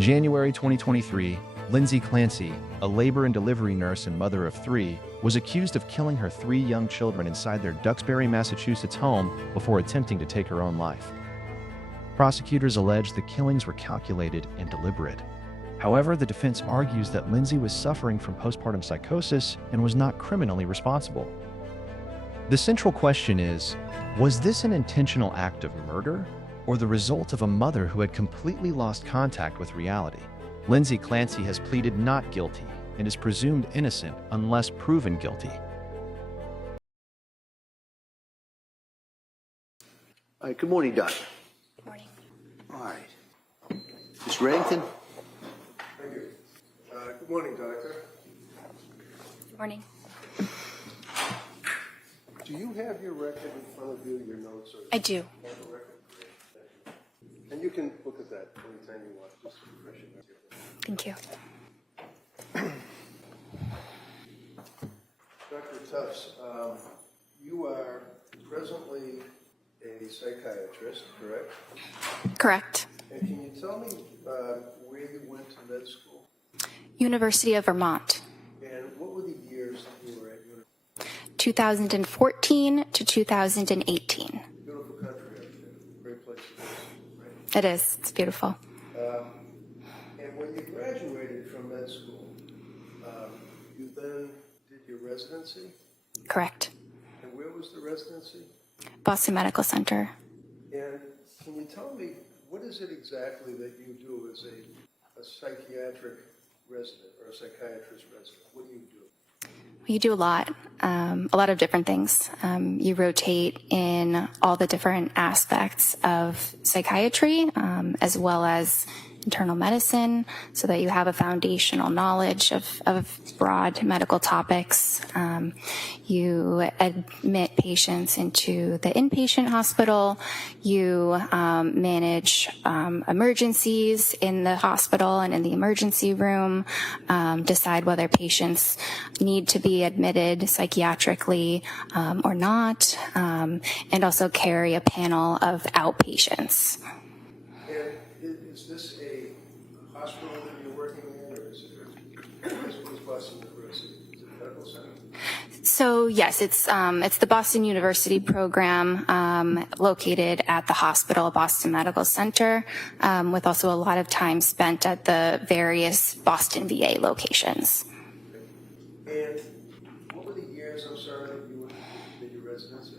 In January 2023, Lindsay Clancy, a labor and delivery nurse and mother of 3, was accused of killing her 3 young children inside their Duxbury, Massachusetts home before attempting to take her own life. Prosecutors allege the killings were calculated and deliberate. However, the defense argues that Lindsay was suffering from postpartum psychosis and was not criminally responsible. The central question is, was this an intentional act of murder or the result of a mother who had completely lost contact with reality? Lindsay Clancy has pleaded not guilty and is presumed innocent unless proven guilty. All right, good morning, Doc. Good morning. All right. Mr. Reddington? Thank you. Good morning, Doctor. Good morning. Do you have your record in front of you, your notes? Or I do. have a record? Great. Thank you. And you can look at that anytime you want, just to refresh it. Thank you. Dr. Tufts, you are presently a psychiatrist, correct? Correct. And can you tell me where you went to med school? University of Vermont, And what were the years that you were at university? 2014 to 2018. Beautiful country up there. Great place to live, right? It is. It's beautiful. And when you graduated from med school, you then did your residency? Correct. And where was the residency? Boston Medical Center. And can you tell me, what is it exactly that you do as a psychiatric resident or a psychiatrist resident? What do you do? You do a lot of different things. You rotate in all the different aspects of psychiatry, as well as internal medicine, so that you have a foundational knowledge of broad medical topics. You admit patients into the inpatient hospital. You manage emergencies in the hospital and in the emergency room, decide whether patients need to be admitted psychiatrically or not, and also carry a panel of outpatients. And is this a hospital that you're working in, or is it Boston University? Is it a medical center? So yes, it's the Boston University program located at the hospital, Boston Medical Center, with also a lot of time spent at the various Boston VA locations. And what were the years, I'm sorry, that you did your residency?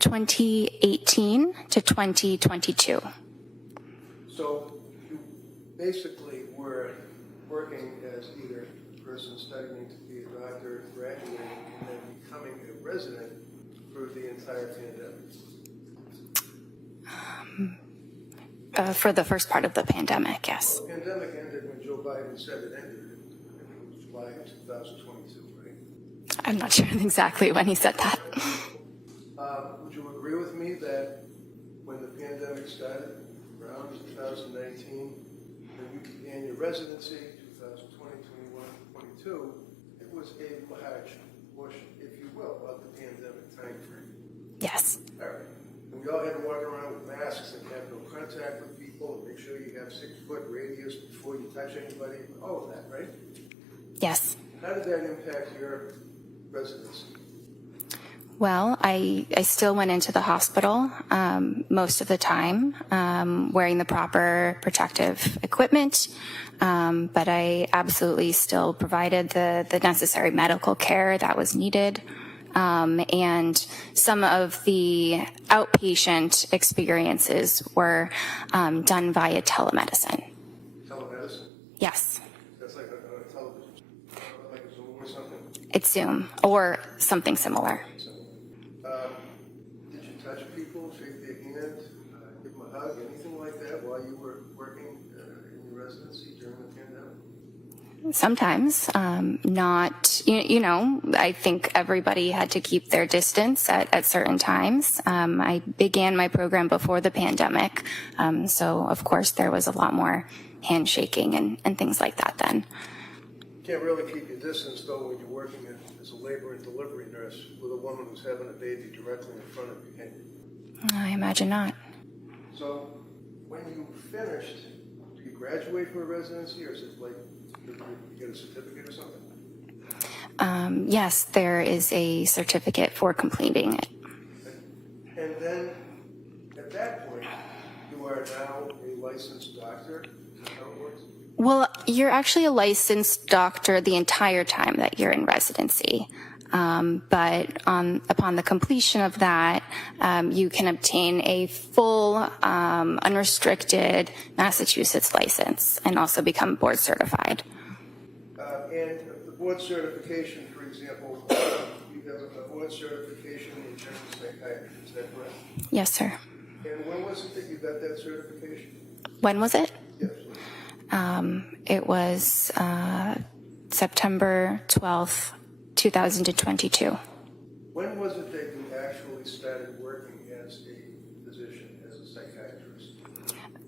2018 to 2022. So you basically were working as either a person studying to be a doctor, graduating, and then becoming a resident through the entire pandemic. For the first part of the pandemic, yes. Well, the pandemic ended when Joe Biden said it ended. I think it was July of 2022, right? I'm not sure exactly when he said that. Would you agree with me that when the pandemic started, around 2019, when you began your residency, 2020, 21, 22, it was a large portion, if you will, of the pandemic time frame? Yes. All right. And we all had to walk around with masks and have no contact with people and make sure you have 6-foot radius before you touch anybody, all of that, right? Yes. How did that impact your residency? Well, I still went into the hospital most of the time, wearing the proper protective equipment, but I absolutely still provided the necessary medical care that was needed. And some of the outpatient experiences were done via telemedicine. Telemedicine? Yes. That's like a television, like a Zoom or something? It's Zoom or something similar. Did you touch people, shake their hand, give them a hug, anything like that while you were working in your residency during the pandemic? Sometimes, not, you know, I think everybody had to keep their distance at certain times. I began my program before the pandemic, so of course there was a lot more handshaking and things like that then. You can't really keep your distance, though, when you're working as a labor and delivery nurse with a woman who's having a baby directly in front of you, can you? I imagine not. So when you finished, you graduate from a residency, or is it like you get a certificate or something? Yes, there is a certificate for completing it. And then, at that point, you are now a licensed doctor? Is that how it works? Well, you're actually a licensed doctor the entire time that you're in residency. But upon the completion of that, you can obtain a full, unrestricted Massachusetts license and also become board certified. And the board certification, for example, you have a board certification in general psychiatry, is that correct? Yes, sir. And when was it that you got that certification? When was it? Yes. It was September 12th, 2022. When was it that you actually started working as a physician, as a psychiatrist?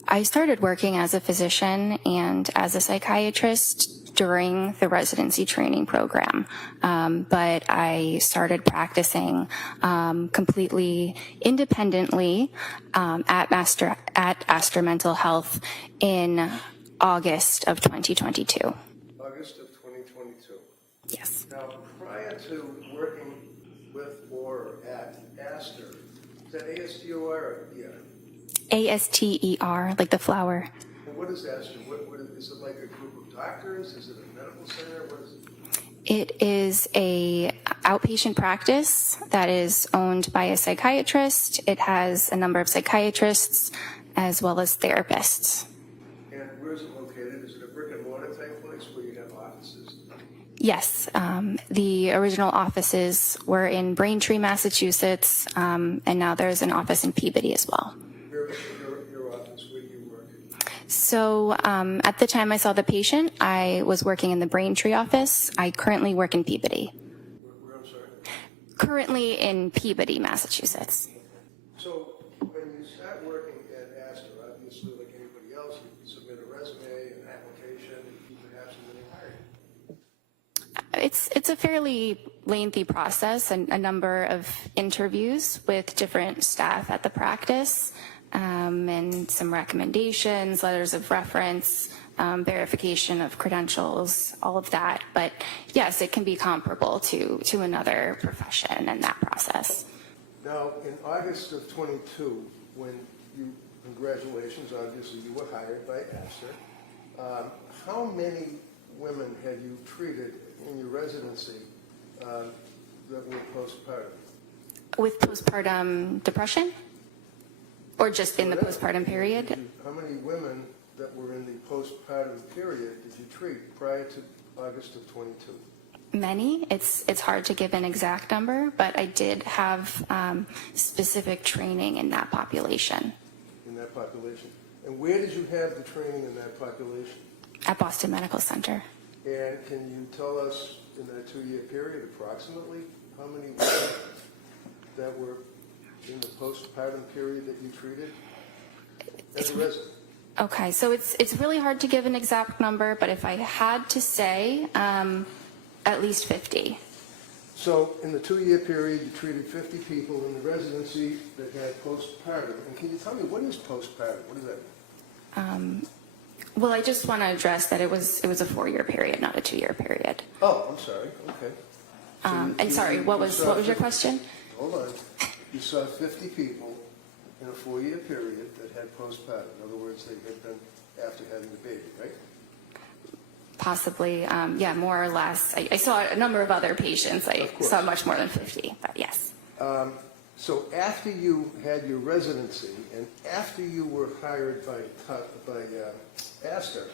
I started working as a physician and as a psychiatrist during the residency training program, but I started practicing completely independently at Astor Mental Health in August of 2022. August of 2022. Yes. Now, prior to working with or at Astor, is that ASTOR or ER? ASTER, like the flower. And what is Astor? What is it, like a group of doctors? Is it a medical center? What is it? It is a outpatient practice that is owned by a psychiatrist. It has a number of psychiatrists as well as therapists. And where is it located? Is it a brick and mortar type place where you have offices? Yes, the original offices were in Braintree, Massachusetts, and now there's an office in Peabody as well. Your office, where do you work? So at the time I saw the patient, I was working in the Braintree office. I currently work in Peabody. Where, I'm sorry? Currently in Peabody, Massachusetts. So when you start working at Astor, obviously like anybody else, you submit a resume, an application, and perhaps even hire you. It's a fairly lengthy process and a number of interviews with different staff at the practice, and some recommendations, letters of reference, verification of credentials, all of that. But yes, it can be comparable to another profession in that process. Now, in August of 22, when you, congratulations, obviously you were hired by Astor, how many women had you treated in your residency that were postpartum? With postpartum depression? Or just in the postpartum period? How many women that were in the postpartum period did you treat prior to August of 22? Many. It's hard to give an exact number, but I did have specific training in that population. In that population. And where did you have the training in that population? At Boston Medical Center. And can you tell us in that 2-year period approximately how many women that were in the postpartum period that you treated as a resident? Okay, so it's really hard to give an exact number, but if I had to say, at least 50. So in the 2-year period, you treated 50 people in the residency that had postpartum. And can you tell me, what is postpartum? What does that mean? Well, I just want to address that it was a 4-year period, not a 2-year period. Oh, I'm sorry. Okay. So And sorry, what was your question? Hold on. You saw 50 people in a 4-year period that had postpartum. In other words, they had been after having the baby, right? Possibly, yeah, more or less. I saw a number of other patients. I saw much more than 50, but yes. So after you had your residency and after you were hired by Astor,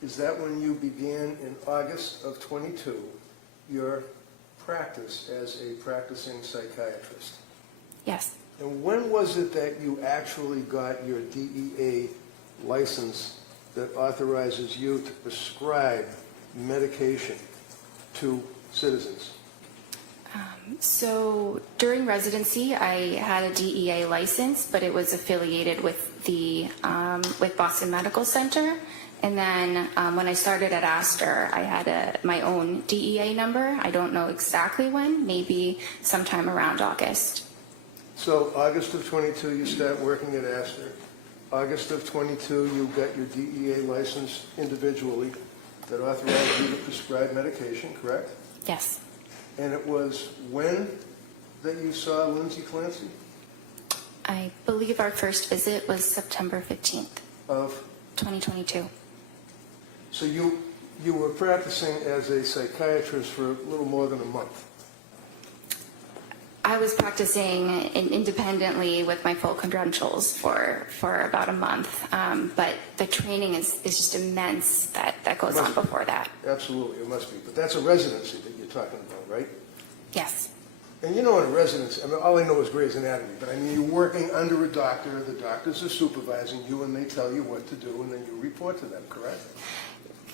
is that when you began in August of 22 your practice as a practicing psychiatrist? Yes. And when was it that you actually got your DEA license that authorizes you to prescribe medication to citizens? So during residency, I had a DEA license, but it was affiliated with the with Boston Medical Center. And then when I started at Astor, I had my own DEA number. I don't know exactly when, maybe sometime around August. So August of 22, you start working at Astor, August of 22, you got your DEA license individually that authorized you to prescribe medication, correct? Yes. And it was when that you saw Lindsay Clancy? I believe our first visit was September 15th, Of, 2022. so you were practicing as a psychiatrist for a little more than a month. I was practicing independently with my full credentials for about a month, but the training is just immense that goes on before that. Absolutely, it must be. But that's a residency that you're talking about, right? Yes. And you know, in a residency, I mean, all I know is Grey's Anatomy, but I mean, you're working under a doctor, the doctors are supervising you, and they tell you what to do, and then you report to them, correct?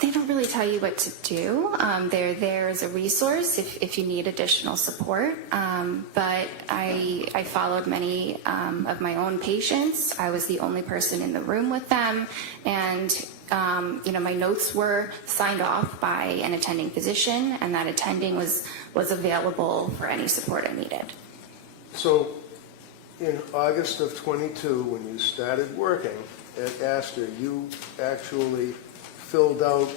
They don't really tell you what to do. They're there as a resource if you need additional support. But I followed many of my own patients. I was the only person in the room with them. And, my notes were signed off by an attending physician, and that attending was available for any support I needed. So, in August of 22, when you started working at Astor, you actually filled out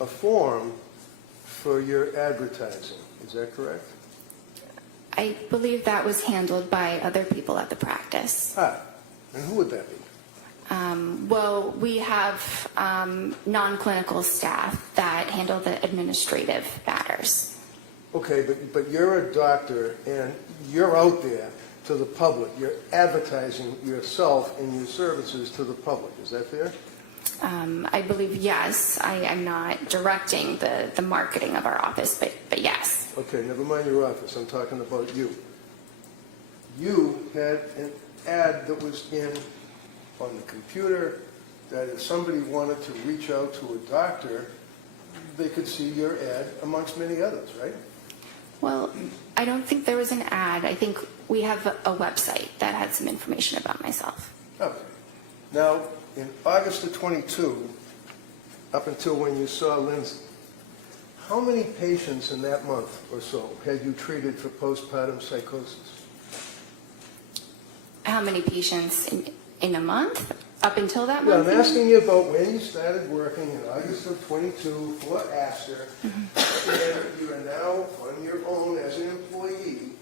a form for your advertising. Is that correct? I believe that was handled by other people at the practice. And who would that be? Well, we have non-clinical staff that handle the administrative matters. Okay, but you're a doctor, and you're out there to the public. You're advertising yourself and your services to the public. Is that fair? I believe yes. I'm not directing the marketing of our office, but yes. Okay, never mind your office. I'm talking about you. You had an ad that was on the computer that if somebody wanted to reach out to a doctor, they could see your ad amongst many others, right? Well, I don't think there was an ad. I think we have a website that had some information about myself. Okay. Now, in August of 22, up until when you saw Lindsay, how many patients in that month or so had you treated for postpartum psychosis? How many patients in a month up until that Yeah, month? I'm asking you about when you started working in August of 22 for Astor, and you are now on your own as an employee.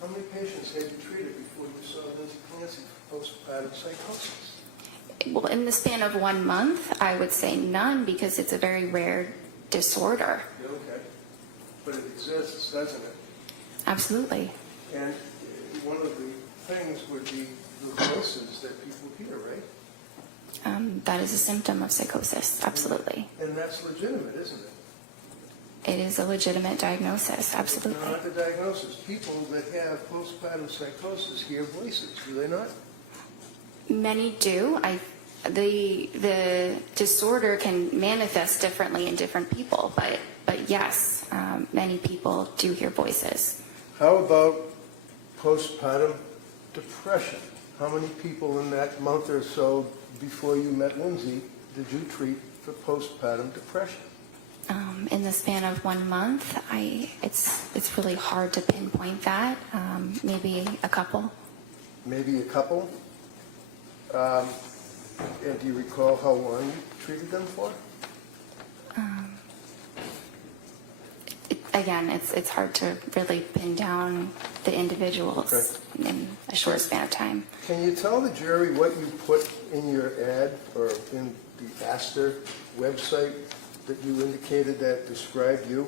How many patients had you treated before you saw Lindsay Clancy for postpartum psychosis? Well, in the span of 1 month, I would say none because it's a very rare disorder. Okay. But it exists, doesn't it? Absolutely. And one of the things would be the voices that people hear, right? That is a symptom of psychosis. Absolutely. And that's legitimate, isn't it? It is a legitimate diagnosis. Absolutely. Not the diagnosis. People that have postpartum psychosis hear voices, do they not? Many do. The disorder can manifest differently in different people, but yes, many people do hear voices. How about postpartum depression? How many people in that month or so before you met Lindsay did you treat for postpartum depression? In the span of 1 month, it's really hard to pinpoint that. Maybe a couple. Maybe a couple? And do you recall how long you treated them for? Again, it's hard to really pin down the individuals in a short span of time. Can you tell the jury what you put in your ad or in the Astor website that you indicated that described you?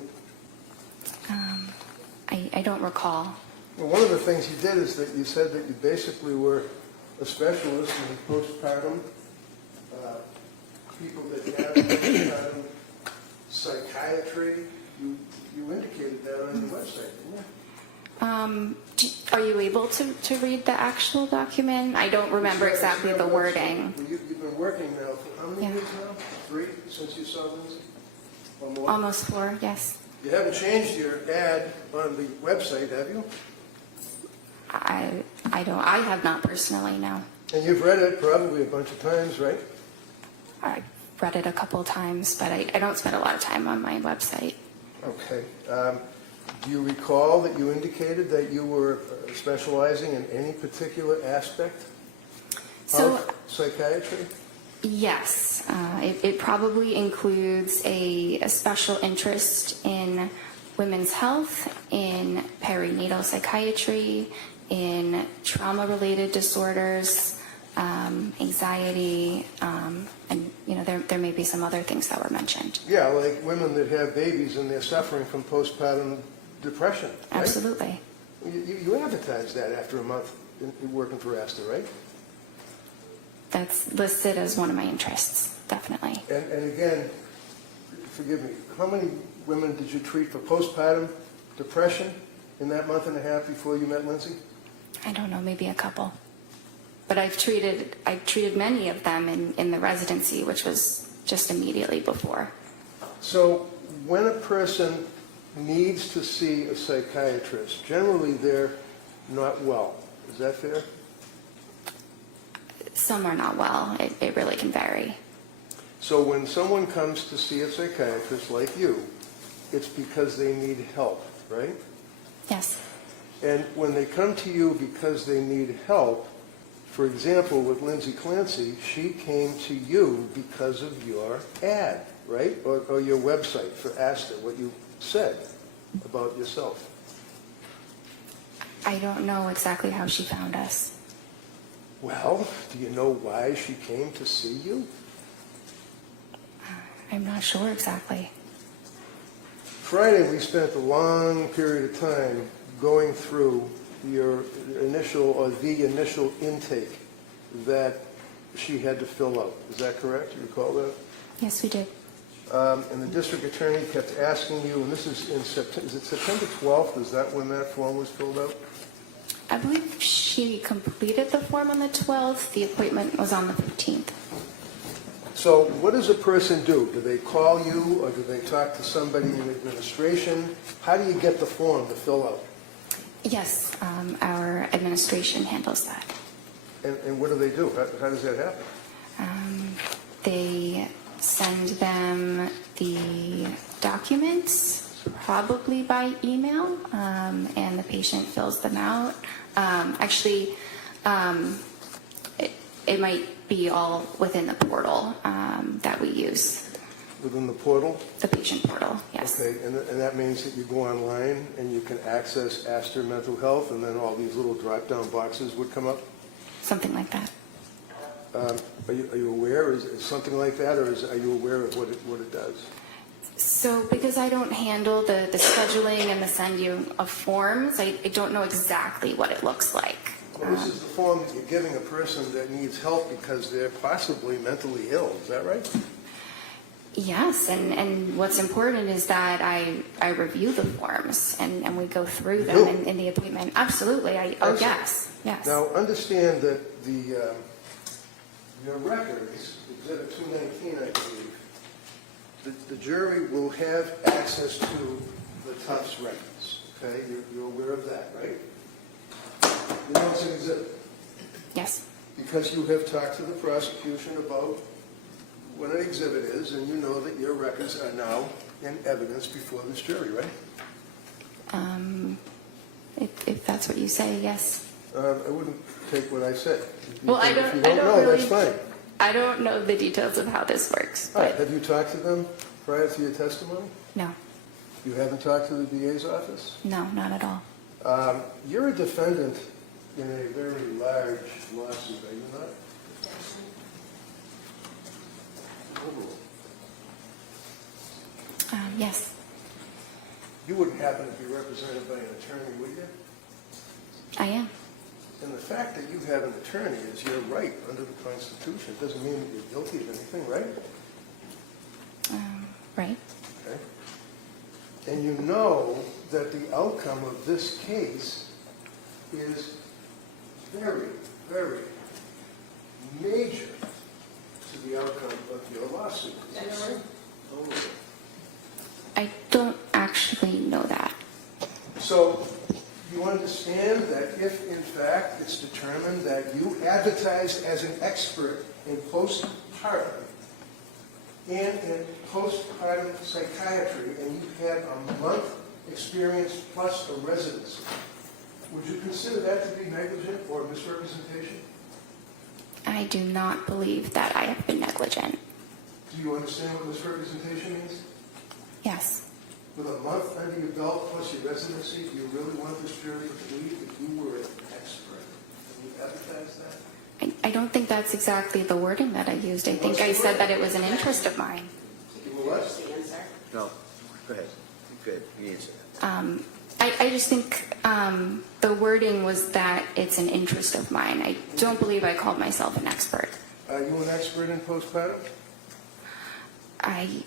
I don't recall. Well, one of the things you did is that you said that you basically were a specialist in postpartum, people that have postpartum psychiatry. You indicated that on your website, didn't you? Are you able to read the actual document? I don't remember exactly the wording. Well, you've been working now for how many Yeah. years now? 3 since you saw Lindsay? Or more? Almost 4, yes. You haven't changed your ad on the website, have you? I have not personally, no. And you've read it probably a bunch of times, right? I've read it a couple of times, but I don't spend a lot of time on my website. Okay. Do you recall that you indicated that you were specializing in any particular aspect So of psychiatry? Yes, it probably includes a special interest in women's health, in perinatal psychiatry, in trauma-related disorders, anxiety, and there may be some other things that were mentioned. Yeah, like women that have babies and they're suffering from postpartum depression, right? Absolutely. You advertise that after a month in working for Asta, right? That's listed as one of my interests, definitely. And again, forgive me, how many women did you treat for postpartum depression in that month and a half before you met Lindsay? I don't know, maybe a couple. But I've treated many of them in the residency, which was just immediately before. So when a person needs to see a psychiatrist, generally they're not well. Is that fair? Some are not well. It really can vary. So when someone comes to see a psychiatrist like you, it's because they need help, right? Yes. And when they come to you because they need help, for example, with Lindsay Clancy, she came to you because of your ad, right? Or your website for Asta, what you said about yourself. I don't know exactly how she found us. Well, do you know why she came to see you? I'm not sure exactly. Friday, we spent a long period of time going through your initial or the initial intake that she had to fill out. Is that correct? You recall that? Yes, we did. And the district attorney kept asking you, and this is in September, is it September 12th? Is that when that form was filled out? I believe she completed the form on the 12th. The appointment was on the 15th. So what does a person do? Do they call you or do they talk to somebody in administration? How do you get the form to fill out? Yes, our administration handles that. And what do they do? How does that happen? They send them the documents, probably by email, and the patient fills them out. Actually, it might be all within the portal that we use. Within the portal? The patient portal, yes. Okay, and that means that you go online and you can access Asta Mental Health, and then all these little drop-down boxes would come up? Something like that. Are you aware? Is it something like that, or are you aware of what it does? So because I don't handle the scheduling and the sending of forms, I don't know exactly what it looks like. Well, this is the form that you're giving a person that needs help because they're possibly mentally ill. Is that right? Yes, and what's important is that I review the forms and we go through them in the appointment. Absolutely. Yes. Now, understand that your records, Exhibit 219, I believe, the jury will have access to the Tufts records. Okay, you're aware of that, right? You know it's an exhibit. Yes. Because you have talked to the prosecution about what an exhibit is, and you know that your records are now in evidence before this jury, right? If that's what you say, yes. I wouldn't take what I said. Well, if you don't know, really, that's fine. I don't know the details of how this works. All right. But Have you talked to them prior to your testimony? no, You haven't talked to the DA's office? no, not at all. You're a defendant in a very large lawsuit, are you not? Yes. You wouldn't happen to be represented by an attorney, would you? I am. And the fact that you have an attorney is your right under the Constitution. It doesn't mean that you're guilty of anything, right? Right. Okay. And you know that the outcome of this case is very, very major to the outcome of your lawsuit. Is that right? I don't actually know that. So you understand that if, in fact, it's determined that you advertised as an expert in postpartum and in postpartum psychiatry, and you had a month experience plus a residency, would you consider that to be negligent or misrepresentation? I do not believe that I have been negligent. Do you understand what misrepresentation means? Yes. With a month under your belt plus your residency, do you really want this jury to believe that you were an expert? Can you advertise that? I don't think that's exactly the wording that I used. I think I said that it was an interest of mine. You were what? No, go ahead. Good, you answer that. I just think the wording was that it's an interest of mine. I don't believe I called myself an expert. Are you an expert in postpartum? I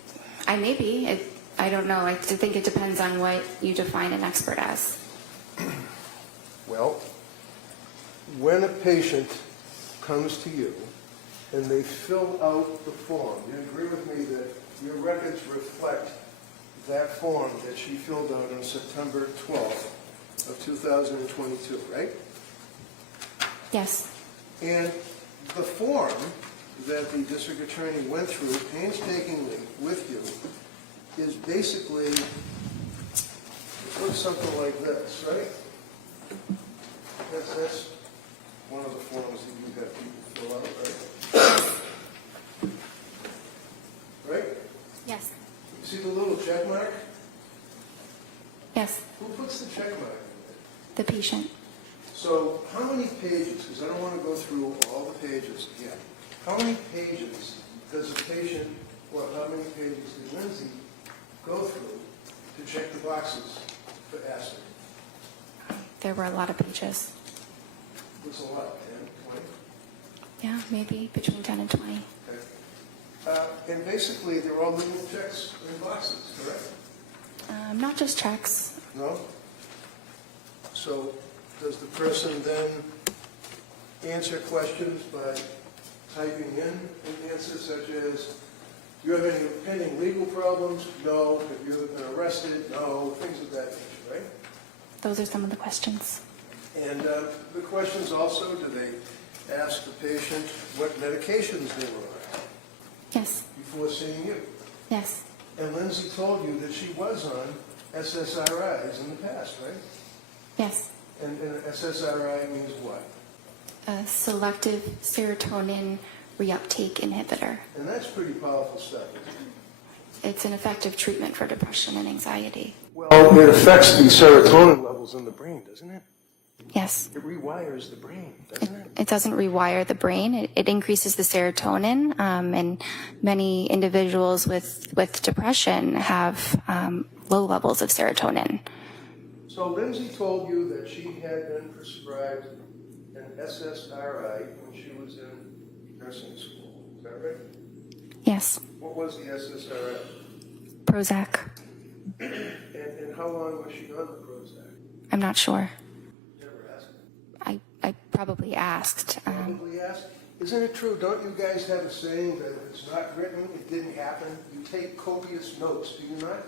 may be. I don't know. I think it depends on what you define an expert as. Well, when a patient comes to you and they fill out the form, you agree with me that your records reflect that form that she filled out on September 12th of 2022, right? Yes. And the form that the district attorney went through painstakingly with you is basically, it looks something like this, right? That's one of the forms that you have people fill out, right? Right? Yes. You see the little check mark? Yes. Who puts the check mark in there? The patient. So how many pages, because I don't want to go through all the pages yet, how many pages does a patient, or how many pages did Lindsay go through to check the boxes for acid? There were a lot of pages. It was a lot, 10, 20? Yeah, maybe between 10 and 20. Okay. And basically, they're all little checks in boxes, correct? Not just checks. No? So does the person then answer questions by typing in an answer such as, do you have any pending legal problems? No. Have you ever been arrested? No. Things of that nature, right? Those are some of the questions. And the questions also, do they ask the patient what medications they were on Yes. before seeing you? Yes. And Lindsay told you that she was on SSRIs in the past, right? Yes. And SSRI means what? A selective serotonin reuptake inhibitor. And that's pretty powerful stuff, isn't it? It's an effective treatment for depression and anxiety. Well, it affects the serotonin levels in the brain, doesn't it? Yes. It rewires the brain, doesn't it? It doesn't rewire the brain. It increases the serotonin, and many individuals with depression have low levels of serotonin. So Lindsay told you that she had been prescribed an SSRI when she was in nursing school. Is that right? Yes. What was the SSRI? Prozac. And how long was she on the Prozac? I'm not sure. Never asked. I probably asked. Probably asked. Isn't it true? Don't you guys have a saying that if it's not written, it didn't happen? You take copious notes, do you not?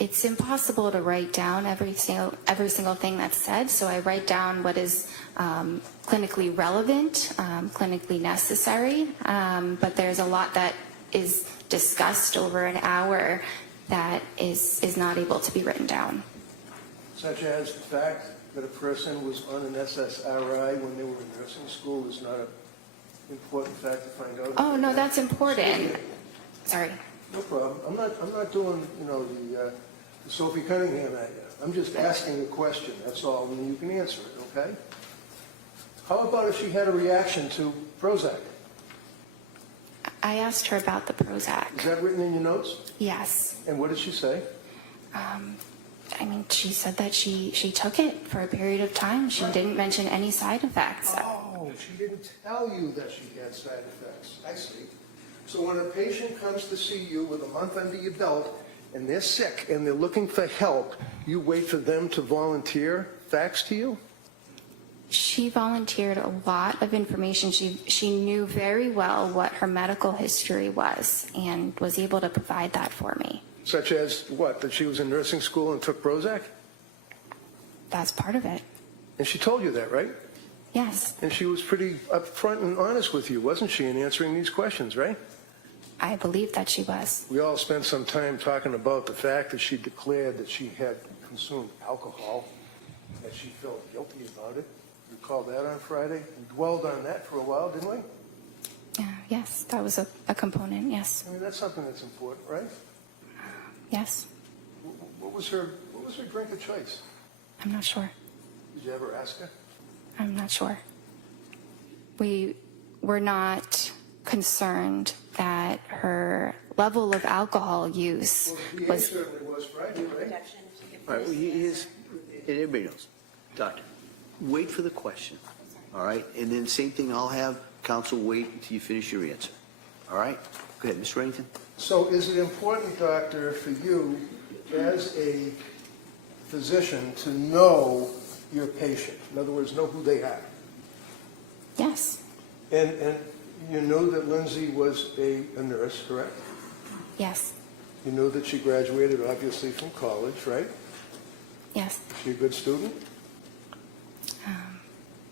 It's impossible to write down every single thing that's said, so I write down what is clinically relevant, clinically necessary, but there's a lot that is discussed over an hour that is not able to be written down. Such as the fact that a person was on an SSRI when they were in nursing school is not an important fact to find out. Oh, no, that's important. Sorry. No problem. I'm not doing, the Sophie Cunningham at you. I'm just asking a question, that's all, and you can answer it, okay? How about if she had a reaction to Prozac? I asked her about the Prozac. Is that written in your notes? Yes. And what did she say? She said that she took it for a period of time. She didn't mention any side effects. Oh, she didn't tell you that she had side effects. I see. So when a patient comes to see you with a month under your belt and they're sick and they're looking for help, you wait for them to volunteer facts to you? She volunteered a lot of information. She knew very well what her medical history was and was able to provide that for me. Such as what? That she was in nursing school and took Prozac? That's part of it. And she told you that, right? Yes. And she was pretty upfront and honest with you, wasn't she, in answering these questions, right? I believe that she was. We all spent some time talking about the fact that she declared that she had consumed alcohol, that she felt guilty about it. recall that on Friday? We dwelled on that for a while, didn't we? Yes, that was a component, yes. I mean, that's something that's important, right? Yes, What was her drink of choice? I'm not sure. Did you ever ask her? I'm not sure. We were not concerned that her level of alcohol use Well, the PA was. certainly was Friday, right? All right, well, here's, and everybody knows, Doctor, wait for the question, all right? And then same thing, I'll have counsel wait until you finish your answer, all right? Go ahead, Mr. Remington. So is it important, doctor, for you as a physician to know your patient? In other words, know who they are? Yes, And you knew that Lindsay was a nurse, correct? yes, You knew that she graduated, obviously, from college, right? yes. Is she a good student?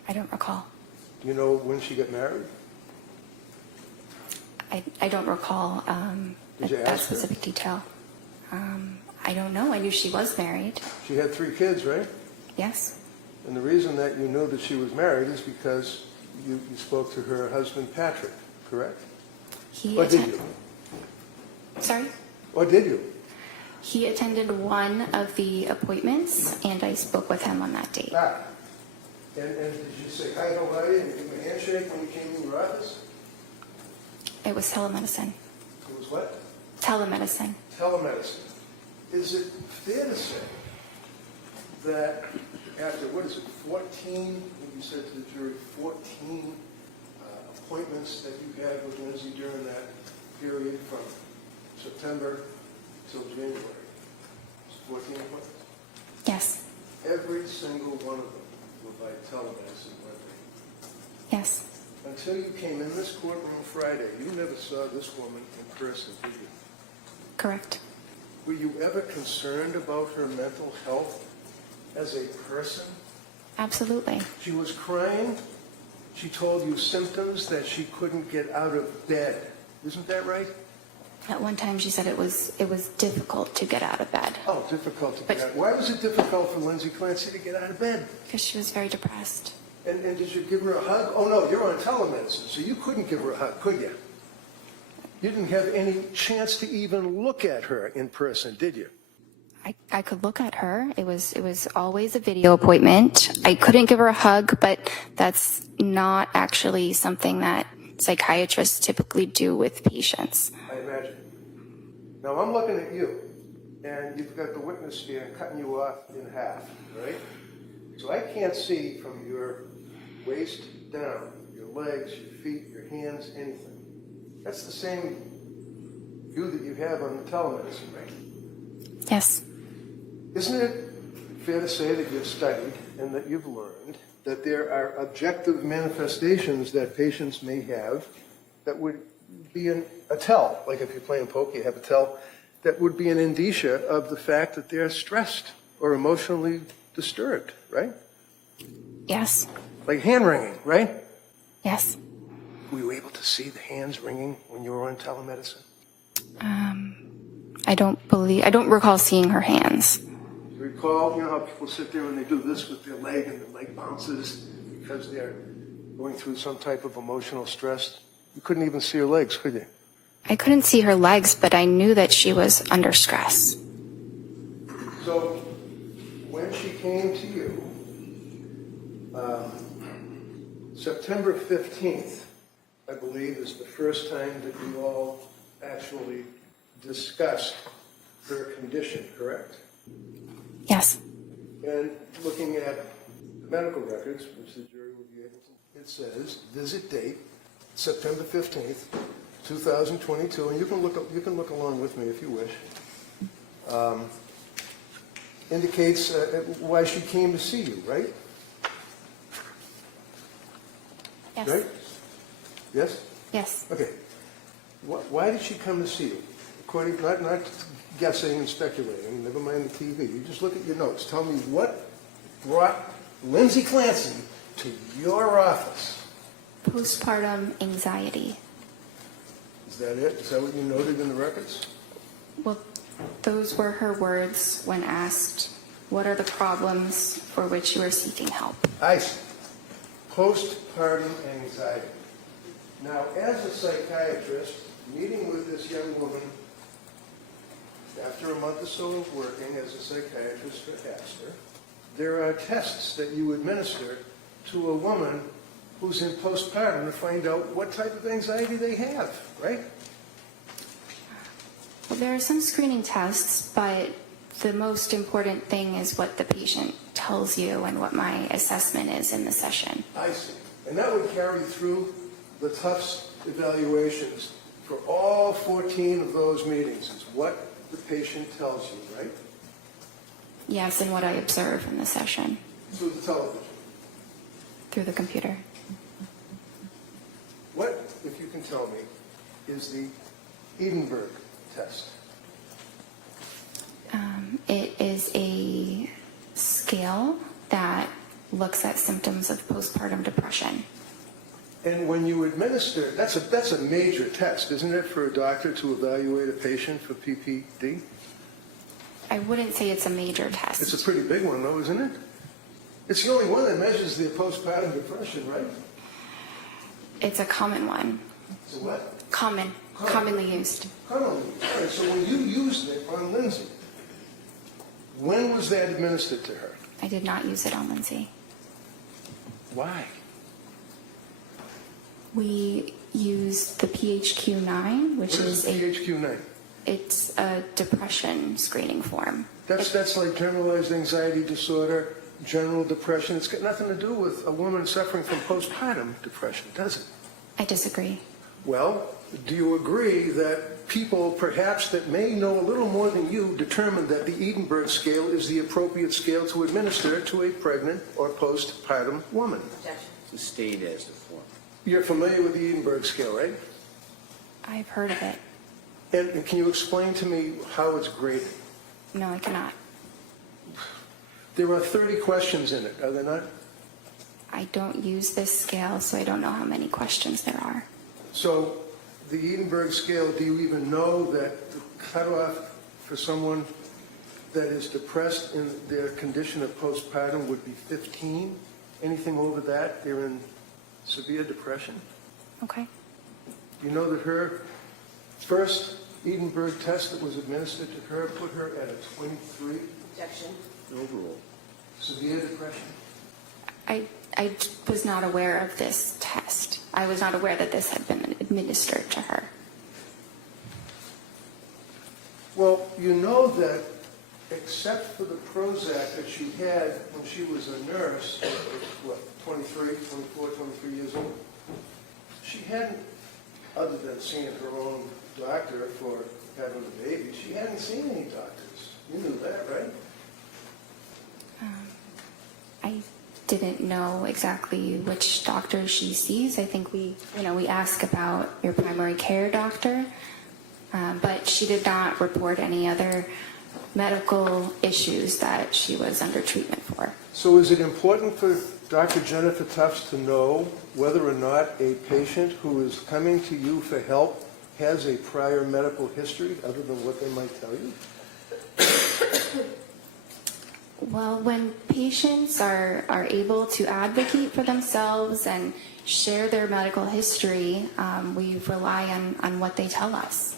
I don't recall. Do you know when she got married? I don't recall Did you that ask her? specific detail. I don't know. I knew she was married. She had 3 kids, right? Yes, And the reason that you knew that she was married is because you spoke to her husband, Patrick, correct? he Or did you? Sorry? Or did you? He attended one of the appointments, and I spoke with him on that date. Ah. And did you say, hi, how are you, and give him a handshake when you came in your office? It was telemedicine. It was what? Telemedicine. Telemedicine. Is it fair to say that after, 14, you said to the jury, 14 appointments that you had with Lindsay during that period from September till January? 14 appointments? Yes, Every single one of them were by telemedicine, weren't they? yes. Until you came in this courtroom Friday, you never saw this woman in person, did you? Correct. Were you ever concerned about her mental health as a person? Absolutely. She was crying. She told you symptoms that she couldn't get out of bed. Isn't that right? At one time, she said it was difficult to get out of bed Oh, difficult to get But- out. Why was it difficult for Lindsay Clancy to get out of bed? because she was very depressed. And did you give her a hug? Oh, no, you're on telemedicine, so you couldn't give her a hug, could you? You didn't have any chance to even look at her in person, did you? I could look at her. It was always a video appointment. I couldn't give her a hug, but that's not actually something that psychiatrists typically do with patients. I imagine. Now, I'm looking at you, and you've got the witness stand cutting you off in half, right? So I can't see from your waist down, your legs, your feet, your hands, anything. That's the same view that you have on the telemedicine, right? Yes, Isn't it fair to say that you've studied and that you've learned that there are objective manifestations that patients may have that would be a tell, like if you're playing poker, you have a tell, that would be an indicia of the fact that they're stressed or emotionally disturbed, right? yes, Like hand wringing, right? yes. Were you able to see the hands wringing when you were on telemedicine? I don't recall seeing her hands. Do you recall, you know how people sit there and they do this with their leg and their leg bounces because they're going through some type of emotional stress? You couldn't even see her legs, could you? I couldn't see her legs, but I knew that she was under stress. So when she came to you, September 15th, I believe, is the first time that you all actually discussed her condition, correct? Yes, And looking at the medical records, which the jury will be able to, it says, visit date, September 15th, 2022, and you can look along with me if you wish, indicates why she came to see you, right? yes, Right? Yes? yes. Okay. Why did she come to see you? According, not guessing and speculating, never mind the TV. You just look at your notes. Tell me what brought Lindsay Clancy to your office. Postpartum anxiety. Is that it? Is that what you noted in the records? Well, those were her words when asked, what are the problems for which you are seeking help? I see. postpartum anxiety. Now, as a psychiatrist, meeting with this young woman, after a month or so of working as a psychiatrist for Astor, there are tests that you administer to a woman who's in postpartum to find out what type of anxiety they have, right? Well, there are some screening tests, but the most important thing is what the patient tells you and what my assessment is in the session. I see. And that would carry through the Tufts evaluations for all 14 of those meetings, is what the patient tells you, right? Yes, and what I observe in the session Through the television. through the computer. What, if you can tell me, is the Edinburgh test? It is a scale that looks at symptoms of postpartum depression. And when you administer, that's a major test, isn't it, for a doctor to evaluate a patient for PPD? I wouldn't say it's a major test. It's a pretty big one, though, isn't it? It's the only one that measures the postpartum depression, right? It's a common one. It's a what? Commonly used. Commonly. All right, so when you used it on Lindsay, when was that administered to her? I did not use it on Lindsay. Why? We used the PHQ-9, which What is is PHQ-9? it's a depression screening form. That's like generalized anxiety disorder, general depression. It's got nothing to do with a woman suffering from postpartum depression, does it? I disagree. Well, do you agree that people perhaps that may know a little more than you determined that the Edinburgh scale is the appropriate scale to administer to a pregnant or postpartum woman? Sustained as the form. You're familiar with the Edinburgh scale, right? I've heard of it. And can you explain to me how it's graded? No, I cannot. There are 30 questions in it, are there not? I don't use this scale, so I don't know how many questions there are. So the Edinburgh scale, do you even know that the cutoff for someone that is depressed in their condition of postpartum would be 15? Anything over that, they're in severe depression? Okay. You know that her first Edinburgh test that was administered to her put her at a 23? Objection. Overall. Severe depression? I was not aware of this test. I was not aware that this had been administered to her. Well, you know that except for the Prozac that she had when she was a nurse, what, 23 years old, she hadn't, other than seeing her own doctor for having the baby, she hadn't seen any doctors. You knew that, right? I didn't know exactly which doctor she sees. I think we ask about your primary care doctor, but she did not report any other medical issues that she was under treatment for. So is it important for Dr. JenniferTufts to know whether or not a patient who is coming to you for help has a prior medical history other than what they might tell you? Well, when patients are able to advocate for themselves and share their medical history, we rely on what they tell us.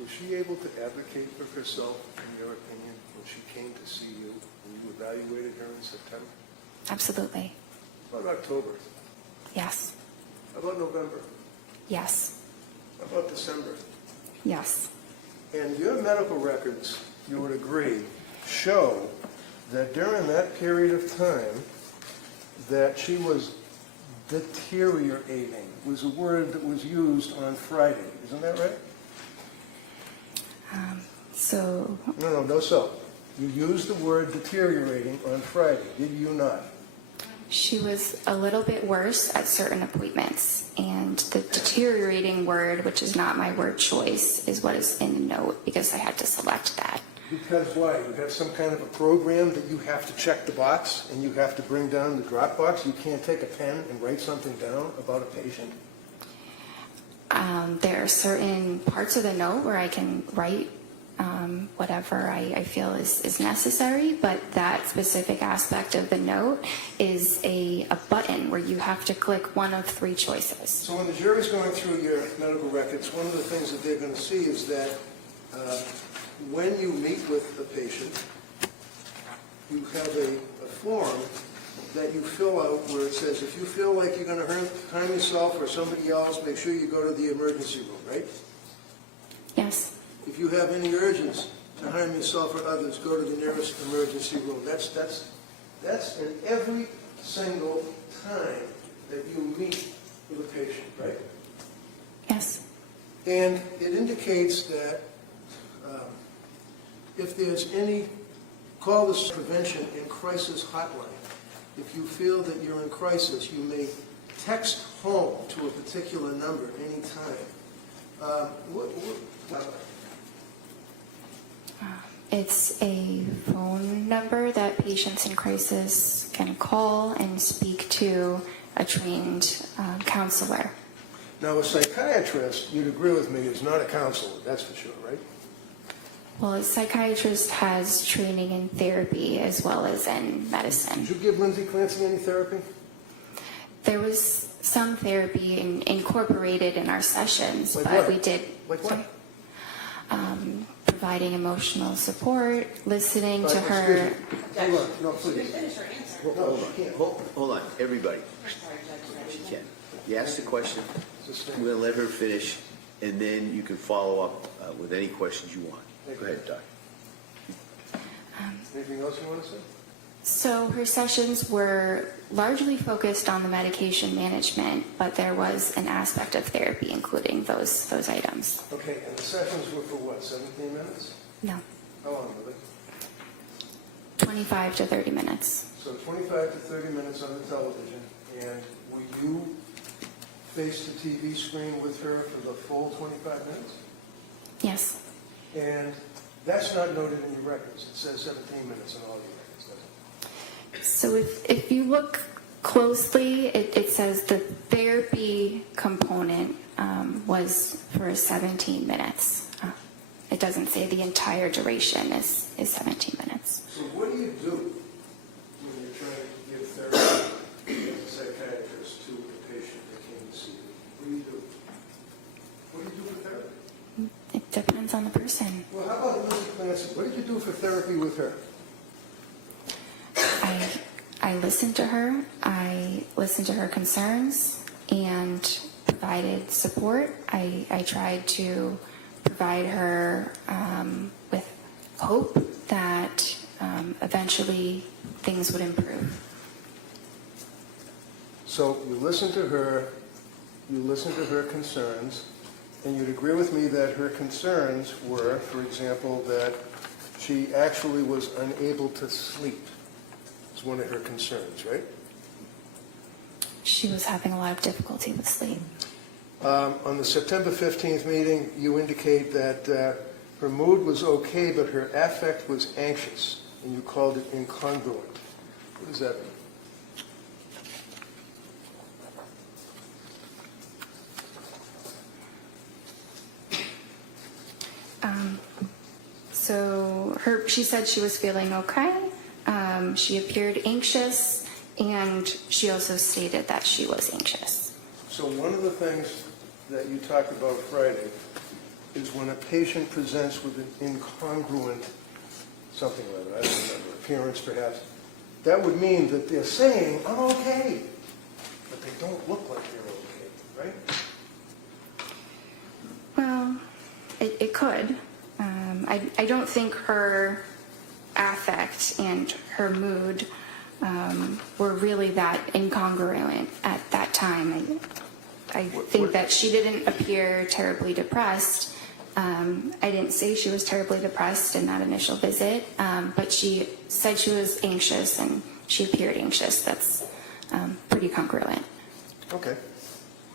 Was she able to advocate for herself, in your opinion, when she came to see you, when you evaluated her in September? Absolutely. How about October? Yes. How about November? Yes. How about December? Yes. And your medical records, you would agree, show that during that period of time that she was deteriorating, was a word that was used on Friday. Isn't that right? So No. You used the word deteriorating on Friday, did you not? she was a little bit worse at certain appointments, and the deteriorating word, which is not my word choice, is what is in the note because I had to select that. Because why? You have some kind of a program that you have to check the box and you have to bring down the drop box? You can't take a pen and write something down about a patient? There are certain parts of the note where I can write whatever I feel is necessary, but that specific aspect of the note is a button where you have to click one of 3 choices. So when the jury's going through your medical records, one of the things that they're going to see is that when you meet with the patient, you have a form that you fill out where it says, if you feel like you're going to harm yourself or somebody else, make sure you go to the emergency room, right? Yes. If you have any urges to harm yourself or others, go to the nearest emergency room. That's in every single time that you meet with a patient, right? Yes. And it indicates that if there's any, call this prevention and crisis hotline. If you feel that you're in crisis, you may text home to a particular number anytime. It's a phone number that patients in crisis can call and speak to a trained counselor. Now, a psychiatrist, you'd agree with me, is not a counselor, that's for sure, right? Well, a psychiatrist has training in therapy as well as in medicine. Did you give Lindsay Clancy any therapy? There was some therapy incorporated in our sessions, Like but what? we did. Like what? Sorry. Providing emotional support, listening to her. Hold on, no, please. Finish her answer. Hold on, everybody. She can. You ask the question, we're going to let her finish, and then you can follow up with any questions you want. Go ahead, Doc. Anything else you want to say? So her sessions were largely focused on the medication management, but there was an aspect of therapy including those items. Okay, and the sessions were for what, 17 minutes? No, How long were they? 25 to 30 minutes. So 25 to 30 minutes on the television, and were you face the TV screen with her for the full 25 minutes? Yes. And that's not noted in your records. It says 17 minutes in all your records, doesn't it? So if you look closely, it says the therapy component was for 17 minutes. It doesn't say the entire duration is 17 minutes. So what do you do when you're trying to give therapy as a psychiatrist to a patient that came to see you? What do you do? What do you do for therapy? It depends on the person. Well, how about Lindsay Clancy? What did you do for therapy with her? I listened to her. I listened to her concerns and provided support. I tried to provide her with hope that eventually things would improve. So you listened to her concerns, and you'd agree with me that her concerns were, for example, that she actually was unable to sleep. It's one of her concerns, right? She was having a lot of difficulty with sleep. On the September 15th meeting, you indicate that her mood was okay, but her affect was anxious, and you called it incongruent. What does that mean? So she said she was feeling okay. She appeared anxious, and she also stated that she was anxious. So one of the things that you talked about Friday is when a patient presents with an incongruent something or other, I don't remember, appearance perhaps, that would mean that they're saying, I'm okay, but they don't look like they're okay, right? Well, it could. I don't think her affect and her mood were really that incongruent at that time. I think that she didn't appear terribly depressed. I didn't say she was terribly depressed in that initial visit, but she said she was anxious and she appeared anxious. That's pretty congruent. Okay.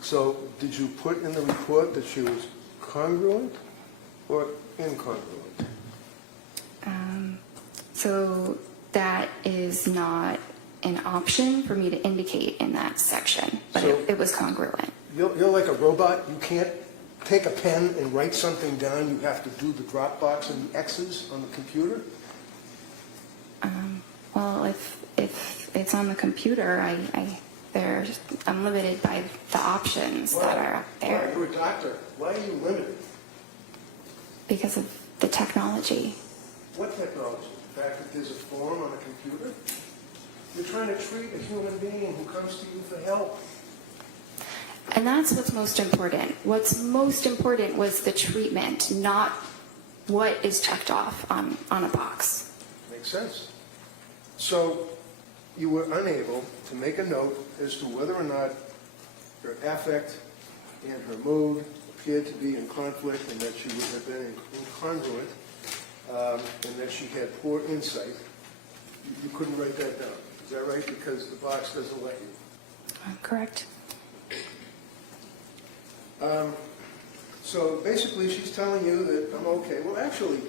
So did you put in the report that she was congruent or incongruent? So that is not an option for me to indicate in that section, but So- it was congruent. You're like a robot. You can't take a pen and write something down, you have to do the drop box and the X's on the computer? Well, if it's on the computer, I'm limited by the options that are up there You're a doctor. Why are you limited? because of the technology. What technology? The fact that there's a form on a computer? You're trying to treat a human being who comes to you for help. And that's what's most important. What's most important was the treatment, not what is checked off on a box. Makes sense. So you were unable to make a note as to whether or not her affect and her mood appeared to be in conflict and that she would have been incongruent and that she had poor insight. You couldn't write that down. Is that right? Because the box doesn't let you. Correct. So basically she's telling you that I'm okay. Well, actually,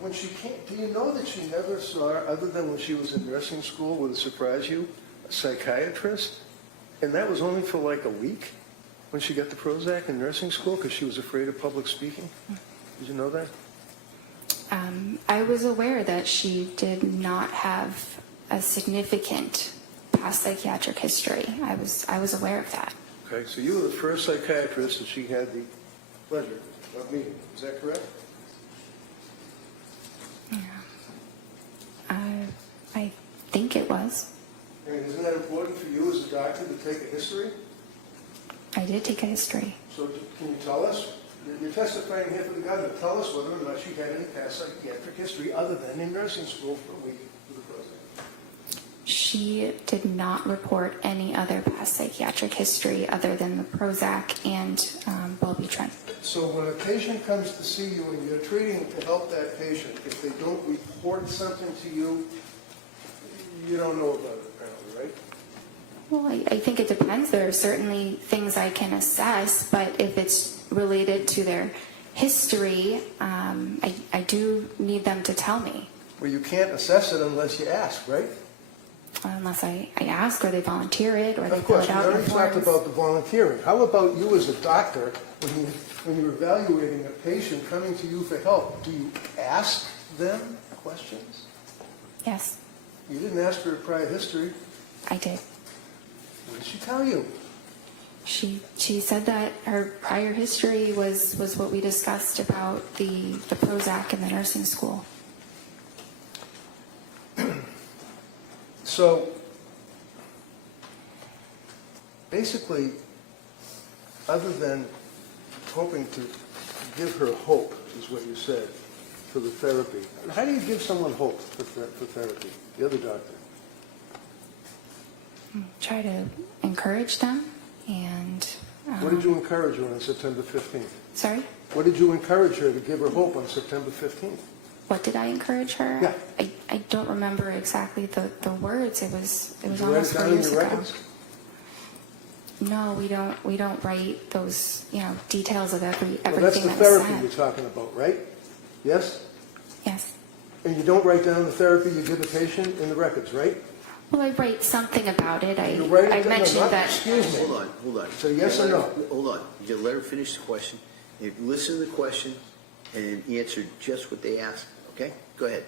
when she came, do you know that she never saw, other than when she was in nursing school, would it surprise you, a psychiatrist? And that was only for like a week when she got the Prozac in nursing school because she was afraid of public speaking? Did you know that? I was aware that she did not have a significant past psychiatric history. I was aware of that. Okay, so you were the first psychiatrist that she had the pleasure of meeting. Is that correct? Yeah. I think it was. And isn't that important for you as a doctor to take a history? I did take a history. So can you tell us, you're testifying here for the government, tell us whether or not she had any past psychiatric history other than in nursing school for a week with the Prozac. She did not report any other past psychiatric history other than the Prozac and Wellbutrin. So when a patient comes to see you and you're treating to help that patient, if they don't report something to you, you don't know about it apparently, right? Well, I think it depends. There are certainly things I can assess, but if it's related to their history, I do need them to tell me. Well, you can't assess it unless you ask, right? Unless I ask or they volunteer it or they Of fill course, it we out in already talked forms. about the volunteering. How about you as a doctor, when you're evaluating a patient coming to you for help, do you ask them questions? Yes, You didn't ask for a prior history. I did. What did she tell you? She said that her prior history was what we discussed about the Prozac in the nursing school. So, basically, other than hoping to give her hope, is what you said, for the therapy. How do you give someone hope for therapy, the other doctor? Try to encourage them and... What did you encourage her on September 15th? Sorry? What did you encourage her to give her hope on September 15th? What did I encourage her? Yeah. I don't remember exactly the words. It was Did you write it almost 4 down in years your ago. records? No, we don't write those details of Well, that's everything the that was therapy said. you're talking about, right? Yes? Yes. And you don't write down the therapy you give the patient in the records, right? Well, I write something about it. You write it I down? mentioned No, that. Excuse me. Hold on. So yes or no? Hold on. You let her finish the question. You listen to the question and answer just what they asked, okay? Go ahead.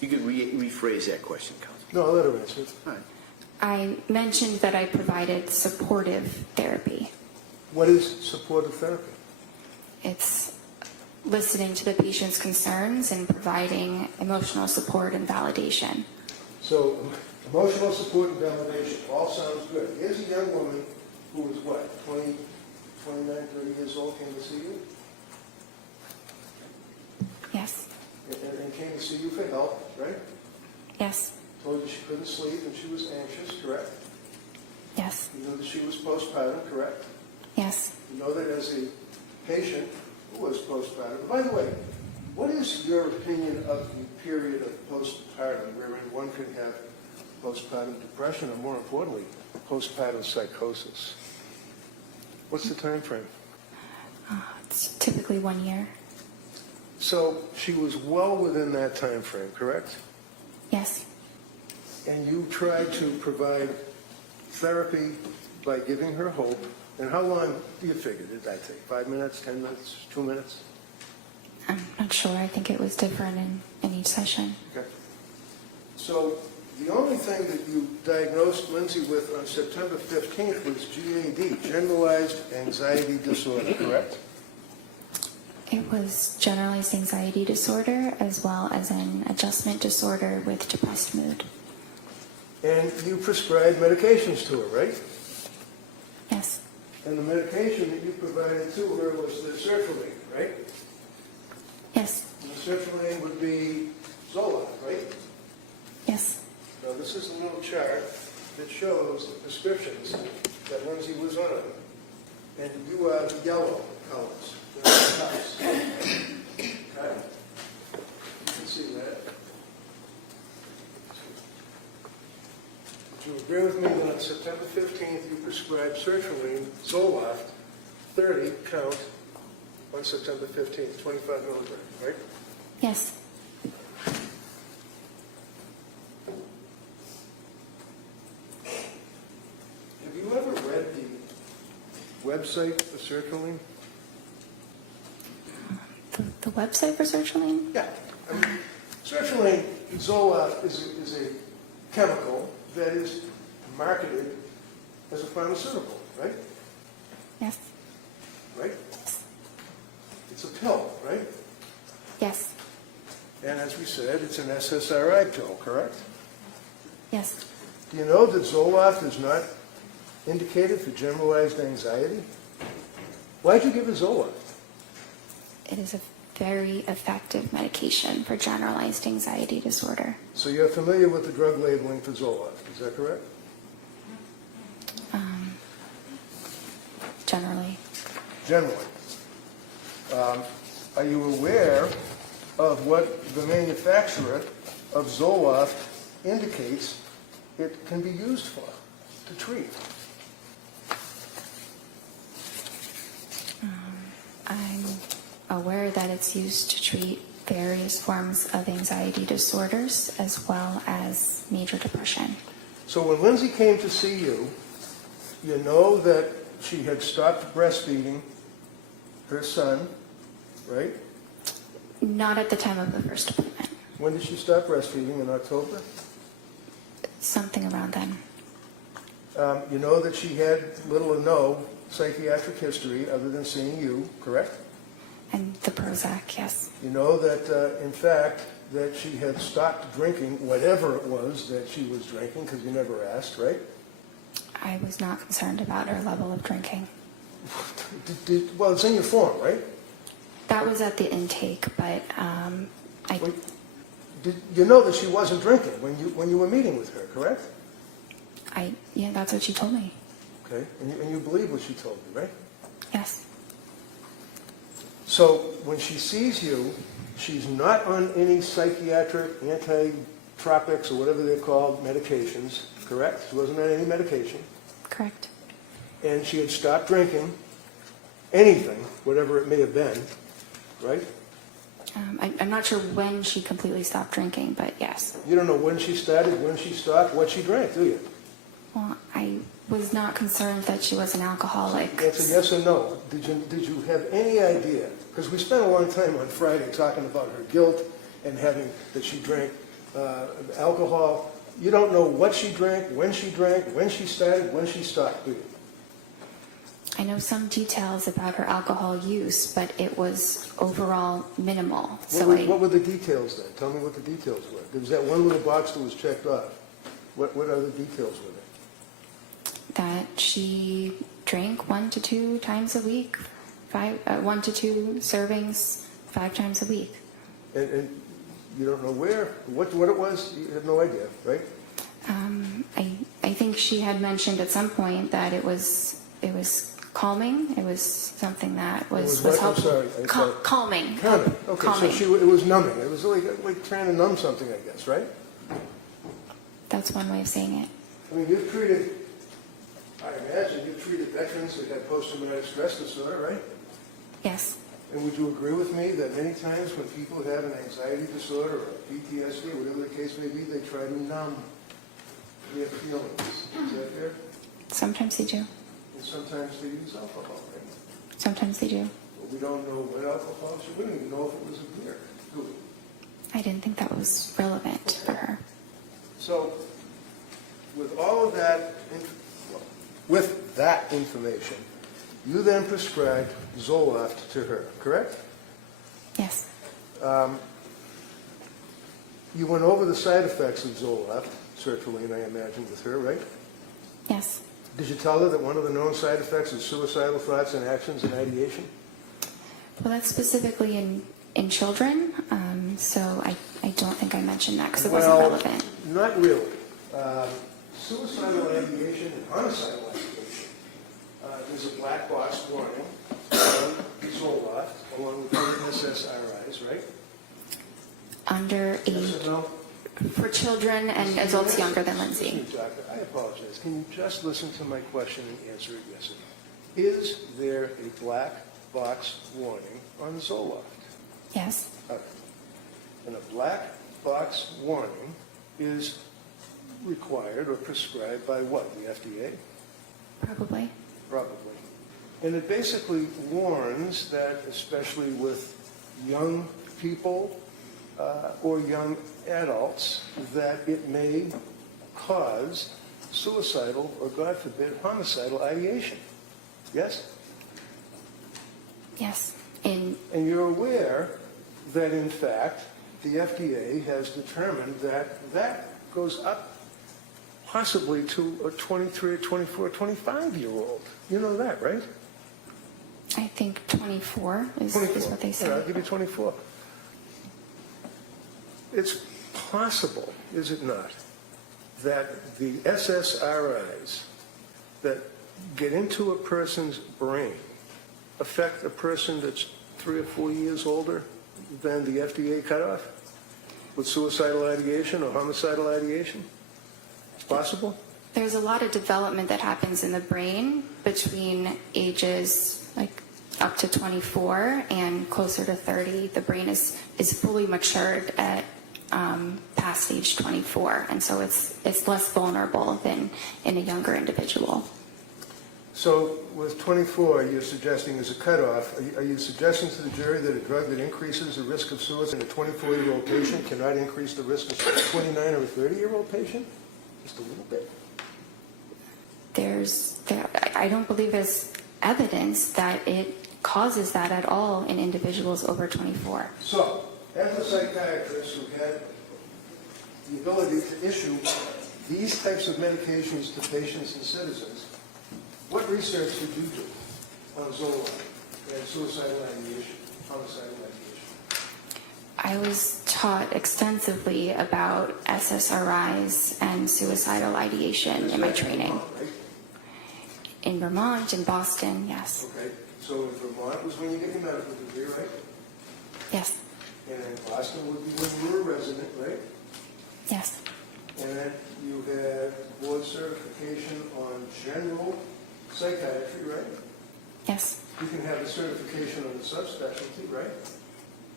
You could rephrase that question, Counsel. No, I'll let her answer it. All right. I mentioned that I provided supportive therapy. What is supportive therapy? It's listening to the patient's concerns and providing emotional support and validation. So emotional support and validation, all sounds good. Here's a young woman who was what, 20, 29, 30 years old, came to see you? Yes. And came to see you for help, right? Yes. Told you she couldn't sleep and she was anxious, correct? Yes. You know that she was postpartum, correct? Yes. You know that as a patient who was postpartum. By the way, what is your opinion of the period of postpartum wherein one could have postpartum depression or, more importantly, postpartum psychosis? What's the time frame? It's typically 1 year. So she was well within that time frame, correct? Yes. And you tried to provide therapy by giving her hope And how long do you figure did that take? 5 minutes, 10 minutes, 2 minutes? I'm not sure. I think it was different in each session. Okay. So the only thing that you diagnosed Lindsay with on September 15th was GAD, Generalized Anxiety Disorder, correct? It was generalized anxiety disorder as well as an adjustment disorder with depressed mood. And you prescribed medications to her, right? Yes. And the medication that you provided to her was the sertraline, right? Yes. And the sertraline would be Zoloft, right? Yes. Now, this is a little chart that shows the prescriptions that Lindsay was on. And you are the yellow colors. They're the tops. Okay? You can see that. Would you agree with me that on September 15th you prescribed sertraline, Zoloft, 30 count on September 15th, 25 milligrams, right? Yes. Have you ever read the website for sertraline? The website for sertraline? Yeah. I mean, sertraline, Zoloft, is a chemical that is marketed as a pharmaceutical, right? Yes. Right? It's a pill, right? Yes. And as we said, it's an SSRI pill, correct? Yes. Do you know that Zoloft is not indicated for generalized anxiety? Why'd you give her Zoloft? It is a very effective medication for generalized anxiety disorder. So you're familiar with the drug labeling for Zoloft, is that correct? Generally. Generally. Are you aware of what the manufacturer of Zoloft indicates it can be used for, to treat? I'm aware that it's used to treat various forms of anxiety disorders as well as major depression. So when Lindsay came to see you, you know that she had stopped breastfeeding her son, right? Not at the time of the first appointment. When did she stop breastfeeding? In October? Something around then. You know that she had little or no psychiatric history other than seeing you, correct? And the Prozac, yes. You know that, in fact, that she had stopped drinking whatever it was that she was drinking, because you never asked, right? I was not concerned about her level of drinking. Well, it's in your form, right? That was at the intake, but You know that she wasn't drinking when you were meeting with her, correct? yeah, that's what she told me. Okay, and you believe what she told you, right? Yes. So when she sees you, she's not on any psychiatric, antitropics, or whatever they're called, medications, correct? She wasn't on any medication. Correct. And she had stopped drinking anything, whatever it may have been, right? I'm not sure when she completely stopped drinking, but yes. You don't know when she started, when she stopped, what she drank, do you? Well, I was not concerned that she was an alcoholic. That's a yes or no. Did you have any idea? Because we spent a long time on Friday talking about her guilt and having that she drank alcohol. You don't know what she drank, when she started, when she stopped, do you? I know some details about her alcohol use, but it was overall minimal. What were the details then? Tell me what the details were. There was that one little box that was checked off. What other details were there? That she drank 1 to 2 times a week, 1 to 2 servings 5 times a week. And you don't know where, what it was? You have no idea, right? I think she had mentioned at some point that it was calming. It was something that was helpful. Calming. Calming. Okay, calming. So it was numbing. It was like trying to numb something, I guess, right? That's one way of saying it. I mean, I imagine you've treated veterans that have post-traumatic stress disorder, right? Yes. And would you agree with me that many times when people have an anxiety disorder or PTSD, whatever the case may be, they try to numb their feelings? Is that fair? Sometimes they do. And sometimes they use alcohol, right? Sometimes they do. But we don't know what alcohol, so we don't even know if it was a beer, do we? I didn't think that was relevant for her. So, with all of that, with that information, you then prescribed Zoloft to her, correct? Yes. You went over the side effects of Zoloft, sertraline, I imagine, with her, right? Yes. Did you tell her that one of the known side effects is suicidal thoughts and actions and ideation? Well, that's specifically in children, so I don't think I mentioned that because it wasn't relevant. Not really. Suicidal ideation and homicidal ideation. There's a black box warning on Zoloft, along with other SSRIs, right? Under Yes age, or no? for children and adults younger than Lindsay. Excuse me, Doctor, I apologize. Can you just listen to my question and answer it yes or no? Is there a black box warning on Zoloft? Yes. Okay. And a black box warning is required or prescribed by what, the FDA? Probably. Probably. And it basically warns that, especially with young people or young adults, that it may cause suicidal or, God forbid, homicidal ideation. Yes? Yes. And you're aware that, in fact, the FDA has determined that that goes up possibly to a 23, 24, 25-year-old. You know that, right? I think 24 is 24. what they Yeah, said. I'll give you 24. It's possible, is it not, that the SSRIs that get into a person's brain affect a person that's 3 or 4 years older than the FDA cutoff with suicidal ideation or homicidal ideation? It's possible? There's a lot of development that happens in the brain between ages like up to 24 and closer to 30. The brain is fully matured at past age 24, and so it's less vulnerable than in a younger individual. So with 24, you're suggesting as a cutoff, are you suggesting to the jury that a drug that increases the risk of suicide in a 24-year-old patient cannot increase the risk of a 29 or a 30-year-old patient? Just a little bit. I don't believe there's evidence that it causes that at all in individuals over 24. So, as a psychiatrist who had the ability to issue these types of medications to patients and citizens, what research did you do on Zoloft and suicidal ideation, homicidal ideation? I was taught extensively about SSRIs and suicidal ideation in my training. Right? In Vermont, in Boston, yes. Okay, so in Vermont was when you get your medical degree, right? Yes. And in Boston would be when you were a resident, right? Yes. And then you had board certification on general psychiatry, right? Yes. You can have a certification on the subspecialty, right?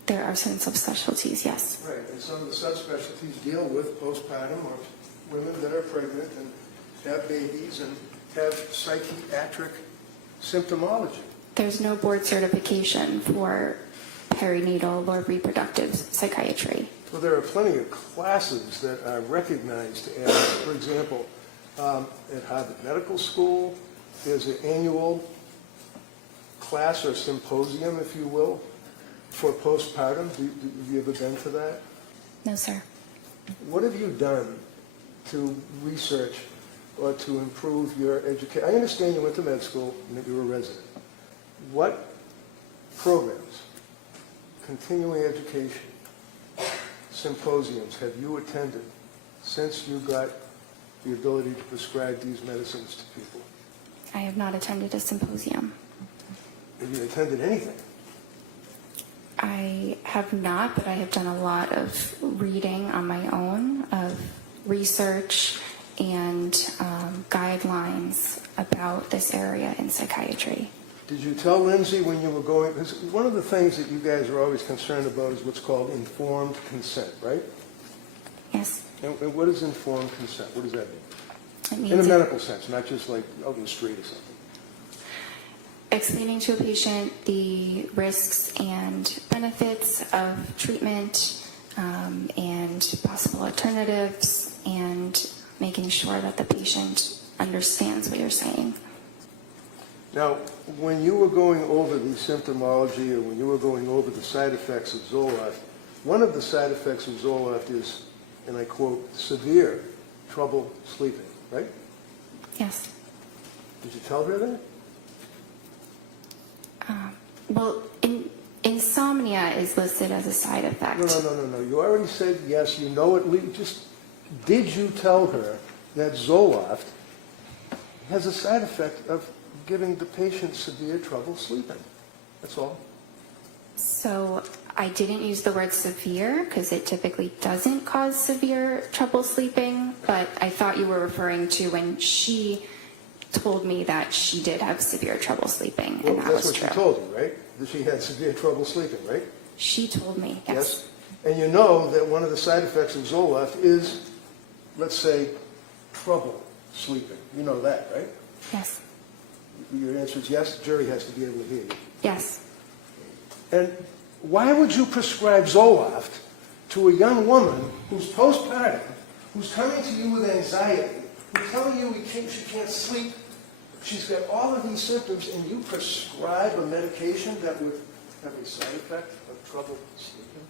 There are certain subspecialties, yes. Right, and some of the subspecialties deal with postpartum or women that are pregnant and have babies and have psychiatric symptomology. There's no board certification for perinatal or reproductive psychiatry. Well, there are plenty of classes that are recognized as, for example, at Harvard Medical School, there's an annual class or symposium, if you will, for postpartum. Have you ever been to that? No, sir. What have you done to research or to improve your education? I understand you went to med school and that you were a resident. What programs, continuing education, symposiums have you attended since you got the ability to prescribe these medicines to people? I have not attended a symposium. Have you attended anything? I have not, but I have done a lot of reading on my own, of research and guidelines about this area in psychiatry. Did you tell Lindsay when you were going, because one of the things that you guys are always concerned about is what's called informed consent, right? Yes. And what is informed consent? What does that mean? It In a means medical sense, not just like out in the street or something. explaining to a patient the risks and benefits of treatment and possible alternatives, and making sure that the patient understands what you're saying. Now, when you were going over the symptomology, or when you were going over the side effects of Zoloft, one of the side effects of Zoloft is, and I quote, severe trouble sleeping, right? Yes. Did you tell her that? Well, insomnia is listed as a side effect. No. You already said yes, you know it. Did you tell her that Zoloft has a side effect of giving the patient severe trouble sleeping? That's all. So I didn't use the word severe because it typically doesn't cause severe trouble sleeping, but I thought you were referring to when she told me that she did have severe trouble sleeping, and that was true. That's what she told you, right? That she had severe trouble sleeping, right? She told me, yes. And you know that one of the side effects of Zoloft is, let's say, trouble sleeping. You know that, right? Yes. Your answer is yes? The jury has to be able to hear you. Yes. And why would you prescribe Zoloft to a young woman who's postpartum, who's coming to you with anxiety, who's telling you she can't sleep, she's got all of these symptoms, and you prescribe a medication that would have a side effect of trouble sleeping?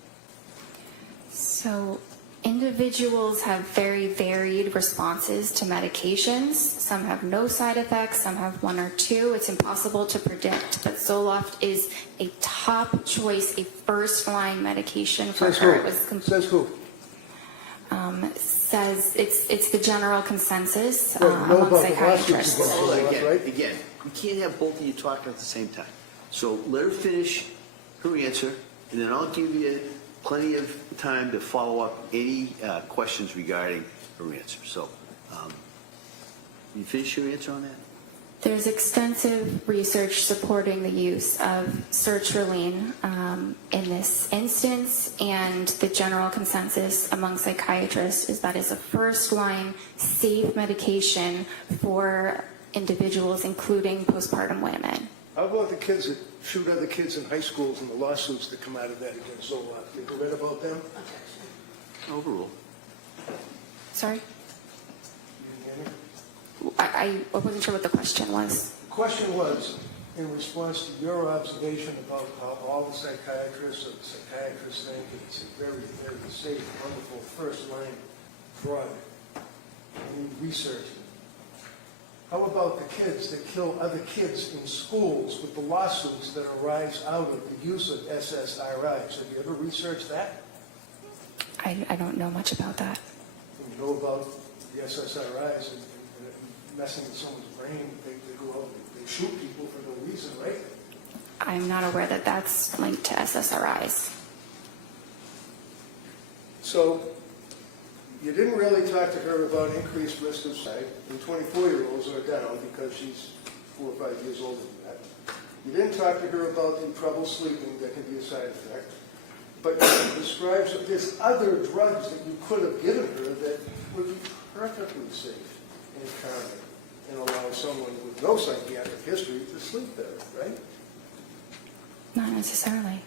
So individuals have very varied responses to medications. Some have no side effects, some have one or two. It's impossible to predict, but Zoloft is a top choice, a first-line medication for her. Says who? Says it's the general consensus Well, know among about the psychiatrists. lawsuits Hold on, against Zoloft, right? again, we can't have both of you talking at the same time. So let her finish her answer, and then I'll give you plenty of time to follow up any questions regarding her answer. So, you finish your answer on that? There's extensive research supporting the use of sertraline in this instance, and the general consensus among psychiatrists is that it's a first-line safe medication for individuals, including postpartum women. How about the kids that shoot other kids in high schools and the lawsuits that come out of that against Zoloft? Did you read about them? Overrule. Sorry? You didn't hear me? I wasn't sure what the question was. The question was, in response to your observation about how all the psychiatrists or the psychiatrists think it's a very, very safe, wonderful first-line drug, and you researched it. How about the kids that kill other kids in schools with the lawsuits that arise out of the use of SSRIs? Have you ever researched that? I don't know much about that. You know about the SSRIs and messing with someone's brain, they go out and they shoot people for no reason, right? I'm not aware that that's linked to SSRIs. So you didn't really talk to her about increased risk of suicide, and 24-year-olds are down because she's 4 or 5 years older than that. You didn't talk to her about the trouble sleeping that can be a side effect, but you described that there's other drugs that you could have given her that would be perfectly safe and calming and allow someone with no psychiatric history to sleep better, right? Not necessarily.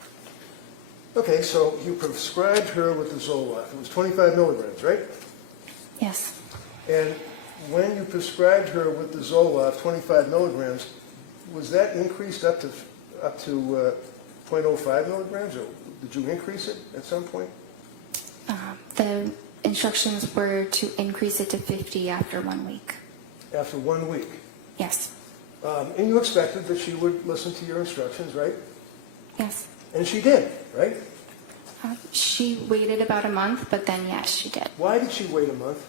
Okay, so you prescribed her with the Zoloft. It was 25 milligrams, right? Yes. And when you prescribed her with the Zoloft, 25 milligrams, was that increased up to 0.05 milligrams, or did you increase it at some point? The instructions were to increase it to 50 after 1 week. After 1 week. Yes. And you expected that she would listen to your instructions, right? Yes. And she did, right? She waited about a month, but then yes, she did. Why did she wait a month?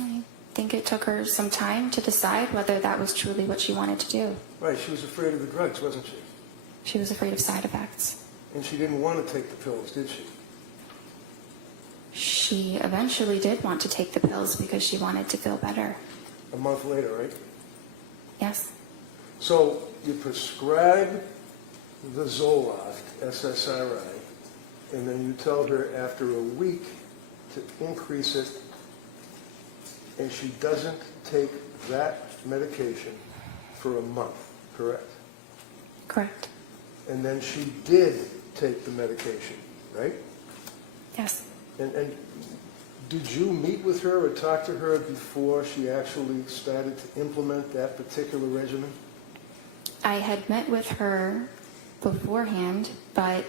I think it took her some time to decide whether that was truly what she wanted to do. Right, she was afraid of the drugs, wasn't she? She was afraid of side effects. And she didn't want to take the pills, did she? She eventually did want to take the pills because she wanted to feel better. A month later, right? Yes. So you prescribe the Zoloft, SSRI, and then you tell her after a week to increase it, and she doesn't take that medication for a month, correct? Correct. And then she did take the medication, right? Yes. And did you meet with her or talk to her before she actually started to implement that particular regimen? I had met with her beforehand, but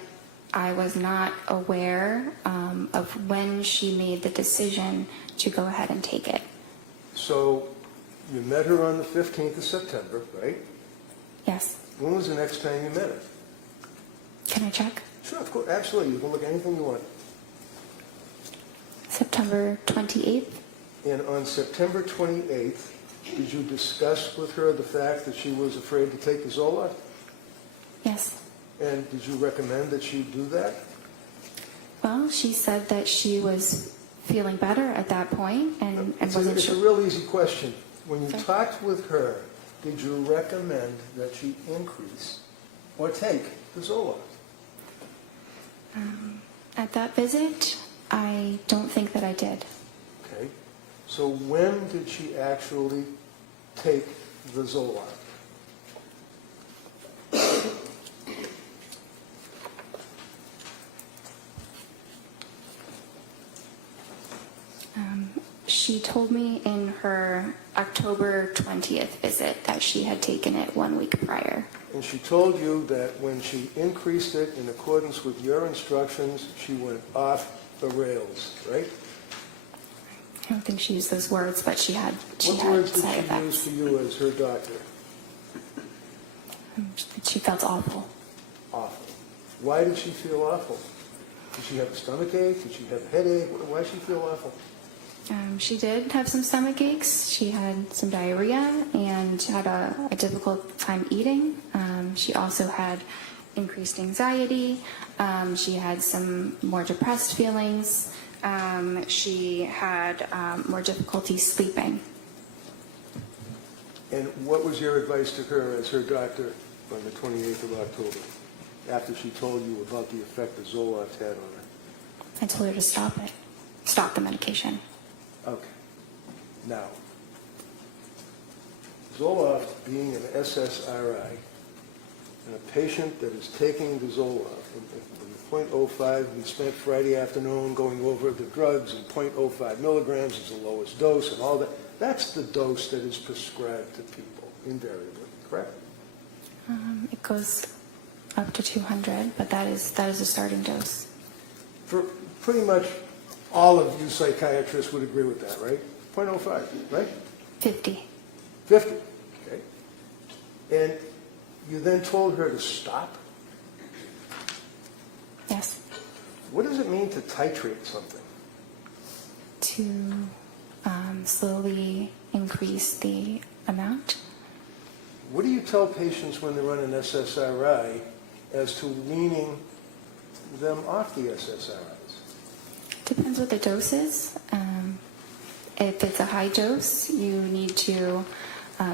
I was not aware of when she made the decision to go ahead and take it. So you met her on the 15th of September, right? Yes. When was the next time you met her? Can I check? Sure, of course, absolutely. You can look at anything you want. September 28th. And on September 28th, did you discuss with her the fact that she was afraid to take the Zoloft? Yes. And did you recommend that she do that? Well, she said that she was feeling better at that point and wasn't It's a sure. real easy question. When you Sorry? talked with her, did you recommend that she increase or take the Zoloft? At that visit, I don't think that I did. Okay. So when did she actually take the Zoloft? She told me in her October 20th visit that she had taken it 1 week prior. And she told you that when she increased it in accordance with your instructions, she went off the rails, right? I don't think she used those words, but she had What words did side she use effects. to you as her doctor? She felt awful. Awful. Why did she feel awful? Did she have a stomach ache? Did she have a headache? Why did she feel awful? She did have some stomach aches. She had some diarrhea and had a difficult time eating. She also had increased anxiety. She had some more depressed feelings. She had more difficulty sleeping. And what was your advice to her as her doctor on the 28th of October, after she told you about the effect the Zoloft had on her? I told her to stop it, stop the medication. Okay. Now, Zoloft being an SSRI, and a patient that is taking the Zoloft, and 0.05, we spent Friday afternoon going over the drugs, and 0.05 milligrams is the lowest dose, and all that. That's the dose that is prescribed to people, invariably, correct? It goes up to 200, but that is a starting dose. For pretty much all of you psychiatrists would agree with that, right? 0.05, right? 50. 50, okay. And you then told her to stop? Yes. What does it mean to titrate something? To slowly increase the amount. What do you tell patients when they're on an SSRI as to weaning them off the SSRIs? Depends what the dose is. If it's a high dose, you need to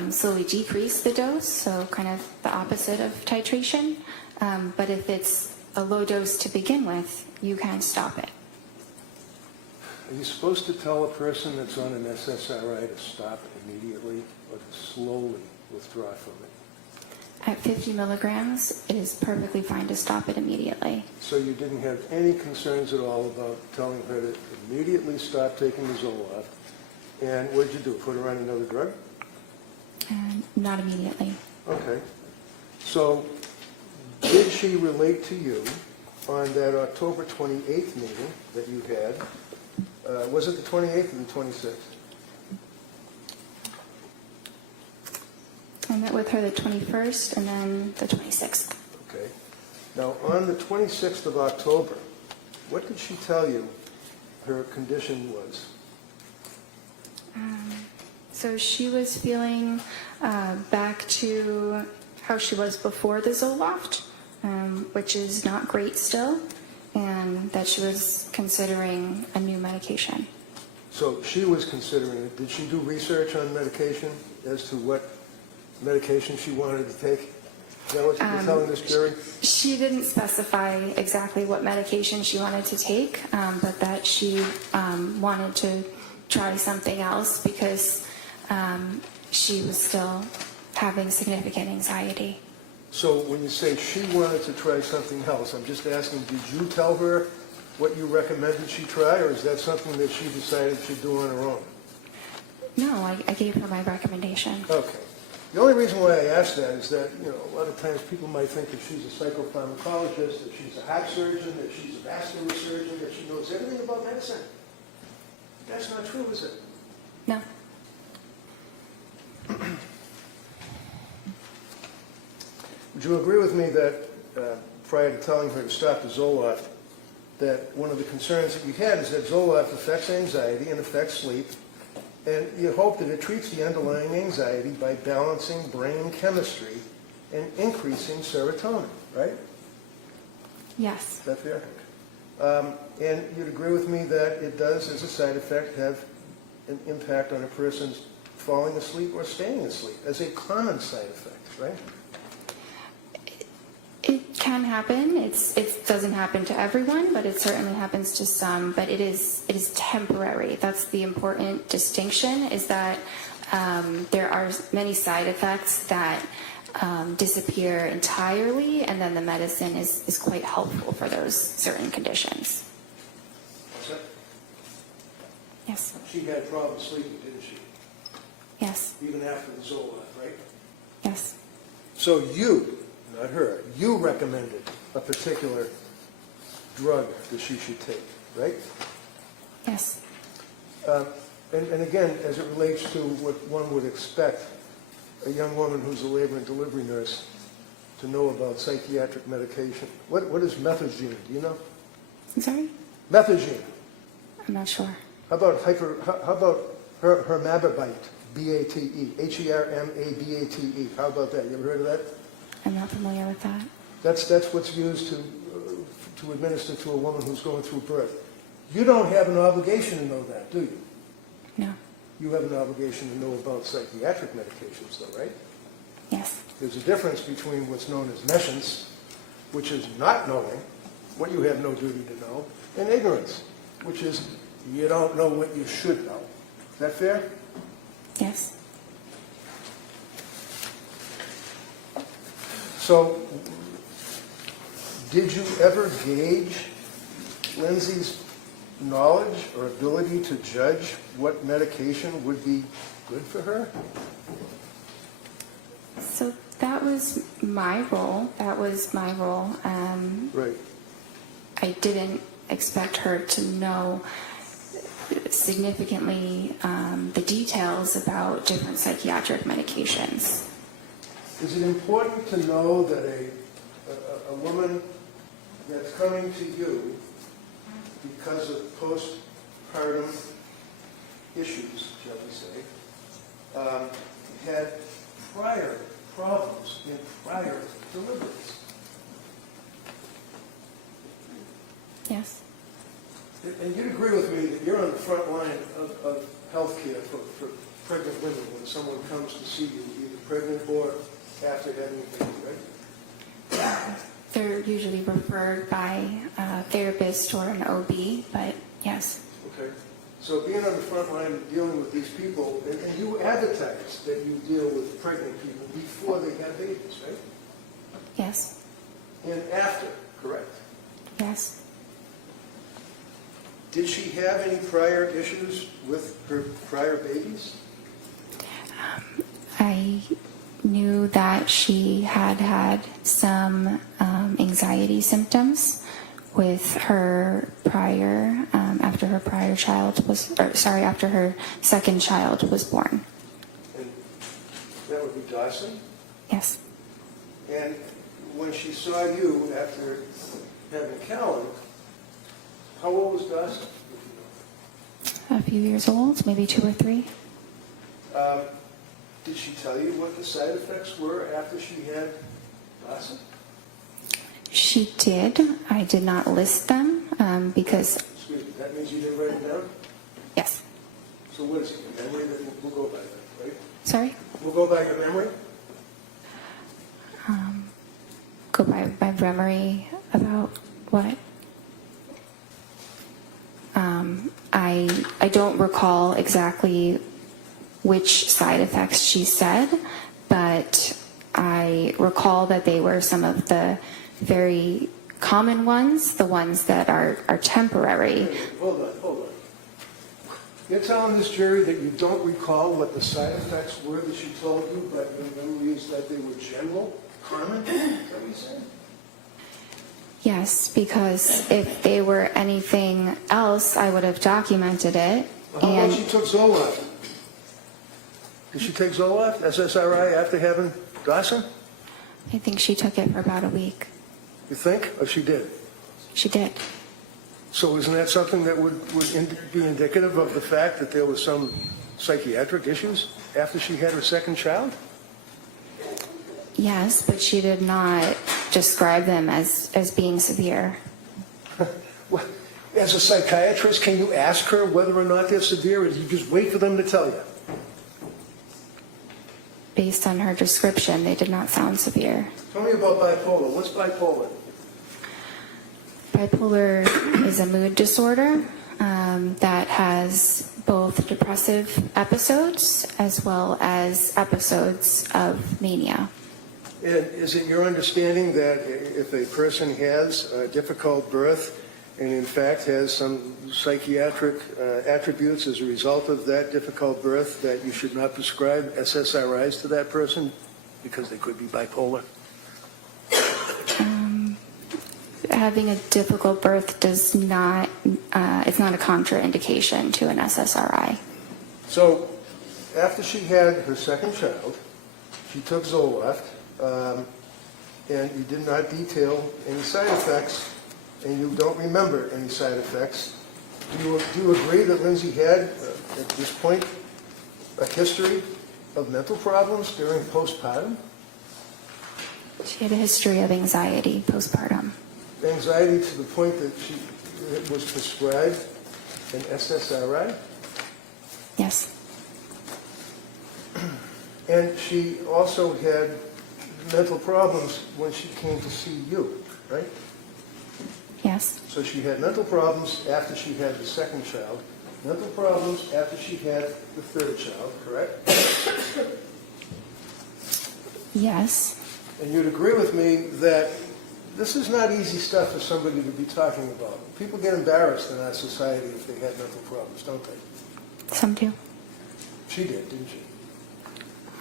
slowly decrease the dose, so kind of the opposite of titration. But if it's a low dose to begin with, you can stop it. Are you supposed to tell a person that's on an SSRI to stop immediately or to slowly withdraw from it? At 50 milligrams, it is perfectly fine to stop it immediately. So you didn't have any concerns at all about telling her to immediately stop taking the Zoloft. And what did you do, put her on another drug? Not immediately. Okay. So did she relate to you on that October 28th meeting that you had? Was it the 28th or the 26th? I met with her the 21st and then the 26th. Okay. Now, on the 26th of October, what did she tell you her condition was? So she was feeling back to how she was before the Zoloft, which is not great still, and that she was considering a new medication. So she was considering it. Did she do research on medication as to what medication she wanted to take? Is that what you're telling this jury? She didn't specify exactly what medication she wanted to take, but that she wanted to try something else because she was still having significant anxiety. So when you say she wanted to try something else, I'm just asking, did you tell her what you recommended she try, or is that something that she decided she'd do on her own? No, I gave her my recommendation. Okay. The only reason why I ask that is that, you know, a lot of times people might think that she's a psychopharmacologist, that she's a heart surgeon, that she's a vascular surgeon, that she knows everything about medicine. That's not true, is it? No. Would you agree with me that prior to telling her to stop the Zoloft, that one of the concerns that you had is that Zoloft affects anxiety and affects sleep, and you hope that it treats the underlying anxiety by balancing brain chemistry and increasing serotonin, right? Yes. Is that fair? And you'd agree with me that it does, as a side effect, have an impact on a person's falling asleep or staying asleep, as a common side effect, right? It can happen. It doesn't happen to everyone, but it certainly happens to some. But it is temporary. That's the important distinction. Is that there are many side effects that disappear entirely, and then the medicine is quite helpful for those certain conditions. What's that? Yes. She had problems sleeping, didn't she? Yes. Even after the Zoloft, right? Yes. So you, not her, you recommended a particular drug that she should take, right? Yes. And again, as it relates to what one would expect a young woman who's a labor and delivery nurse to know about psychiatric medication, what is methadone? Do you know? I'm sorry? Methadone. I'm not sure. How about hermababate, B-A-T-E, H-E-R-M-A-B-A-T-E? How about that? You ever heard of that? I'm not familiar with that. That's what's used to administer to a woman who's going through birth. You don't have an obligation to know that, do you? No. You have an obligation to know about psychiatric medications, though, right? Yes. There's a difference between what's known as nescience, which is not knowing what you have no duty to know, and ignorance, which is you don't know what you should know. Is that fair? Yes. So, did you ever gauge Lindsay's knowledge or ability to judge what medication would be good for her? So that was my role. Right. I didn't expect her to know significantly the details about different psychiatric medications. Is it important to know that a woman that's coming to you because of postpartum issues, shall we say, had prior problems in prior deliveries? Yes. And you'd agree with me that you're on the front line of healthcare for pregnant women when someone comes to see you, either pregnant or after having a baby, right? They're usually referred by a therapist or an OB, but yes. Okay. So being on the front line and dealing with these people, and you advertise that you deal with pregnant people before they have babies, right? Yes. And after, correct? Yes. Did she have any prior issues with her prior babies? I knew that she had some anxiety symptoms with her prior, after her prior child was, after her second child was born. And that would be Dawson? Yes. And when she saw you after having Callan, how old was Dawson? A few years old, maybe 2 or 3. Did she tell you what the side effects were after she had Dawson? She did. I did not list them because... Excuse me, that means you didn't write it down? Yes. So what is it, your memory? We'll go by that, right? Sorry? We'll go by your memory? Go by my memory about what? I don't recall exactly which side effects she said, but I I recall that they were some of the very common ones, the ones that are temporary. Hold on. You're telling this jury that you don't recall what the side effects were that she told you, but your memory is that they were general, common? Is that what you're saying? Yes, because if they were anything else, I would have documented it. Well, how about she took Zoloft? Did she take Zoloft, SSRI, after having Dawson? I think she took it for about a week. You think? Or she did? She did. So isn't that something that would be indicative of the fact that there was some psychiatric issues after she had her second child? Yes, but she did not describe them as being severe. Well, as a psychiatrist, can you ask her whether or not they're severe, or do you just wait for them to tell you? Based on her description, they did not sound severe. Tell me about bipolar. What's bipolar? Bipolar is a mood disorder that has both depressive episodes as well as episodes of mania. And is it your understanding that if a person has a difficult birth and in fact has some psychiatric attributes as a result of that difficult birth, that you should not prescribe SSRIs to that person because they could be bipolar? Having a difficult birth does not, it's not a contraindication to an SSRI. So after she had her second child, she took Zoloft, and you did not detail any side effects, and you don't remember any side effects. Do you agree that Lindsay had, at this point, a history of mental problems during postpartum? She had a history of anxiety postpartum. Anxiety to the point that she was prescribed an SSRI? Yes. And she also had mental problems when she came to see you, right? Yes. So she had mental problems after she had the second child, mental problems after she had the third child, correct? Yes. And you'd agree with me that this is not easy stuff for somebody to be talking about. People get embarrassed in our society if they had mental problems, don't they? Some do. She did, didn't she?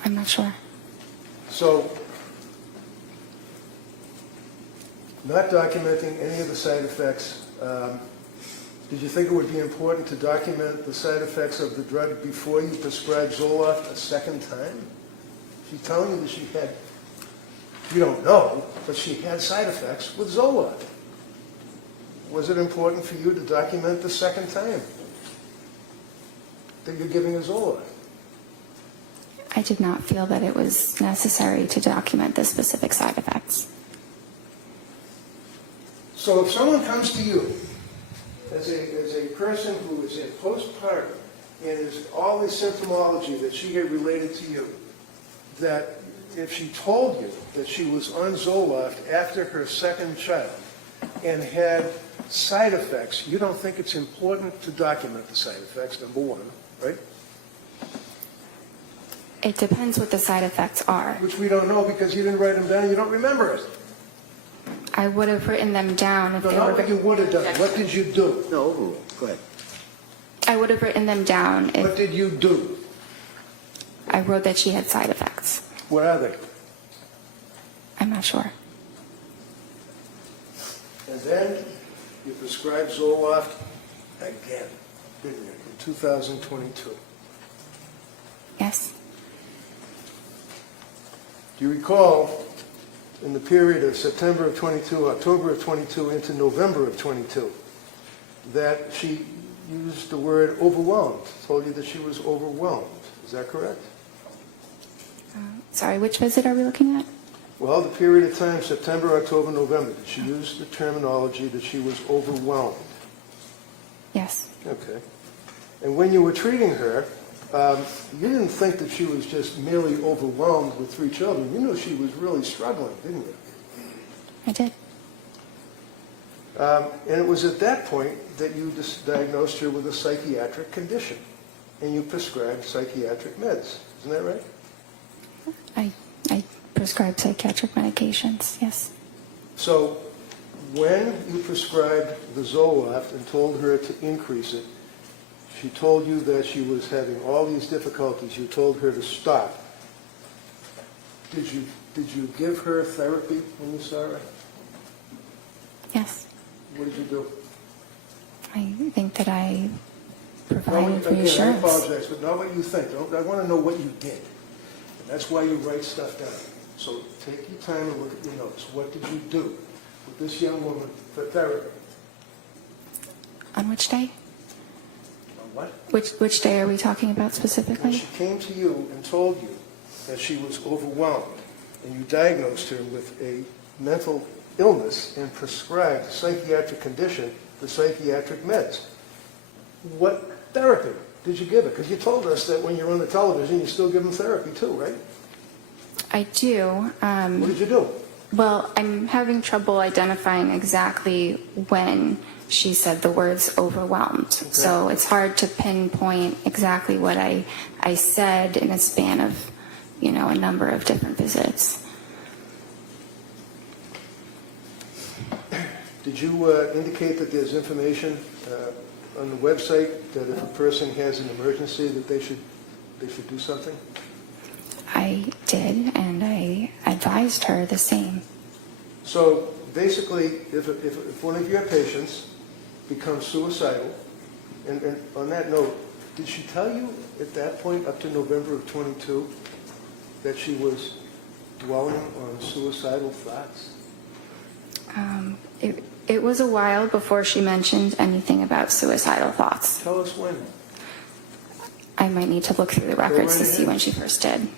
I'm not sure. So, not documenting any of the side effects, did you think it would be important to document the side effects of the drug before you prescribed Zoloft a second time? She's telling you that she had, you don't know, but she had side effects with Zoloft. Was it important for you to document the second time that you're giving her Zoloft? I did not feel that it was necessary to document the specific side effects. So if someone comes to you as a person who is in postpartum and is all the symptomology that she had related to you, that if she told you that she was on Zoloft after her second child and had side effects, you don't think it's important to document the side effects, number one, right? It depends what the side effects are. Which we don't know because you didn't write them down, you don't remember it. I would have written them down if No, they not were. what you would have done. What did you do? No, overrule. Go ahead. I would have written them down if What did you do? I wrote that she had side effects. What are they? I'm not sure. And then you prescribed Zoloft again, didn't you, in 2022? Yes. Do you recall in the period of September of 22, October of 22, into November of 22, that she used the word overwhelmed, told you that she was overwhelmed? Is that correct? Sorry, which visit are we looking at? Well, the period of time, September, October, November, did she use the terminology that she was overwhelmed? Yes. Okay. And when you were treating her, you didn't think that she was just merely overwhelmed with 3 children. You knew she was really struggling, didn't you? I did. And it was at that point that you diagnosed her with a psychiatric condition, and you prescribed psychiatric meds. Isn't that right? I prescribed psychiatric medications, yes. So when you prescribed the Zoloft and told her to increase it, she told you that she was having all these difficulties. You told her to stop. Did you give her therapy when you saw her? Yes. What did you do? I think that I Again, provided I reassurance. apologize, but not what you think. I want to know what you did. And that's why you write stuff down. So take your time and look at your notes. What did you do with this young woman for therapy? On which day? On what? Which day are we talking about When specifically? she came to you and told you that she was overwhelmed, and you diagnosed her with a mental illness and prescribed a psychiatric condition for psychiatric meds, what therapy did you give her? Because you told us that when you're on the television, you still give them therapy too, right? I do. What did you do? Well, I'm having trouble identifying exactly when she said the words overwhelmed. So it's hard to pinpoint exactly what I said in a span of, a number of different visits. Did you indicate that there's information on the website that if a person has an emergency that they should do something? I did, and I advised her the same. So basically, if one of your patients becomes suicidal, and on that note, did she tell you at that point, up to November of 22, that she was dwelling on suicidal thoughts? It was a while before she mentioned anything about suicidal thoughts. Tell us when. I might need to look through the records to right see ahead. when she first did.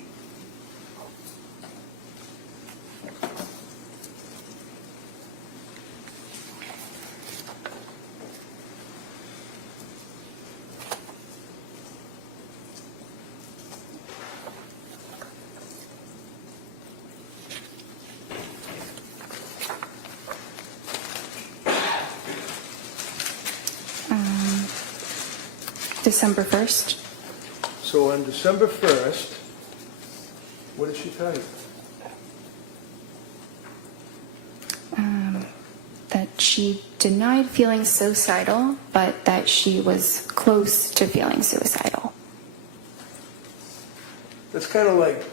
December 1st. So on December 1st, what did she tell you? That she denied feeling suicidal, but that she was close to feeling suicidal. That's kind of like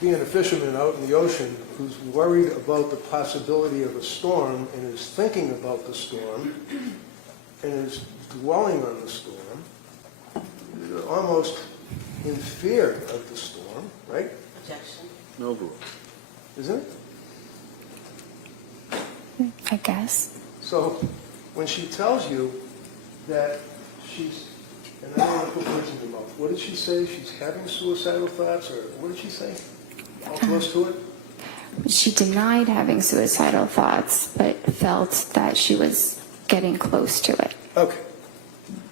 being a fisherman out in the ocean who's worried about the possibility of a storm and is thinking about the storm and is dwelling on the storm, almost in fear of the storm, right? Objection. No rule. Isn't it? I guess. So when she tells you that she's, and I don't want to put words in your mouth, what did she say? She's having suicidal thoughts, or what did she say? All close to it? She denied having suicidal thoughts, but felt that she was getting close to it. Okay.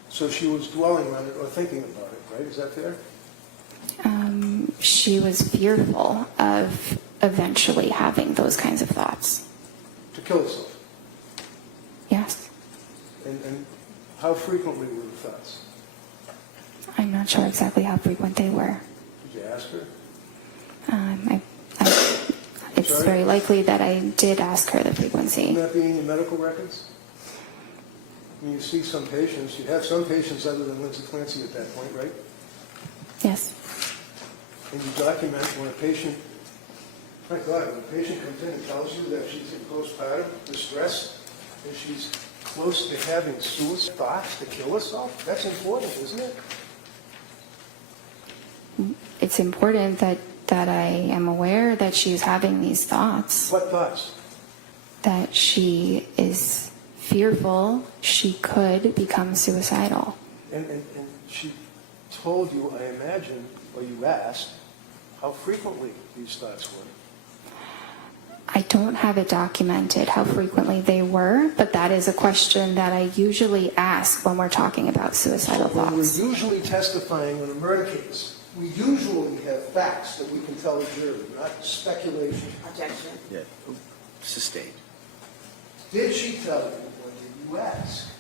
So she was dwelling on it or thinking about it, right? Is that fair? She was fearful of eventually having those kinds of thoughts. To kill herself. Yes. And how frequently were the thoughts? I'm not sure exactly how frequent they were. Did you ask her? It's Sorry? very likely that I did ask her the frequency. Would that be in your medical records? I mean, you see some patients, you have some patients other than Lindsay Clancy at that point, right? Yes. And you document when a patient, my God, when a patient comes in and tells you that she's in postpartum distress and she's close to having suicide thoughts to kill herself, that's important, isn't it? It's important that I am aware that she's having these thoughts, What thoughts? that she is fearful she could become suicidal. And she told you, I imagine, or you asked, how frequently these thoughts were. I don't have it documented how frequently they were, but that is a question that I usually ask when we're talking about suicidal When we're thoughts. usually testifying on a murder case, we usually have facts that we can tell a jury, not speculation. Objection. Yeah. Sustained. Did she tell you when you asked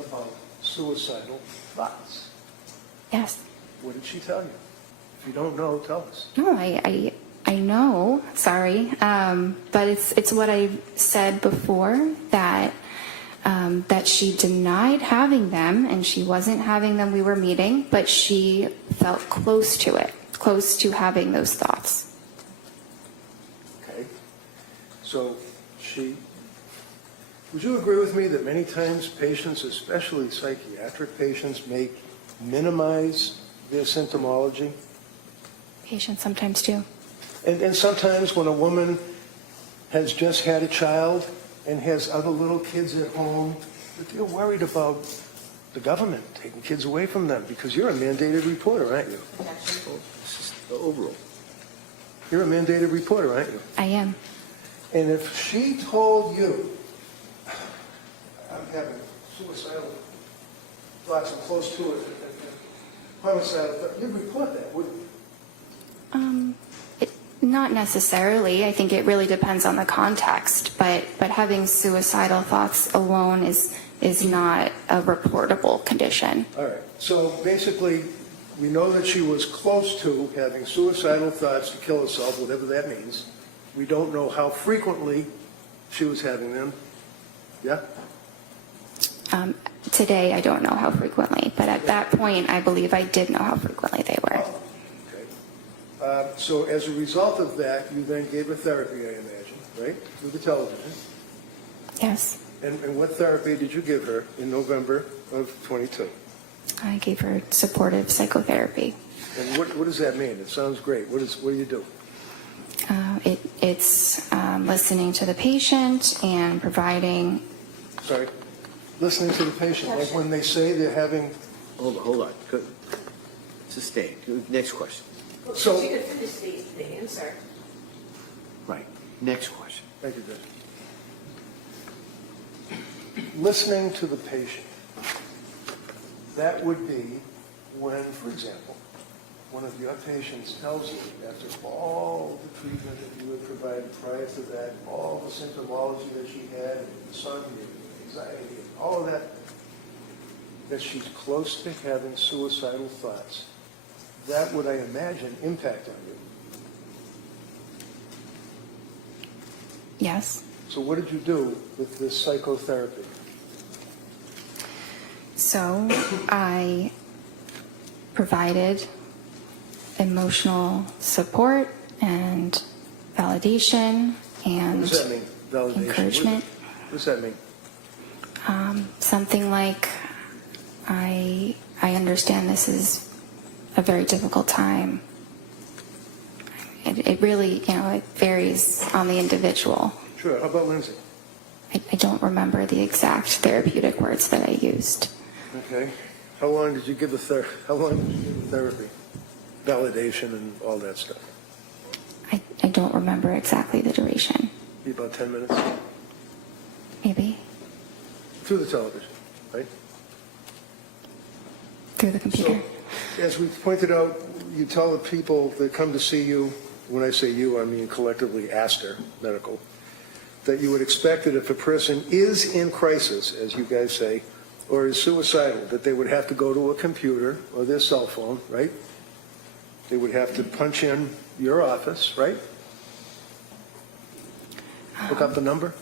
about suicidal thoughts? Yes. What did she tell you? If you don't know, tell us. No, I I know, sorry, but it's what I said before, that that she denied having them, and she wasn't having them. We were meeting, but she felt close to it, close to having those thoughts. Okay. So would you agree with me that many times patients, especially psychiatric patients, may minimize their symptomology? Patients sometimes do. And sometimes when a woman has just had a child and has other little kids at home, they're worried about the government taking kids away from them, because you're a mandated reporter, aren't you? This is the overall. You're a mandated reporter, aren't you? I am. And if she told you, I'm having suicidal thoughts, I'm close to it, homicidal thoughts, you'd report that, wouldn't you? Not necessarily. I think it really depends on the context, but having suicidal thoughts alone is not a reportable condition. All right. So basically, we know that she was close to having suicidal thoughts to kill herself, whatever that means. We don't know how frequently she was having them. Yeah? Today, I don't know how frequently, but at that point, I believe I did know how frequently they were. Okay. So as a result of that, you then gave her therapy, I imagine, right? Through the television. Yes. And what therapy did you give her in November of 22? I gave her supportive psychotherapy. And what does that mean? It sounds great. What do you do? It's listening to the patient and providing. Sorry? Listening to the patient, like when they say they're having... Hold on. Sustain. Next question. So... You can finish the answer. Right. Next question. Thank you, Judge. Listening to the patient, that would be when, for example, one of your patients tells you, after all the treatment that you had provided prior to that, all the symptomology that she had, insomnia, anxiety, and all of that, that she's close to having suicidal thoughts. That would, I imagine, impact on you. Yes. So what did you do with this psychotherapy? So I provided emotional support and validation and What does that mean, validation? encouragement. What does that mean? Something like, I understand this is a very difficult time. It really, it varies on the individual. Sure. How about Lindsay? I don't remember the exact therapeutic words that I used. Okay. How long did you give the therapy? Validation and all that stuff? I don't remember exactly the duration. Be about 10 minutes? Maybe. Through the television, right? Through the computer. So, as we pointed out, you tell the people that come to see you, when I say you, I mean collectively Astor Medical, that you would expect that if a person is in crisis, as you guys say, or is suicidal, that they would have to go to a computer or their cell phone, right? They would have to punch in your office, right? Look up the number.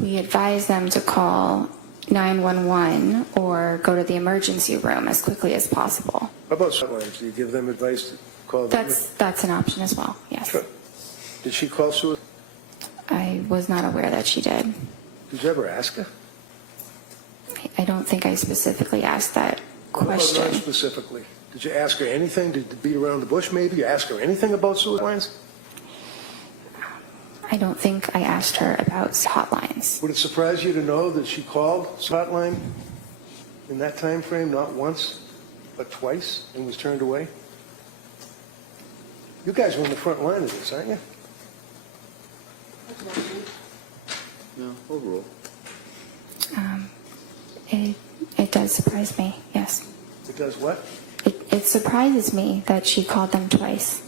We advise them to call 911 or go to the emergency room as quickly as possible. How about hotlines? Do you give them advice to call them? That's an option as well, yes. Sure. Did she call suicide? I was not aware that she did. Did you ever ask her? I don't think I specifically asked that Not question. specifically. Did you ask her anything? Did you beat around the bush maybe? You ask her anything about suicide lines? I don't think I asked her about hotlines. Would it surprise you to know that she called hotline in that time frame, not once, but twice, and was turned away? You guys were in the front line of this, aren't you? No, overall. It does surprise me, yes. It does what? It surprises me that she called them twice.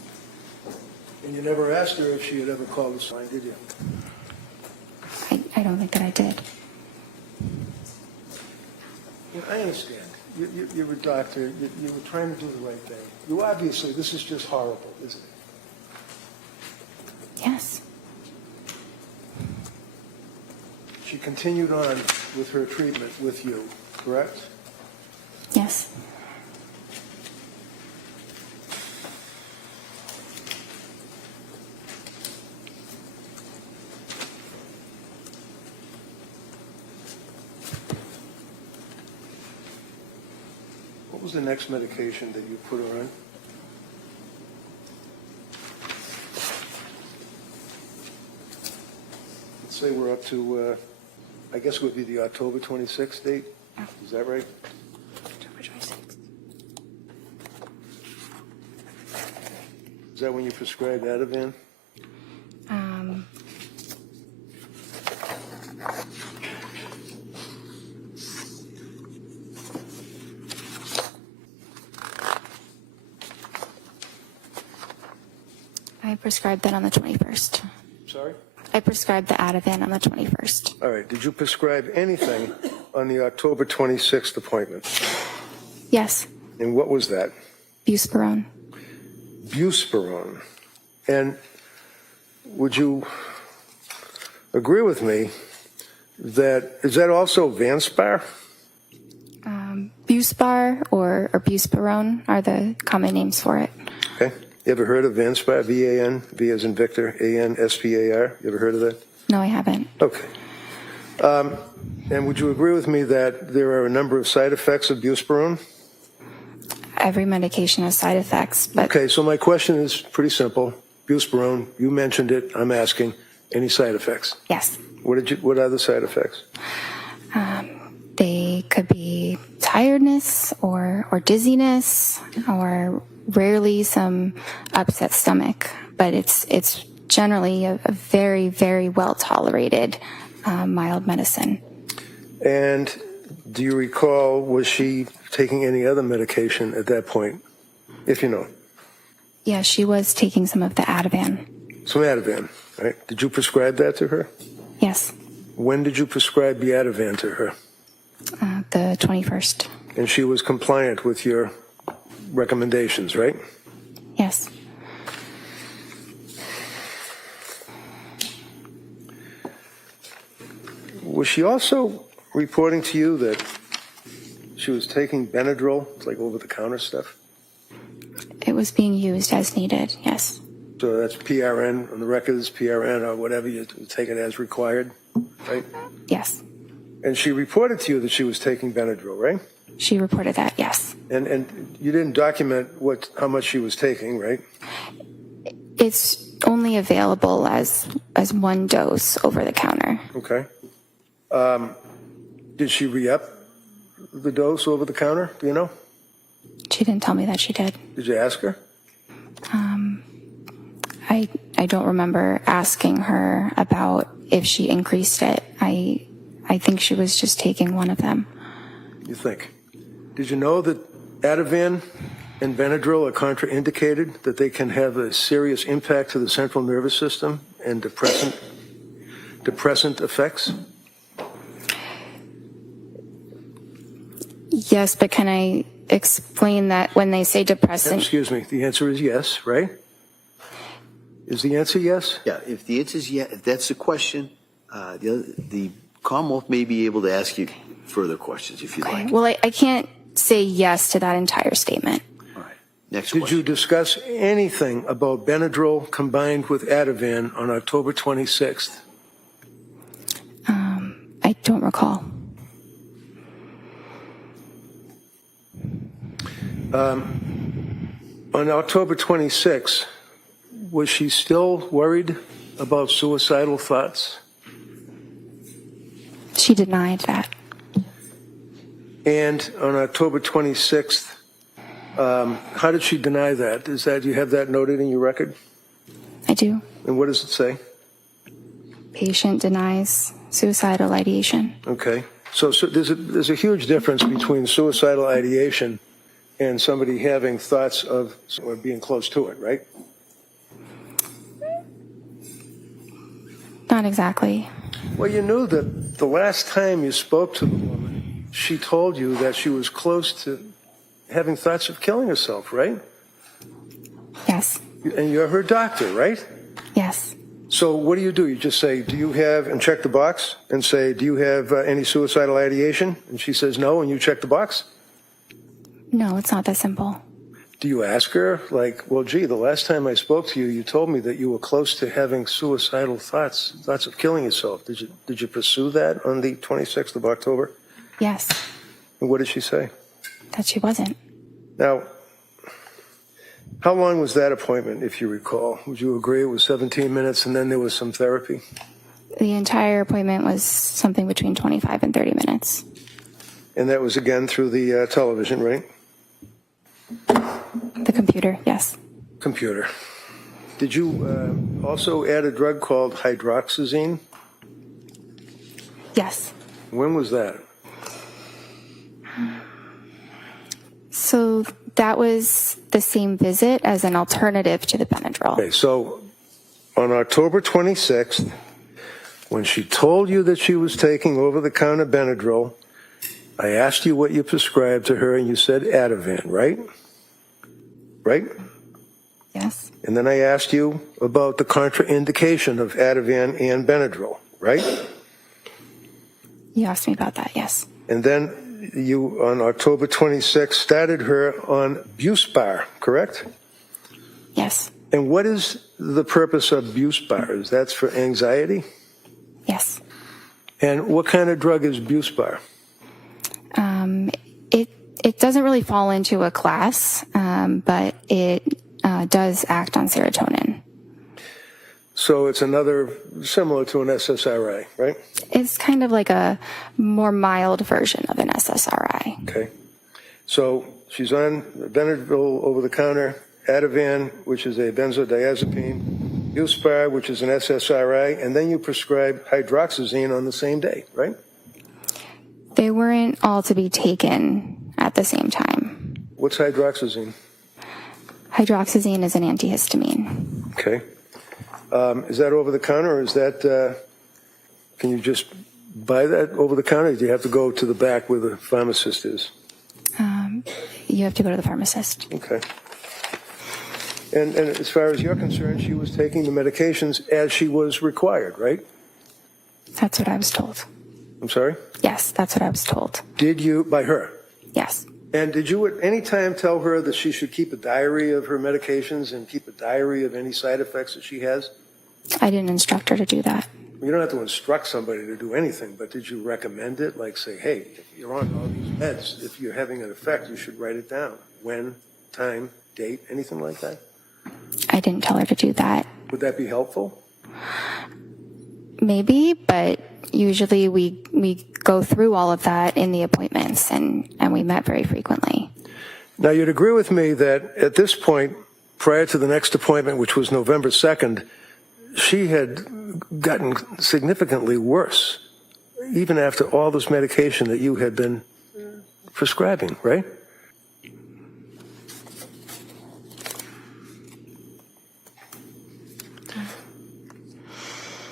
And you never asked her if she had ever called this line, did you? I don't think that I did. Yeah, I understand. You're a doctor. You were trying to do the right thing. You obviously, this is just horrible, isn't it? She continued on with her treatment with you, correct? Yes. What was the next medication that you put her on? Let's say we're up to, I guess it would be the October 26th date. Is that right? October 26th. Is that when you prescribed Ativan? I prescribed that on the 21st. Sorry? I prescribed the Ativan on the 21st. All right. Did you prescribe anything on the October 26th appointment? Yes. And what was that? Buspirone. Buspirone. And would you agree with me that, is that also Vanspar? Buspar or Buspirone are the common names for it. Okay. You ever heard of Vanspar? V-A-N, V as in Victor, A-N-S-P-A-R? You ever heard of that? No, I haven't. Okay. And would you agree with me that there are a number of side effects of Buspirone? Every medication has side effects, but Okay, so my question is pretty simple. Buspirone, you mentioned it. I'm asking, any side effects? yes, What are the side effects? they could be tiredness or dizziness or rarely some upset stomach, but it's generally a very, very well tolerated mild medicine. And do you recall, was she taking any other medication at that point, if you know? Yeah, she was taking some of the Ativan. Some Ativan, right? Did you prescribe that to her? Yes, When did you prescribe the Ativan to her? the 21st. And she was compliant with your recommendations, right? Yes. Was she also reporting to you that she was taking Benadryl, like over-the-counter stuff? It was being used as needed, yes. So that's PRN, on the records, PRN or whatever, you take it as required, right? Yes. And she reported to you that she was taking Benadryl, right? She reported that, yes. And you didn't document how much she was taking, right? It's only available as one dose over the counter. Okay. Did she re-up the dose over the counter? Do you know? She didn't tell me that she did. Did you ask her? I don't remember asking her about if she increased it. I think she was just taking one of them. You think? Did you know that Ativan and Benadryl are contraindicated, that they can have a serious impact to the central nervous system and depressant effects? Yes, but can I explain that when they say depressant? Excuse me. The answer is yes, right? Is the answer yes? Yeah, if the answer is yes, if that's the question, the Commonwealth may be able to ask you further questions if you'd like. Well, I can't say yes to that entire statement. All right. Next Did question. you discuss anything about Benadryl combined with Ativan on October 26th? I don't recall. On October 26th, was she still worried about suicidal thoughts? She denied that. And on October 26th, how did she deny that? Do you have that noted in your record? I do. And what does it say? Patient denies suicidal ideation. Okay. So there's a huge difference between suicidal ideation and somebody having thoughts of or being close to it, right? Not exactly. Well, you knew that the last time you spoke to the woman, she told you that she was close to having thoughts of killing herself, right? Yes. And you're her doctor, right? Yes. So what do? You just say, do you have, and check the box, and say, do you have any suicidal ideation? And she says no, and you check the box? No, it's not that simple. Do you ask her, like, well, gee, the last time I spoke to you, you told me that you were close to having suicidal thoughts of killing yourself. Did you pursue that on the 26th of October? Yes, And what did she say? that she wasn't. Now, how long was that appointment, if you recall? Would you agree it was 17 minutes and then there was some therapy? The entire appointment was something between 25 and 30 minutes. And that was again through the television, right? The computer, yes. Computer. Did you also add a drug called hydroxyzine? Yes. When was that? So that was the same visit as an alternative to the Benadryl. Okay, so on October 26th, when she told you that she was taking over-the-counter Benadryl, I asked you what you prescribed to her, and you said Ativan, right? Right? Yes. And then I asked you about the contraindication of Ativan and Benadryl, right? You asked me about that, yes. And then you, on October 26th, started her on Buspar, correct? Yes. And what is the purpose of Buspar? Is that for anxiety? Yes. And what kind of drug is Buspar? It doesn't really fall into a class, but it does act on serotonin. So it's another, similar to an SSRI, right? It's kind of like a more mild version of an SSRI. Okay. So she's on Benadryl over-the-counter, Ativan, which is a benzodiazepine, Buspar, which is an SSRI, and then you prescribe hydroxyzine on the same day, right? They weren't all to be taken at the same time. What's hydroxyzine? Hydroxyzine is an antihistamine. Okay. Is that over-the-counter, or is that, can you just buy that over-the-counter, or do you have to go to the back where the pharmacist is? You have to go to the pharmacist. Okay. And as far as you're concerned, she was taking the medications as she was required, right? That's what I was told. I'm sorry? Yes, that's what I was told. Did you, by her? Yes. And did you at any time tell her that she should keep a diary of her medications and keep a diary of any side effects that she has? I didn't instruct her to do that. You don't have to instruct somebody to do anything, but did you recommend it? Like say, hey, if you're on all these meds, if you're having an effect, you should write it down. When, time, date, anything like that? I didn't tell her to do that. Would that be helpful? Maybe, but usually we go through all of that in the appointments, and we met very frequently. Now, you'd agree with me that at this point, prior to the next appointment, which was November 2nd, she had gotten significantly worse, even after all this medication that you had been prescribing, right?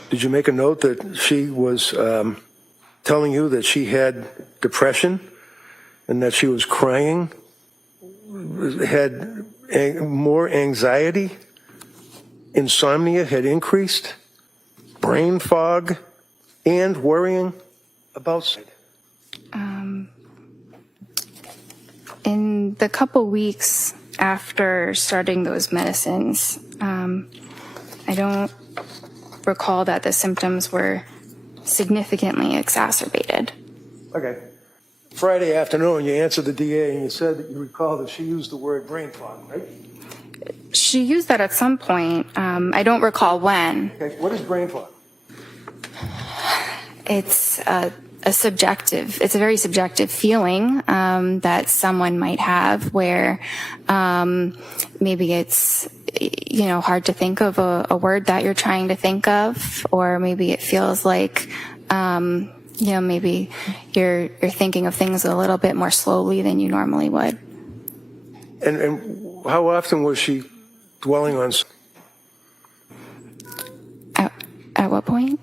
Did you make a note that she was telling you that she had depression and that she was crying, had more anxiety, insomnia had increased, brain fog, and worrying about suicide? In the couple weeks after starting those medicines, I don't recall that the symptoms were significantly exacerbated. Okay. Friday afternoon, you answered the DA and you said that you recall that she used the word brain fog, right? She used that at some point. I don't recall when. Okay. What is brain fog? It's a very subjective feeling that someone might have where maybe it's hard to think of a word that you're trying to think of, or maybe it feels like maybe you're thinking of things a little bit more slowly than you normally would. And how often was she dwelling on? At what point?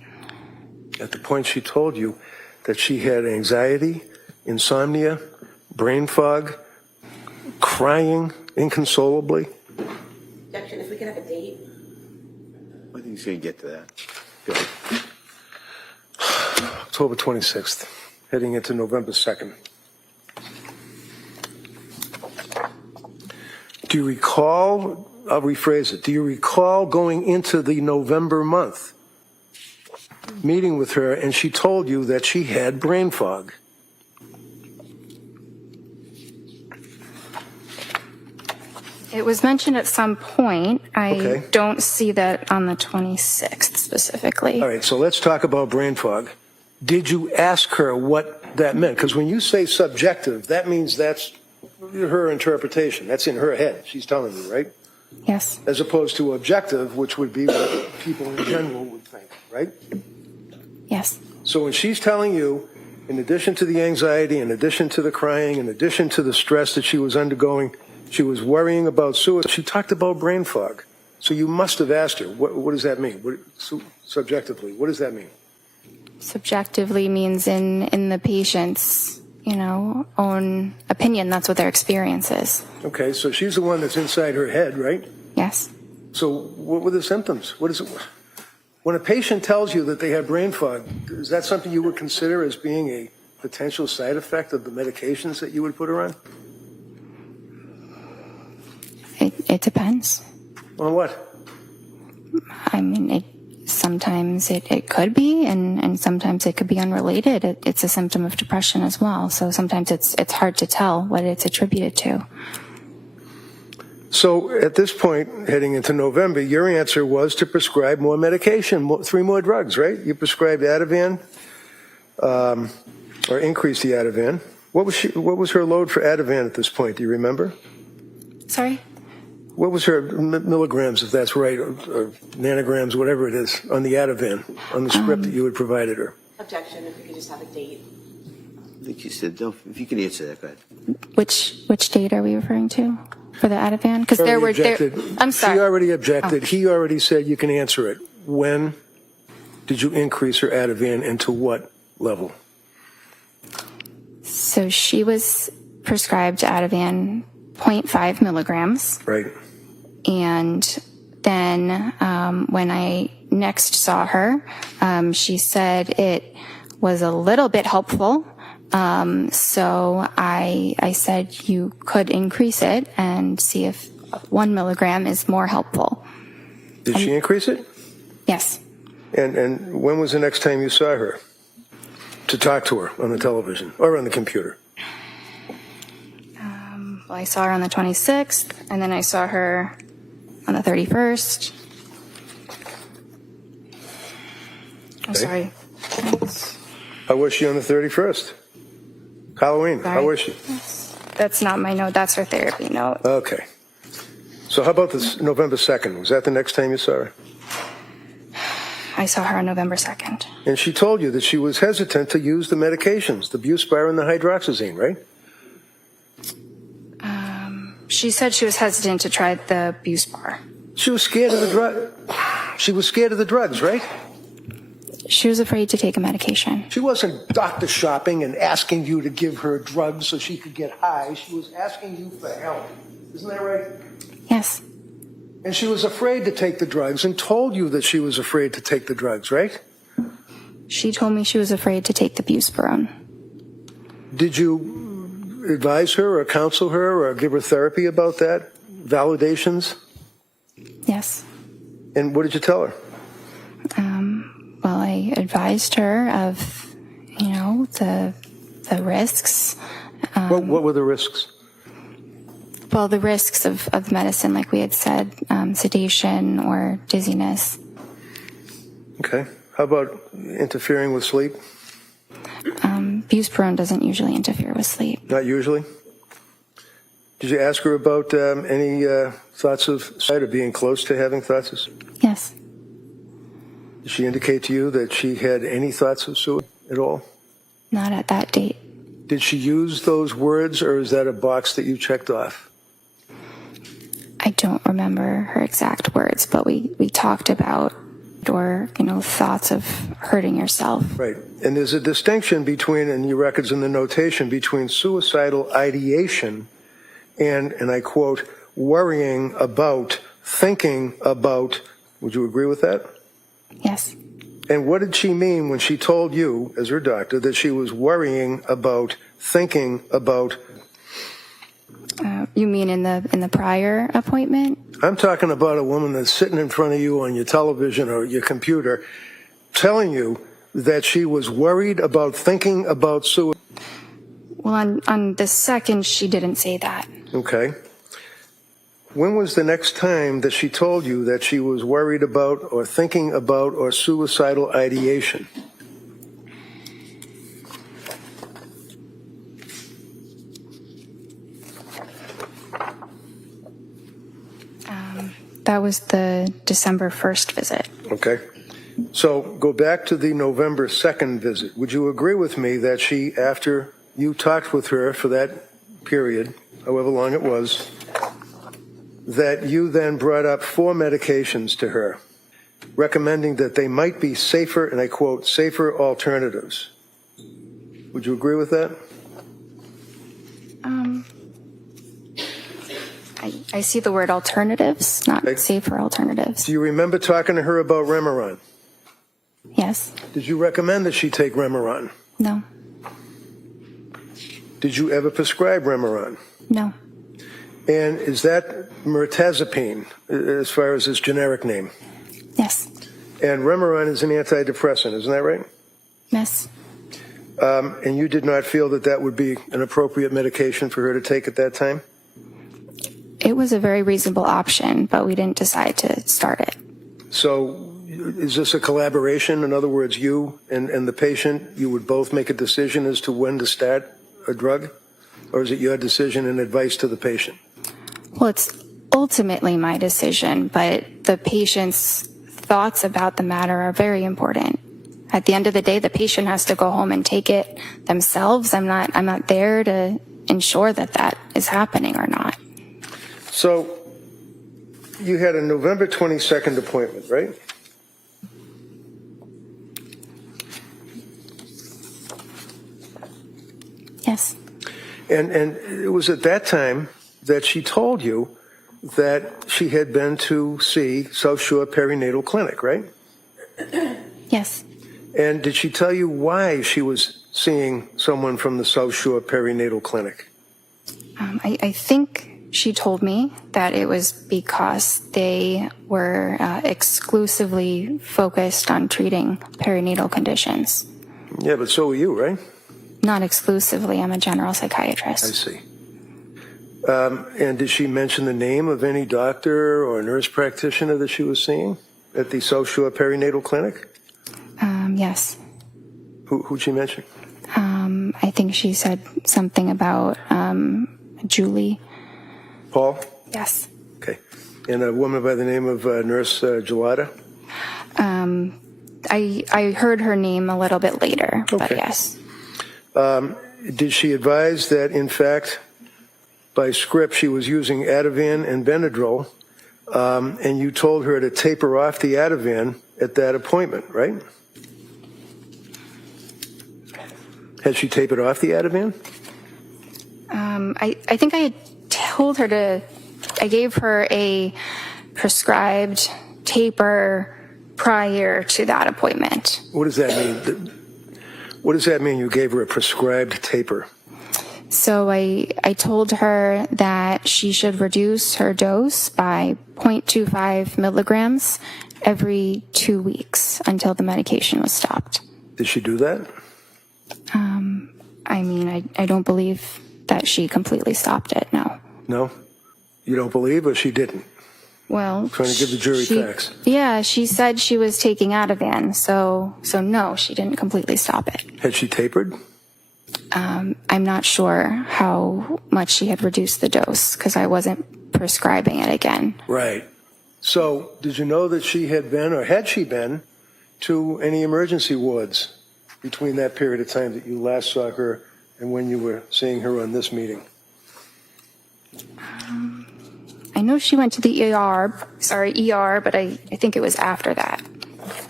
At the point she told you that she had anxiety, insomnia, brain fog, crying inconsolably. Objection, if we can have a date. I think he's going to get to that. Go ahead. October 26th, heading into November 2nd. Do you recall, I'll rephrase it, do you recall going into the November month, meeting with her, and she told you that she had brain fog? It was mentioned at some point. I Okay. don't see that on the 26th specifically. All right, so let's talk about brain fog. Did you ask her what that meant? Because when you say subjective, that means that's her interpretation. That's in her head. She's telling you, right? Yes. As opposed to objective, which would be what people in general would think, right? Yes. So when she's telling you, in addition to the anxiety, in addition to the crying, in addition to the stress that she was undergoing, she was worrying about suicide. She talked about brain fog. So you must have asked her, what does that mean? Subjectively, what does that mean? Subjectively means in the patient's, own opinion. That's what their experience is. Okay, so she's the one that's inside her head, right? Yes. So what were the symptoms? What is it? When a patient tells you that they have brain fog, is that something you would consider as being a potential side effect of the medications that you would put her on? It depends. On what? I mean, sometimes it could be, and sometimes it could be unrelated. It's a symptom of depression as well. So sometimes it's hard to tell what it's attributed to. So at this point, heading into November, your answer was to prescribe more medication, 3 more drugs, right? You prescribed Ativan, or increased the Ativan. What was her load for Ativan at this point? Do you remember? Sorry? What was her milligrams, if that's right, or nanograms, whatever it is, on the Ativan, on the script that you had provided her? Objection, if we could just have a date. I think you said, no, if you can answer that, go ahead. Which date are we referring to for the Ativan? Because there were. I'm sorry. She already objected. He already said you can answer it. When did you increase her Ativan and to what level? So she was prescribed Ativan 0.5 milligrams. Right. And then when I next saw her, she said it was a little bit helpful. So I said you could increase it and see if 1 milligram is more helpful. Did she increase it? Yes. And when was the next time you saw her to talk to her on the television or on the computer? Well, I saw her on the 26th, and then I saw her on the 31st. I'm sorry. How was she on the 31st? Halloween. Sorry. How was she? That's not my note. That's her therapy note. Okay. So how about this November 2nd? Was that the next time you saw her? I saw her on November 2nd. And she told you that she was hesitant to use the medications, the Buspar and the hydroxyzine, right? She said she was hesitant to try the Buspar. She was scared of the drug. She was scared of the drugs, right? She was afraid to take a medication. She wasn't doctor shopping and asking you to give her drugs so she could get high. She was asking you for help. Isn't that right? Yes. And she was afraid to take the drugs and told you that she was afraid to take the drugs, right? She told me she was afraid to take the Buspirone. Did you advise her or counsel her or give her therapy about that? Validations? Yes. And what did you tell her? Well, I advised her of, the risks. What were the risks? Well, the risks of the medicine, like we had said, sedation or dizziness. Okay. How about interfering with sleep? Buspirone doesn't usually interfere with sleep. Not usually. Did you ask her about any thoughts of suicide or being close to having thoughts of suicide? Yes. Did she indicate to you that she had any thoughts of suicide at all? Not at that date. Did she use those words, or is that a box that you checked off? I don't remember her exact words, but we talked about, thoughts of hurting yourself. Right. And there's a distinction between, in your records and the notation, between suicidal ideation and I quote, worrying about, thinking about Would you agree with that? Yes. And what did she mean when she told you, as her doctor, that she was worrying about, thinking about? You mean in the prior appointment? I'm talking about a woman that's sitting in front of you on your television or your computer telling you that she was worried about thinking about suicide. Well, on the second, she didn't say that. Okay. When was the next time that she told you that she was worried about or thinking about or suicidal ideation? That was the December 1st visit. Okay. So go back to the November 2nd visit. Would you agree with me that she, after you talked with her for that period, however long it was, that you then brought up 4 medications to her, recommending that they might be safer, and I quote, safer alternatives? Would you agree with that? I see the word alternatives, not Okay. safer alternatives. Do you remember talking to her about Remeron? Yes. Did you recommend that she take Remeron? No. Did you ever prescribe Remeron? No. And is that mirtazapine, as far as its generic name? Yes. And Remeron is an antidepressant, isn't that right? Yes. And you did not feel that that would be an appropriate medication for her to take at that time? It was a very reasonable option, but we didn't decide to start it. So is this a collaboration? In other words, you and the patient, you would both make a decision as to when to start a drug? Or is it your decision and advice to the patient? Well, it's ultimately my decision, but the patient's thoughts about the matter are very important. At the end of the day, the patient has to go home and take it themselves. I'm not there to ensure that that is happening or not. So you had a November 22nd appointment, right? Yes. And it was at that time that she told you that she had been to see South Shore Perinatal Clinic, right? Yes. And did she tell you why she was seeing someone from the South Shore Perinatal Clinic? I think she told me that it was because they were exclusively focused on treating perinatal conditions. Yeah, but so were you, right? Not exclusively. I'm a general I psychiatrist. see. And did she mention the name of any doctor or nurse practitioner that she was seeing at the South Shore Perinatal Clinic? Yes. Who'd she mention? I think she said something about Julie. Paul? Yes. Okay. And a woman by the name of Nurse Gelada? I heard her name a little bit later, but Okay. yes. Did she advise that, in fact, by script, she was using Ativan and Benadryl, and you told her to taper off the Ativan at that appointment, right? Had she tapered off the Ativan? I think I had told her I gave her a prescribed taper prior to that appointment. What does that mean? What does that mean, you gave her a prescribed taper? So I told her that she should reduce her dose by 0.25 milligrams every 2 weeks until the medication was stopped. Did she do that? I mean, I don't believe that she completely stopped it, no. No? You don't believe, or she didn't? Well, Trying to give the jury facts. Yeah, she said she was taking Ativan, so no, she didn't completely stop it. Had she tapered? I'm not sure how much she had reduced the dose because I wasn't prescribing it again. Right. So, did you know that she had been, or had she been, to any emergency wards between that period of time that you last saw her and when you were seeing her on this meeting? I know she went to the ER, but I think it was after that.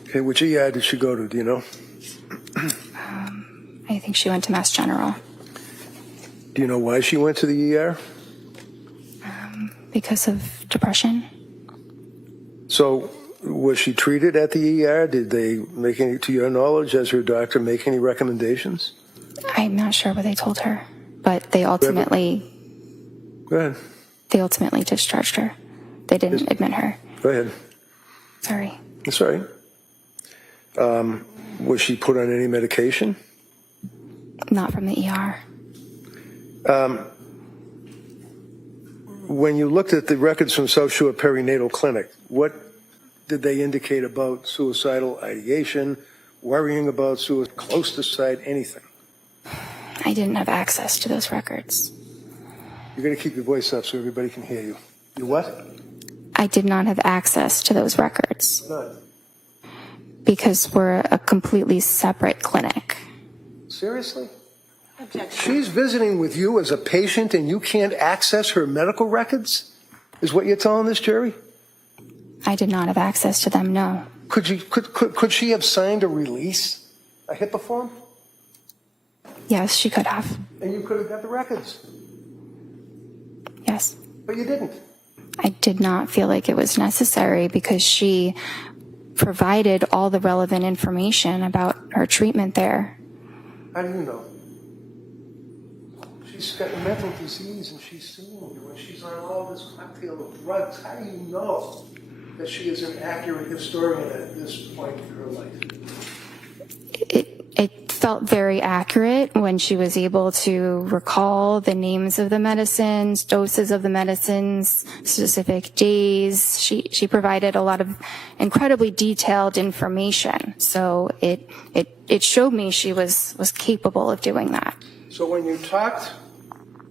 Okay, which ER did she go to, do you know? I think she went to Mass General Do you know why she went to the ER? because of depression. So, Was she treated at the ER? Did they make any, to your knowledge, as her doctor, make any recommendations? I'm not sure what they told her, but they ultimately Go ahead. Discharged her. They didn't admit her. Go ahead. Sorry. That's all right. Was she put on any medication? Not from the ER. When you looked at the records from South Shore Perinatal Clinic, what did they indicate about suicidal ideation, worrying about suicide, close to suicide, anything? I didn't have access to those records. You're going to keep your voice up so everybody can hear you. You what? I did not have access to those records None. because we're a completely separate clinic. Seriously? Objection. She's visiting with you as a patient and you can't access her medical records? Is what you're telling this jury? I did not have access to them, no. Could she have signed a release, a HIPAA form? Yes, she could have. And you could have got the records, Yes. but you didn't. I did not feel like it was necessary because she provided all the relevant information about her treatment there. How do you know? She's got mental disease and she's seeing you and she's on all this cocktail of drugs. How do you know that she is an accurate historian at this point in her life? It felt very accurate when she was able to recall the names of the medicines, doses of the medicines, specific days. She provided a lot of incredibly detailed information. So it showed me she was capable of doing that. So when you talked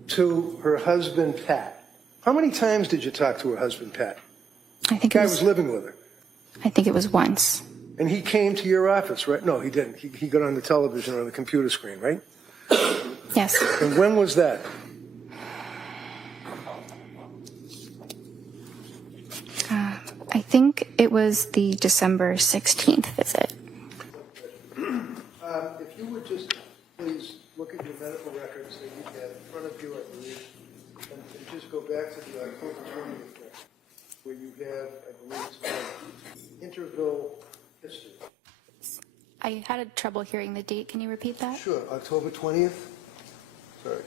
to her husband, Pat, how many times did you talk to her husband, Pat? I think The guy was living with her. I think it was once. And he came to your office, right? No, he didn't. He got on the television or the computer screen, right? Yes. And when was that? I think it was the December 16th visit. If you would just please look at your medical records that you have in front of you, I believe, and just go back to the October 20th record, where you have, I believe it's called interval history. I had trouble hearing the date. Can you repeat that? Sure, October 20th? Sorry.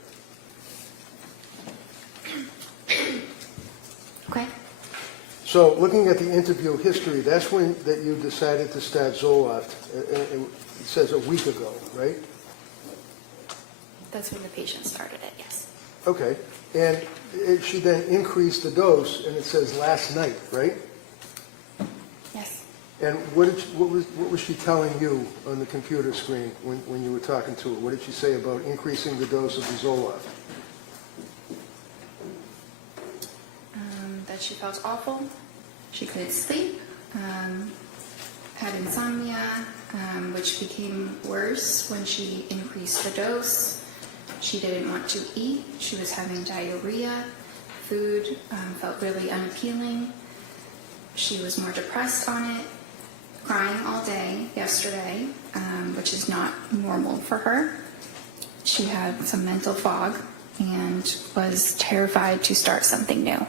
Okay. So looking at the interview history, that's when that you decided to start Zoloft. It says a week ago, right? That's when the patient started it, yes. Okay. And she then increased the dose, and it says last night, right? Yes. And what was she telling you on the computer screen when you were talking to her? What did she say about increasing the dose of the Zoloft? That she felt awful. She couldn't sleep. Had insomnia, which became worse when she increased the dose. She didn't want to eat. She was having diarrhea. Food felt really unappealing. She was more depressed on it. Crying all day yesterday, which is not normal for her. She had some mental fog and was terrified to start something new.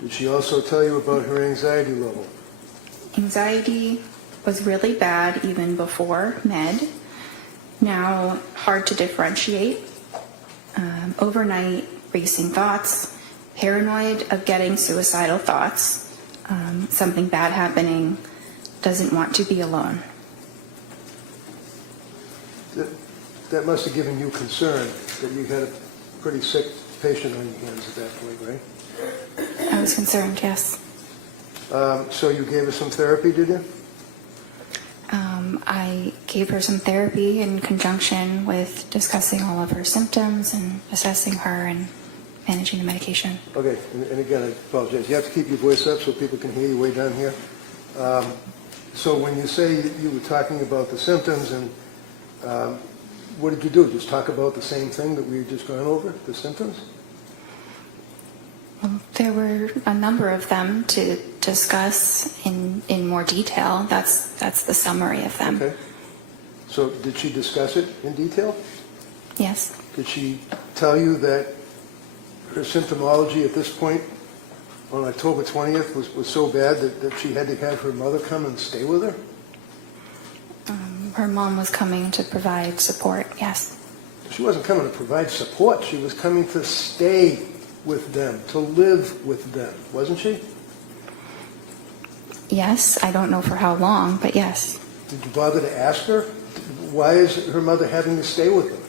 Did she also tell you about her anxiety level? Anxiety was really bad even before med. Now hard to differentiate. Overnight racing thoughts, paranoid of getting suicidal thoughts, something bad happening, doesn't want to be alone. That must have given you concern that you had a pretty sick patient on your hands at that point, right? I was concerned, yes. So you gave her some therapy, did you? I gave her some therapy in conjunction with discussing all of her symptoms and assessing her and managing the medication. Okay, and again, I apologize. You have to keep your voice up so people can hear you way down here. So when you say you were talking about the symptoms, and what did you do? Just talk about the same thing that we've just gone over, the symptoms? There were a number of them to discuss in more detail. That's the summary of them. Okay. So did she discuss it in detail? Yes. Did she tell you that her symptomology at this point on October 20th was so bad that she had to have her mother come and stay with her? Her mom was coming to provide support, yes. She wasn't coming to provide support. She was coming to stay with them, to live with them, wasn't she? Yes, I don't know for how long, but yes. Did you bother to ask her? Why is her mother having to stay with them?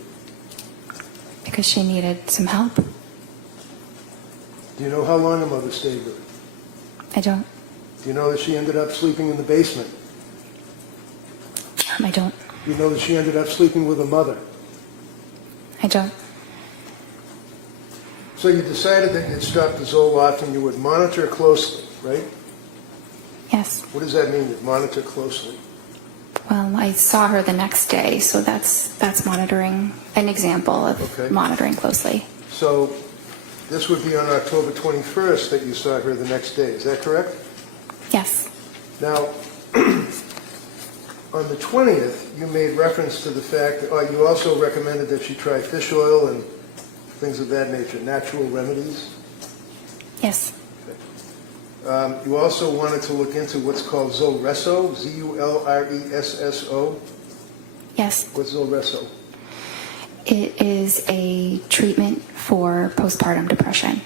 Because she needed some help. Do you know how long her mother stayed with her? I don't. Do you know that she ended up sleeping in the basement? I don't. Do you know that she ended up sleeping with her mother? I don't. So you decided that you'd stop the Zoloft and you would monitor closely, right? Yes. What does that mean, you'd monitor closely? Well, I saw her the next day, so that's monitoring, an example of Okay. monitoring closely. So this would be on October 21st that you saw her the next day, is that correct? Yes. Now, on the 20th, you made reference to the fact that you also recommended that she try fish oil and things of that nature, natural remedies. Yes. You also wanted to look into what's called Zulresso, Z-U-L-R-E-S-S-O. Yes. What's Zulresso? It is a treatment for postpartum depression.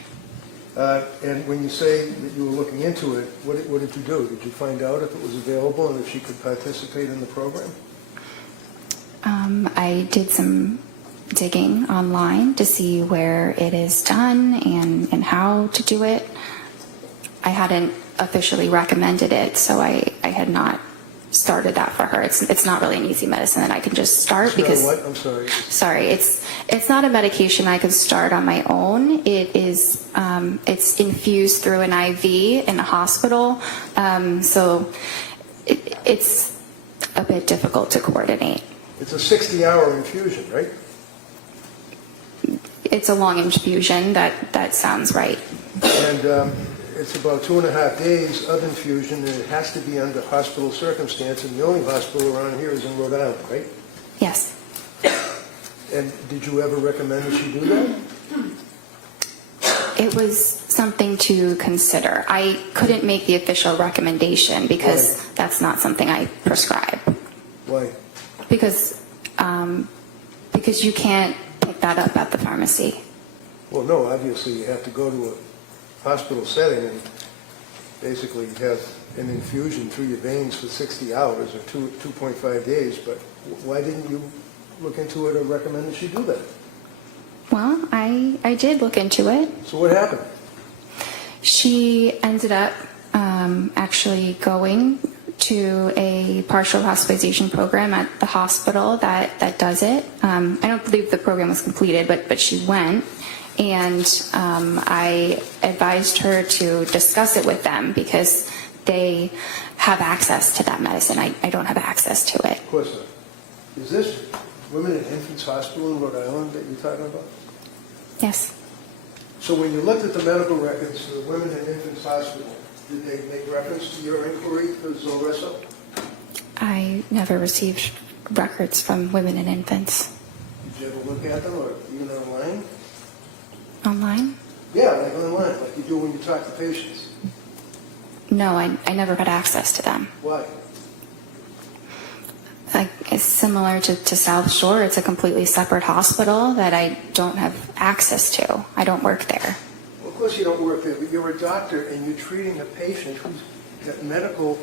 And when you say that you were looking into it, what did you do? Did you find out if it was available and if she could participate in the program? I did some digging online to see where it is done and how to do it. I hadn't officially recommended it, so I had not started that for her. It's not really an easy medicine that I can just start because. What? I'm sorry. Sorry, it's not a medication I can start on my own. It is it's infused through an IV in a hospital, so it's a bit difficult to coordinate. It's a 60-hour infusion, right? It's a long infusion. That sounds right. And it's about 2.5 days of infusion, and it has to be under hospital circumstance, and the only hospital around here is in Rhode Island, right? Yes. And did you ever recommend that she do that? It was something to consider. I couldn't make the official recommendation because Why? that's not something I prescribe. Why? Because you can't pick that up at the pharmacy. Well, no, obviously you have to go to a hospital setting and basically have an infusion through your veins for 60 hours or 2.5 days, but why didn't you look into it or recommend that she do that? Well, I did look into it. So what happened? She ended up actually going to a partial hospitalization program at the hospital that does it. I don't believe the program was completed, but she went. And I advised her to discuss it with them because they have access to that medicine. I don't have access to it. Of course not. Is this Women and Infants Hospital in Rhode Island that you're talking about? Yes. So when you looked at the medical records for the Women and Infants Hospital, did they make reference to your inquiry for Zulresso? I never received records from Women and Infants. Did you ever look at them or even online? Online? Yeah, like online, like you do when you talk to patients. No, I never had access to them. Why? It's similar to South Shore. It's a completely separate hospital that I don't have access to. I don't work there. Well, of course you don't work there, but you're a doctor and you're treating a patient who's got medical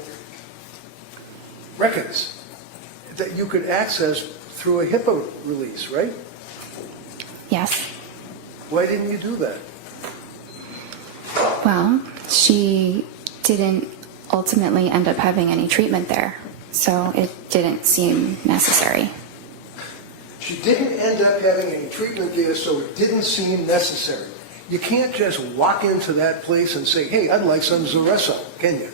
records that you could access through a HIPAA release, right? Yes. Why didn't you do that? Well, she didn't ultimately end up having any treatment there, so it didn't seem necessary. She didn't end up having any treatment there, so it didn't seem necessary. You can't just walk into that place and say, hey, I'd like some Zulresso, can you?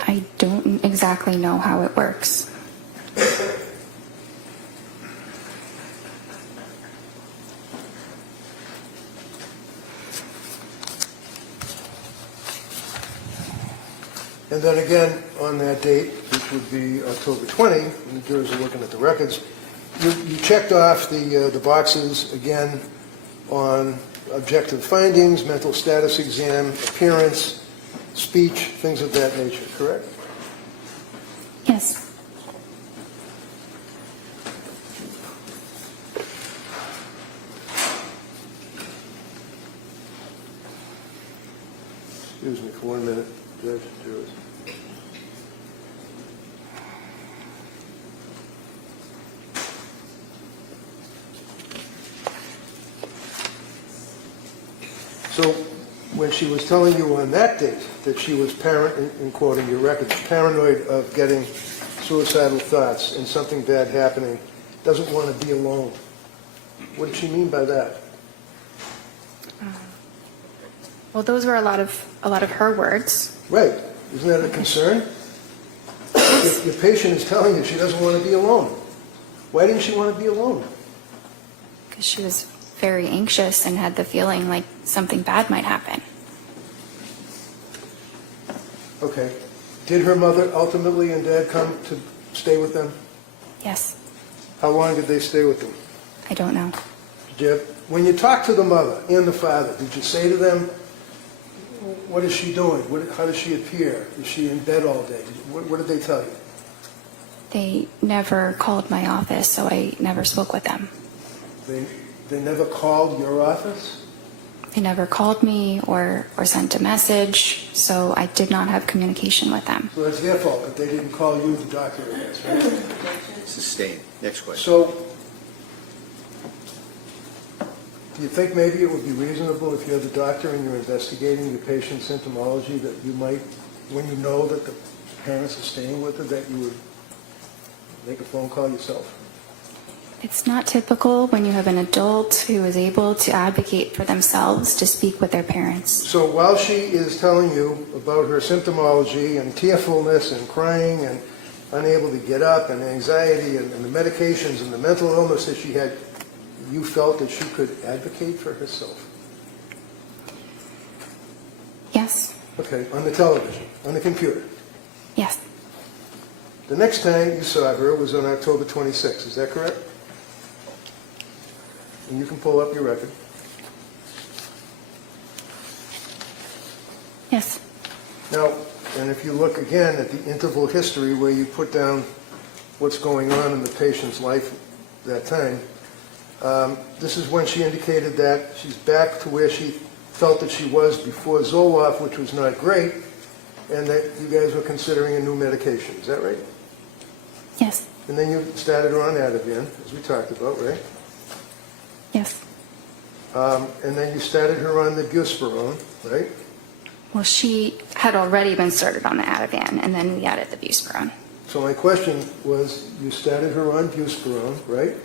I don't exactly know how it works. And then again, on that date, which would be October 20, when the jurors are looking at the records, you checked off the boxes again on objective findings, mental status exam, appearance, speech, things of that nature, correct? Yes. Excuse me for 1 minute, Judge. So when she was telling you on that date that she was in quoting your records, paranoid of getting suicidal thoughts and something bad happening, doesn't want to be alone, what did she mean by that? Well, those were a lot of her words. Right. Isn't that a concern? Your patient is telling you she doesn't want to be alone. Why didn't she want to be alone? Because she was very anxious and had the feeling like something bad might happen. Okay. Did her mother ultimately and dad come to stay with them? Yes. How long did they stay with them? I don't know. When you talked to the mother and the father, did you say to them, what is she doing? How does she appear? Is she in bed all day? What did they tell you? They never called my office, so I never spoke with them. They never called your office? They never called me or sent a message, so I did not have communication with them. So that's their fault, but they didn't call you, the doctor, I guess, right? Sustained. Next question. So, do you think maybe it would be reasonable if you're the doctor and you're investigating your patient's symptomology that you might, when you know that the parents are staying with her, that you would make a phone call yourself? It's not typical when you have an adult who is able to advocate for themselves to speak with their parents. So while she is telling you about her symptomology and tearfulness and crying and unable to get up and anxiety and the medications and the mental illness that she had, you felt that she could advocate for herself? Yes. Okay, on the television, on the computer. Yes. The next time you saw her was on October 26th, is that correct? And you can pull up your record. Yes. Now, and if you look again at the interval history where you put down what's going on in the patient's life that time, this is when she indicated that she's back to where she felt that she was before Zoloft, which was not great, and that you guys were considering a new medication. Is that right? Yes. And then you started her on Ativan, as we talked about, right? Yes. And then you started her on the buspirone, right? Well, she had already been started on the Ativan, and then we added the buspirone. So my question was, you started her on buspirone, right?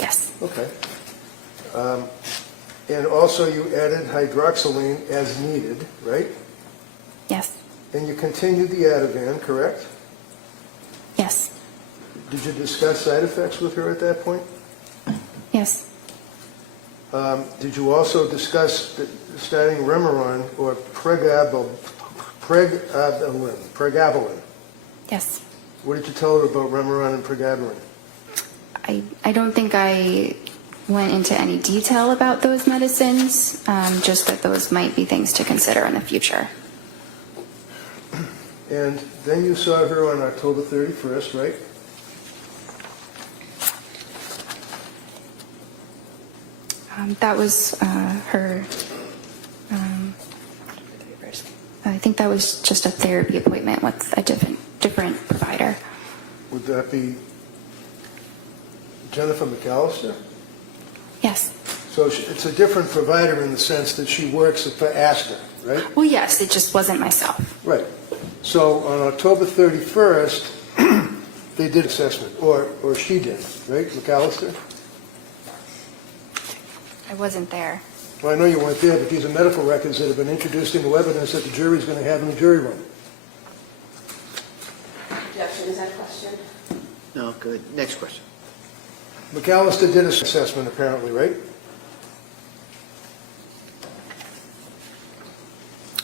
Yes. Okay. And also you added hydroxyline as needed, right? Yes. And you continued the Ativan, correct? Yes. Did you discuss side effects with her at that point? Yes. Did you also discuss starting Remeron or pregabalin? Yes. What did you tell her about Remeron and pregabalin? I don't think I went into any detail about those medicines, just that those might be things to consider in the future. And then you saw her on October 31st, right? That was her, I think that was just a therapy appointment with a different provider. Would that be Jennifer McAllister? Yes. So it's a different provider in the sense that she works for Astor, right? Well, yes, it just wasn't myself. Right. So on October 31st, they did assessment, or she did, right, McAllister? I wasn't there. Well, I know you weren't there, but these are medical records that have been introduced into evidence that the jury's going to have in the jury room. Objection, is that a question? No, good. Next question. McAllister did an assessment, apparently, right?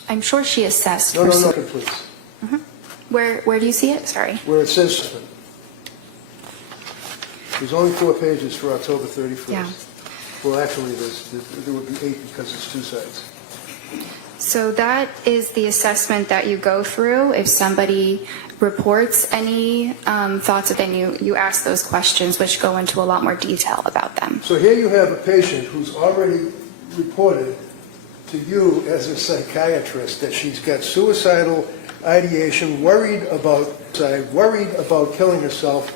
I'm sure she assessed. No, for please. Where do you see it? Sorry. Where it says assessment. There's only 4 pages for October 31st. Yeah. Well, actually, there would be 8 because it's 2 sides. So that is the assessment that you go through. If somebody reports any thoughts, then you ask those questions, which go into a lot more detail about them. So here you have a patient who's already reported to you as a psychiatrist that she's got suicidal ideation, worried about killing herself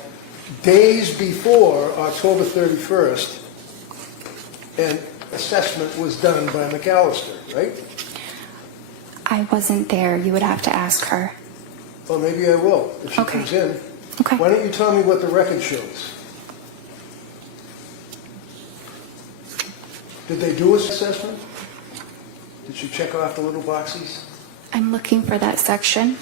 days before October 31st, and assessment was done by McAllister, right? I wasn't there. You would have to ask her. Well, maybe I will, if she Okay. comes in. Okay. Why don't you tell me what the record shows? Did they do an assessment? Did she check off the little boxes? I'm looking for that section.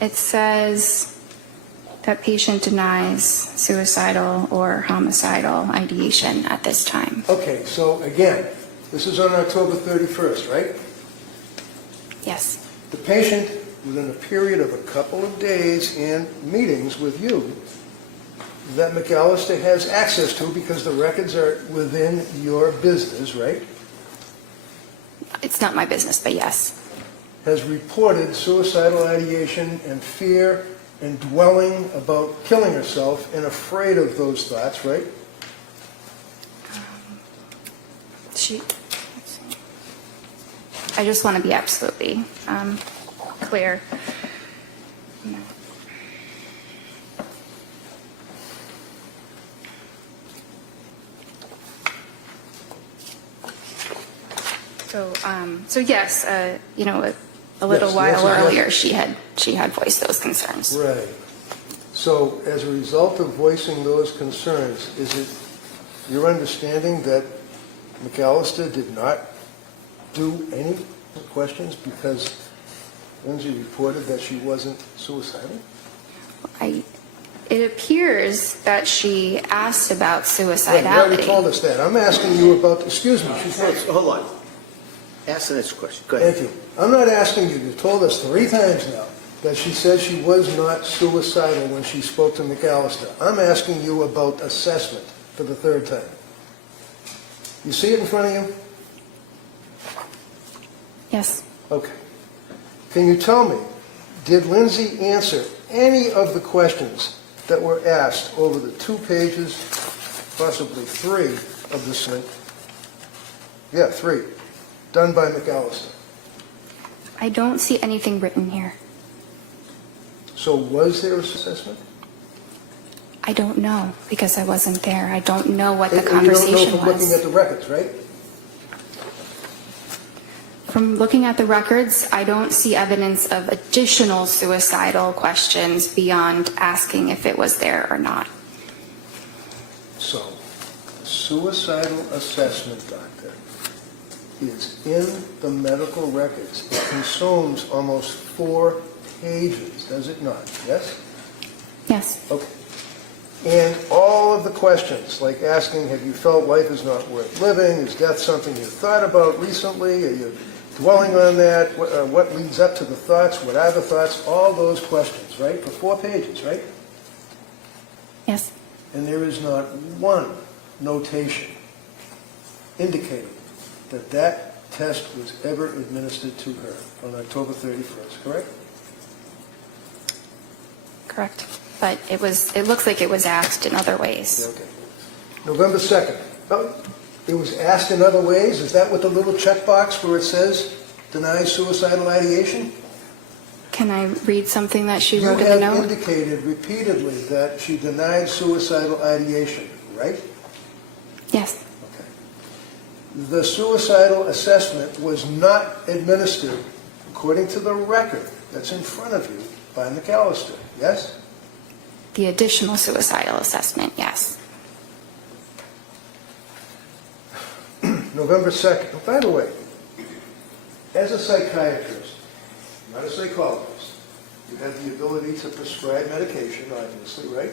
It says that patient denies suicidal or homicidal ideation at this time. Okay, so again, this is on October 31st, right? Yes. The patient, within a period of a couple of days and meetings with you, that McAllister has access to because the records are within your business, right? It's not my business, but yes. Has reported suicidal ideation and fear and dwelling about killing herself and afraid of those thoughts, right? Let's see. I just want to be absolutely clear. So yes, you know, a little Yes, while yes, earlier, she had voiced those concerns. Right. So as a result of voicing those concerns, is it your understanding that McAllister did not do any questions because Lindsay reported that she wasn't suicidal? It appears that she asked about Right, you already suicidality. told us that. I'm asking you about, excuse me, Hold on. Ask the next question. Go ahead. thank you. I'm not asking you, you told us 3 times now that she said she was not suicidal when she spoke to McAllister. I'm asking you about assessment for the 3rd time. You see it in front of you? Yes. Okay. Can you tell me, did Lindsay answer any of the questions that were asked over the 2 pages, possibly 3 of the statement? Yeah, 3, done by McAllister. I don't see anything written here. So was there an assessment? I don't know because I wasn't there. I don't know what the And you don't know conversation from looking at was. the records, right? From looking at the records, I don't see evidence of additional suicidal questions beyond asking if it was there or not. So, suicidal assessment, doctor, is in the medical records. It consumes almost 4 pages, does it not? Yes? Yes. Okay. And all of the questions, like asking, have you felt life is not worth living? Is death something you thought about recently? Are you dwelling on that? What leads up to the thoughts? What are the thoughts? All those questions, right? For 4 pages, right? Yes. And there is not one notation indicating that that test was ever administered to her on October 31st, correct? Correct. But it looks like it was asked in other ways. Okay. November 2nd. Oh, it was asked in other ways? Is that what the little checkbox where it says denies suicidal ideation? Can I read something that she You wrote in the have note? indicated repeatedly that she denied suicidal ideation, right? Yes. Okay. The suicidal assessment was not administered, according to the record that's in front of you, by McAllister, yes? The additional suicidal assessment, yes. November 2nd. Oh, by the way, as a psychiatrist, not a psychologist, you have the ability to prescribe medication, obviously, right?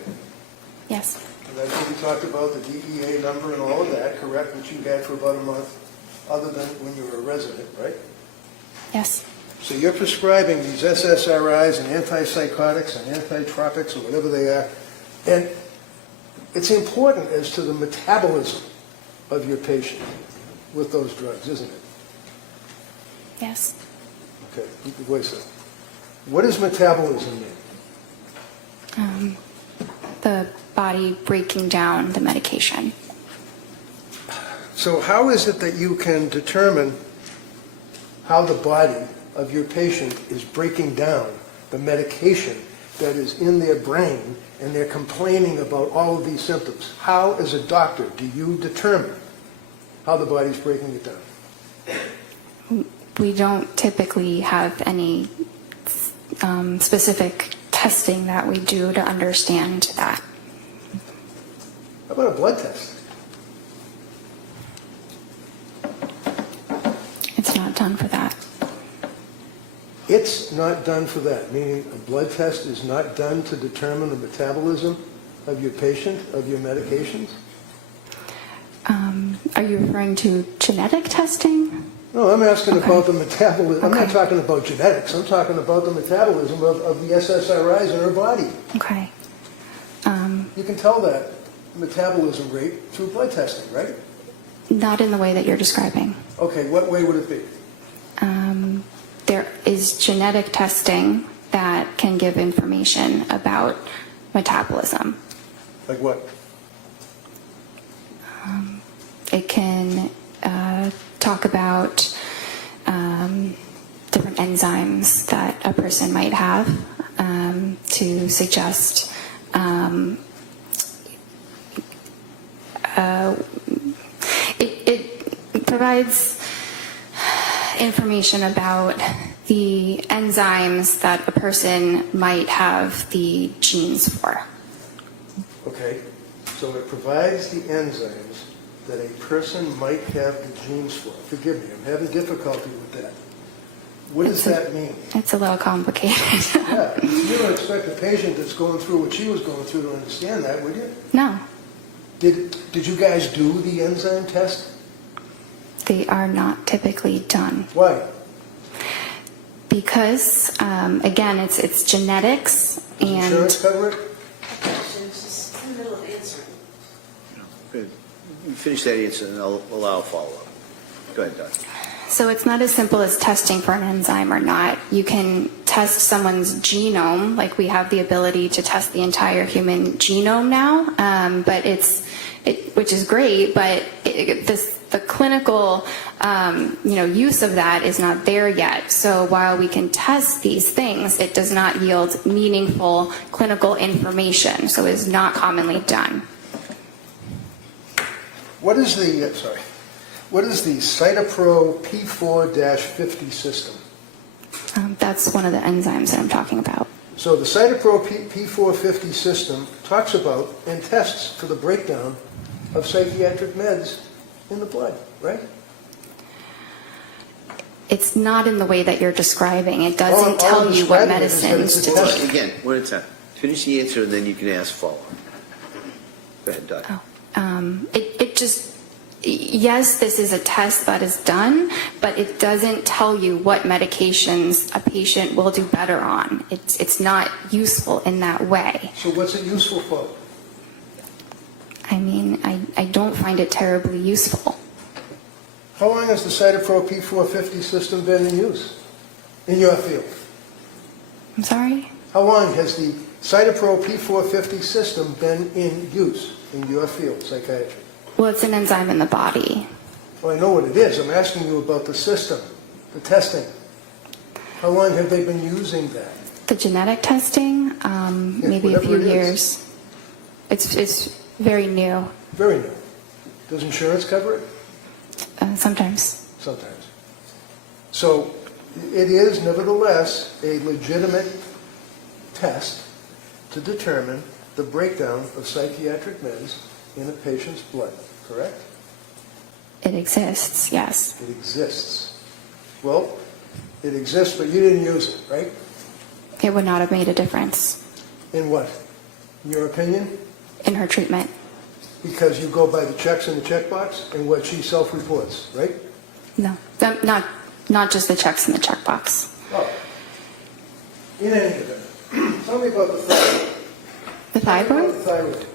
Yes. And I think we talked about the DEA number and all of that, correct, which you had for about a month, other than when you were a resident, right? Yes. So you're prescribing these SSRIs and antipsychotics and antitropics or whatever they are, and it's important as to the metabolism of your patient with those drugs, isn't it? Yes. Okay, wait a second. What does metabolism mean? The body breaking down the medication. So how is it that you can determine how the body of your patient is breaking down the medication that is in their brain and they're complaining about all of these symptoms? How, as a doctor, do you determine how the body's breaking it down? We don't typically have any specific testing that we do to understand that. How about a blood test? It's not done for that. It's not done for that, meaning a blood test is not done to determine the metabolism of your patient, of your medications? Are you referring to genetic testing? No, I'm asking about the metabolism. I'm not Okay. talking about genetics. I'm talking about the metabolism of the SSRIs in her body. Okay. You can tell that metabolism rate through blood testing, right? Not in the way that you're describing. Okay, what way would it be? There is genetic testing that can give information about metabolism. Like what? It can talk about different enzymes that a person might have to suggest it provides information about the enzymes that a person might have the genes for. Okay, so it provides the enzymes that a person might have the genes for. Forgive me, I'm having difficulty with that. What does that mean? It's a little complicated. Yeah, you don't expect a patient that's going through what she was going through to understand that, would you? No, Did you guys do the enzyme test? they are not typically done. Why? Because, again, it's genetics Does and insurance cover it? She's in the middle of answering. Good. You finish that answer and I'll allow a follow-up. Go ahead, Doc. so it's not as simple as testing for an enzyme or not. You can test someone's genome, like we have the ability to test the entire human genome now, but which is great, but the clinical use of that is not there yet. So while we can test these things, it does not yield meaningful clinical information, so it is not commonly done. What is the Cytopro P4-50 system? That's one of the enzymes that I'm talking about. So the Cytopro P450 system talks about and tests for the breakdown of psychiatric meds in the blood, right? It's not in the way that you're describing. It doesn't tell you what medicines to Hold take. on, again, one at a time. Finish the answer and then you can ask follow-up. Go ahead, Doc. It just, yes, this is a test that is done, but it doesn't tell you what medications a patient will do better on. It's not useful in that way. So what's it useful for? I mean, I don't find it terribly useful. How long has the Cytopro P450 system been in use in your field? I'm sorry? How long has the Cytopro P450 system been in use in your field, psychiatry? Well, it's an enzyme in the body. Well, I know what it is. I'm asking you about the system, the testing. How long have they been using that? The genetic testing, maybe a whatever few it is. years. It's very new, Very new. Does insurance cover it? sometimes. Sometimes. So it is nevertheless a legitimate test to determine the breakdown of psychiatric meds in a patient's blood, correct? It exists, yes. It exists. Well, it exists, but you didn't use it, right? It would not have made a difference In what? In your opinion? in her treatment. Because you go by the checks in the checkbox and what she self-reports, right? No, not just the checks in the checkbox. Oh. In any event, tell me about the thyroid. The Tell me thyroid? about the thyroid.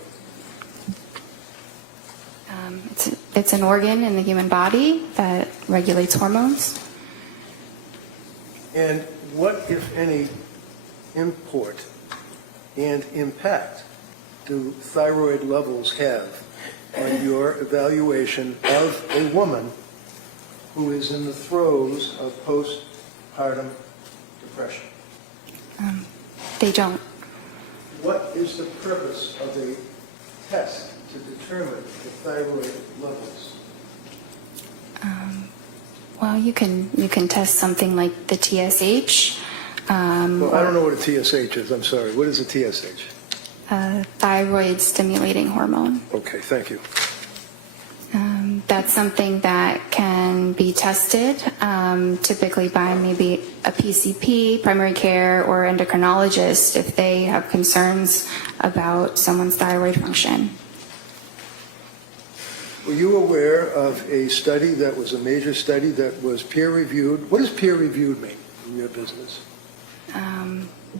It's an organ in the human body that regulates hormones. And what, if any, import and impact do thyroid levels have on your evaluation of a woman who is in the throes of postpartum depression? They don't. What is the purpose of a test to determine the thyroid levels? Well, you can test something like the TSH. Well, I don't know what a TSH is. I'm sorry. What is a TSH? Thyroid stimulating hormone. Okay, thank you. That's something that can be tested, typically by maybe a PCP, primary care, or endocrinologist if they have concerns about someone's thyroid function. Were you aware of a study that was a major study that was peer-reviewed? What does peer-reviewed mean in your business?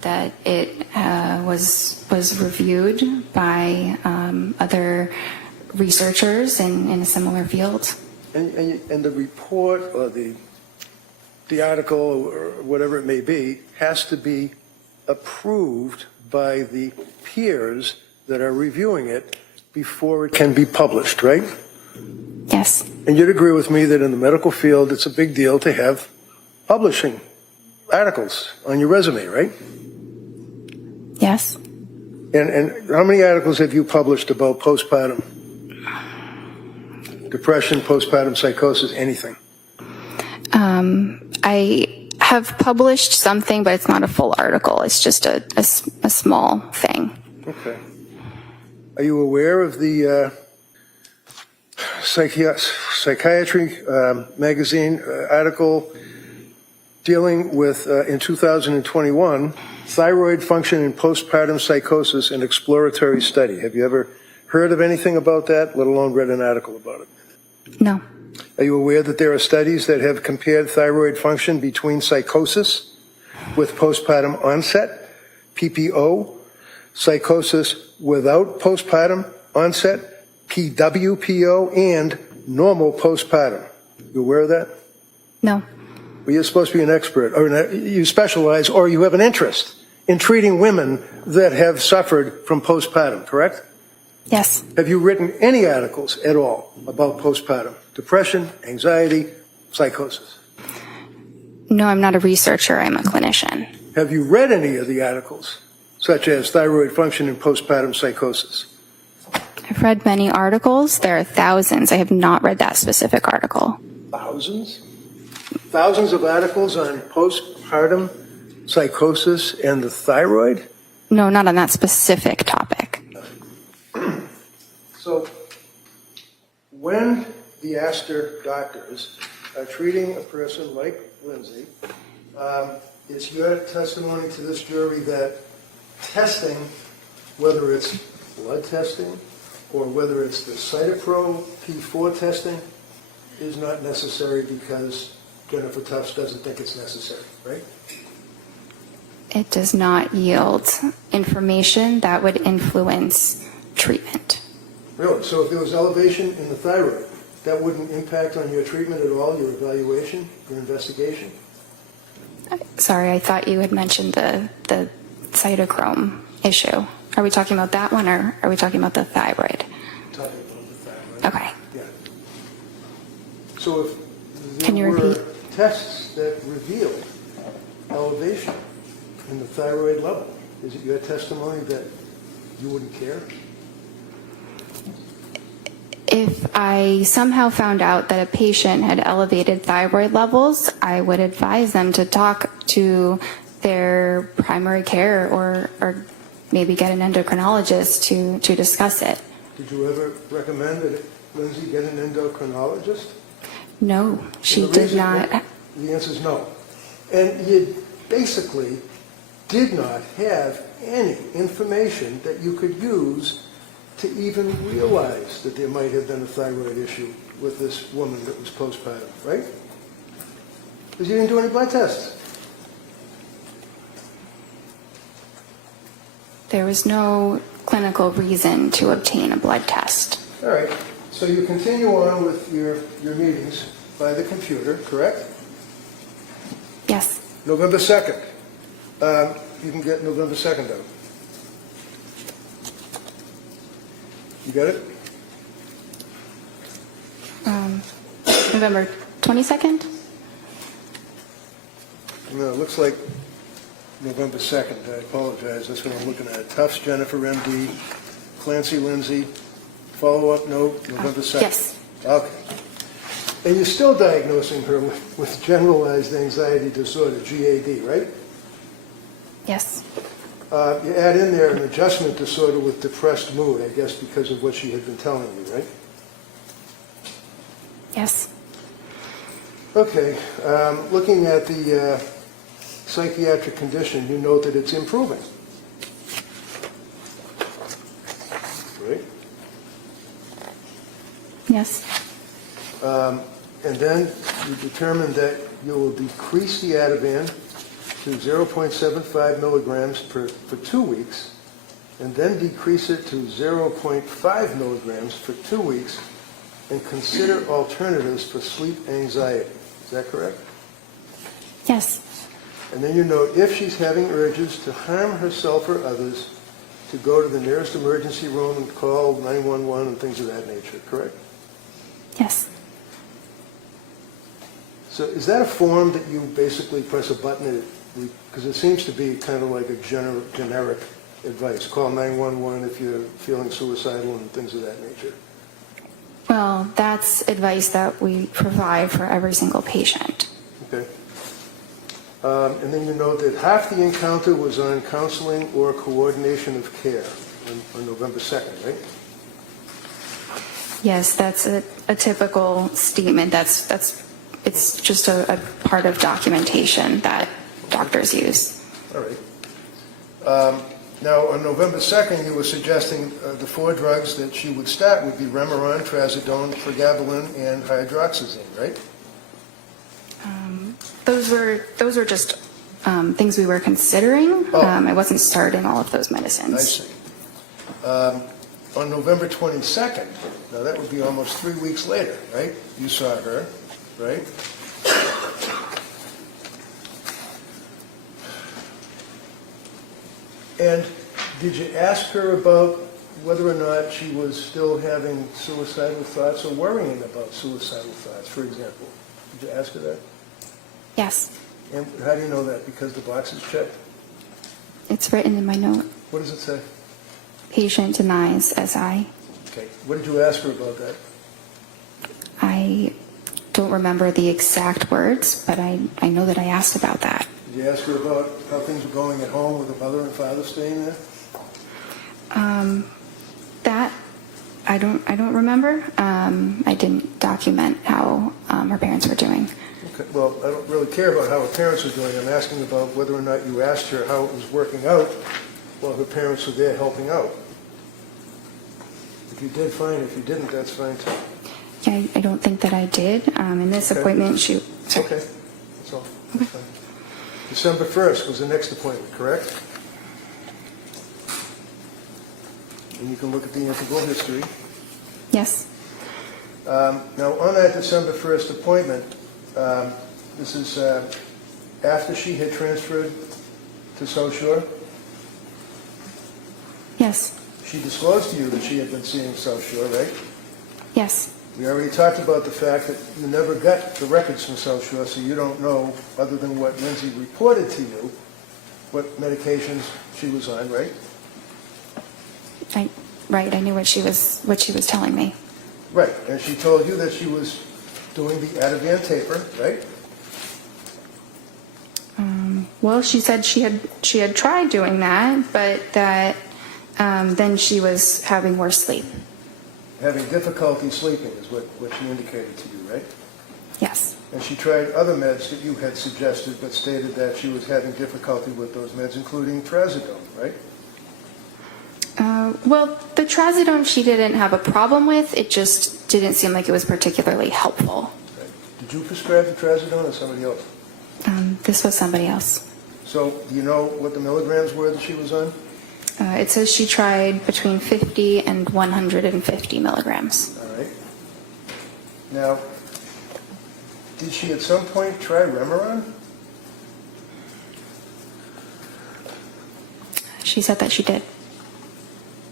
That it was reviewed by other researchers in a similar field. And the report or the article or whatever it may be has to be approved by the peers that are reviewing it before it can be published, right? Yes. And you'd agree with me that in the medical field, it's a big deal to have publishing articles on your resume, right? Yes. And how many articles have you published about postpartum depression, postpartum psychosis, anything? I have published something, but it's not a full article. It's just a small thing. Okay. Are you aware of the Psychiatry magazine article dealing with, in 2021, thyroid function in postpartum psychosis, an exploratory study? Have you ever heard of anything about that, let alone read an article about it? No. Are you aware that there are studies that have compared thyroid function between psychosis with postpartum onset, PPO, psychosis without postpartum onset, PWPO, and normal postpartum? You aware of that? No. Well, you're supposed to be an expert, or you specialize, or you have an interest in treating women that have suffered from postpartum, correct? Yes. Have you written any articles at all about postpartum depression, anxiety, psychosis? No, I'm not a researcher. I'm a clinician. Have you read any of the articles, such as thyroid function in postpartum psychosis? I've read many articles. There are thousands. I have not read that specific article. Thousands? Thousands of articles on postpartum psychosis and the thyroid? No, not on that specific topic. So, when the Astor doctors are treating a person like Lindsay, it's your testimony to this jury that testing, whether it's blood testing or whether it's the Cytopro P4 testing, is not necessary because JenniferTufts doesn't think it's necessary, right? It does not yield information that would influence treatment. Really? So if there was elevation in the thyroid, that wouldn't impact on your treatment at all, your evaluation, your investigation? Sorry, I thought you had mentioned the cytochrome issue. Are we talking about that one, or are we talking about the thyroid? Talking about the thyroid. Okay. Yeah. So if Can you there were repeat? tests that revealed elevation in the thyroid level, is it your testimony that you wouldn't care? If I somehow found out that a patient had elevated thyroid levels, I would advise them to talk to their primary care or maybe get an endocrinologist to discuss it. Did you ever recommend that Lindsay get an endocrinologist? No, she And the did reason- not. The answer is no. And you basically did not have any information that you could use to even realize that there might have been a thyroid issue with this woman that was postpartum, right? Because you didn't do any blood tests. There was no clinical reason to obtain a blood test. All right. So you continue on with your meetings by the computer, correct? Yes. November 2nd. You can get November 2nd out. You got it? November 22nd? No, it looks like November 2nd. I apologize. That's what I'm looking at. Tufts, Jennifer, MD, Clancy, Lindsay. Follow-up note, November 2nd. Yes. Okay. And you're still diagnosing her with generalized anxiety disorder, GAD, right? Yes. You add in there an adjustment disorder with depressed mood, I guess because of what she had been telling you, right? Yes. Okay. Looking at the psychiatric condition, you note that it's improving. Right? Yes. And then you determine that you will decrease the Ativan to 0.75 milligrams for 2 weeks, and then decrease it to 0.5 milligrams for 2 weeks, and consider alternatives for sleep anxiety. Is that correct? Yes. And then you note if she's having urges to harm herself or others, to go to the nearest emergency room and call 911 and things of that nature, correct? Yes. So is that a form that you basically press a button, because it seems to be kind of like a generic advice, call 911 if you're feeling suicidal and things of that nature? Well, that's advice that we provide for every single patient. Okay. And then you note that half the encounter was on counseling or coordination of care on November 2nd, right? Yes, that's a typical statement. It's just a part of documentation that doctors use. All right. Now, on November 2nd, you were suggesting the 4 drugs that she would start would be Remeron, Trazodone, Pregabalin, and hydroxyzine, right? Those were just things we were considering. Oh. I wasn't starting all of those medicines. I see. On November 22nd, now that would be almost 3 weeks later, right? You saw her, right? And did you ask her about whether or not she was still having suicidal thoughts or worrying about suicidal thoughts, for example? Did you ask her that? Yes. And how do you know that? Because the box is checked? It's written in my note. What does it say? Patient denies SI. Okay. What did you ask her about that? I don't remember the exact words, but I know that I asked about that. Did you ask her about how things were going at home with her mother and father staying there? That I don't remember. I didn't document how her parents were doing. Okay. Well, I don't really care about how her parents were doing. I'm asking about whether or not you asked her how it was working out while her parents were there helping out. If you did, fine. If you didn't, that's fine too. Yeah, I don't think that I did. In this Okay. appointment, sorry. Okay. That's all. That's fine. December 1st was the next appointment, correct? And you can look at the integral history. Yes. Now, on that December 1st appointment, this is after she had transferred to South Shore. Yes. She disclosed to you that she had been seeing South Shore, right? Yes. We already talked about the fact that you never got the records from South Shore, so you don't know, other than what Lindsay reported to you, what medications she was on, right? Right. I knew what she was telling me. Right, and she told you that she was doing the Ativan taper, right? Well, she said she had tried doing that, but that then she was having worse sleep. Having difficulty sleeping is what she indicated to you, right? Yes. And she tried other meds that you had suggested, but stated that she was having difficulty with those meds, including Trazodone, right? Well, the Trazodone she didn't have a problem with. It just didn't seem like it was particularly helpful. Right. Did you prescribe the Trazodone or somebody else? This was somebody else. So do you know what the milligrams were that she was on? It says she tried between 50 and 150 milligrams. All right. Now, did she at some point try Remeron? She said that she did.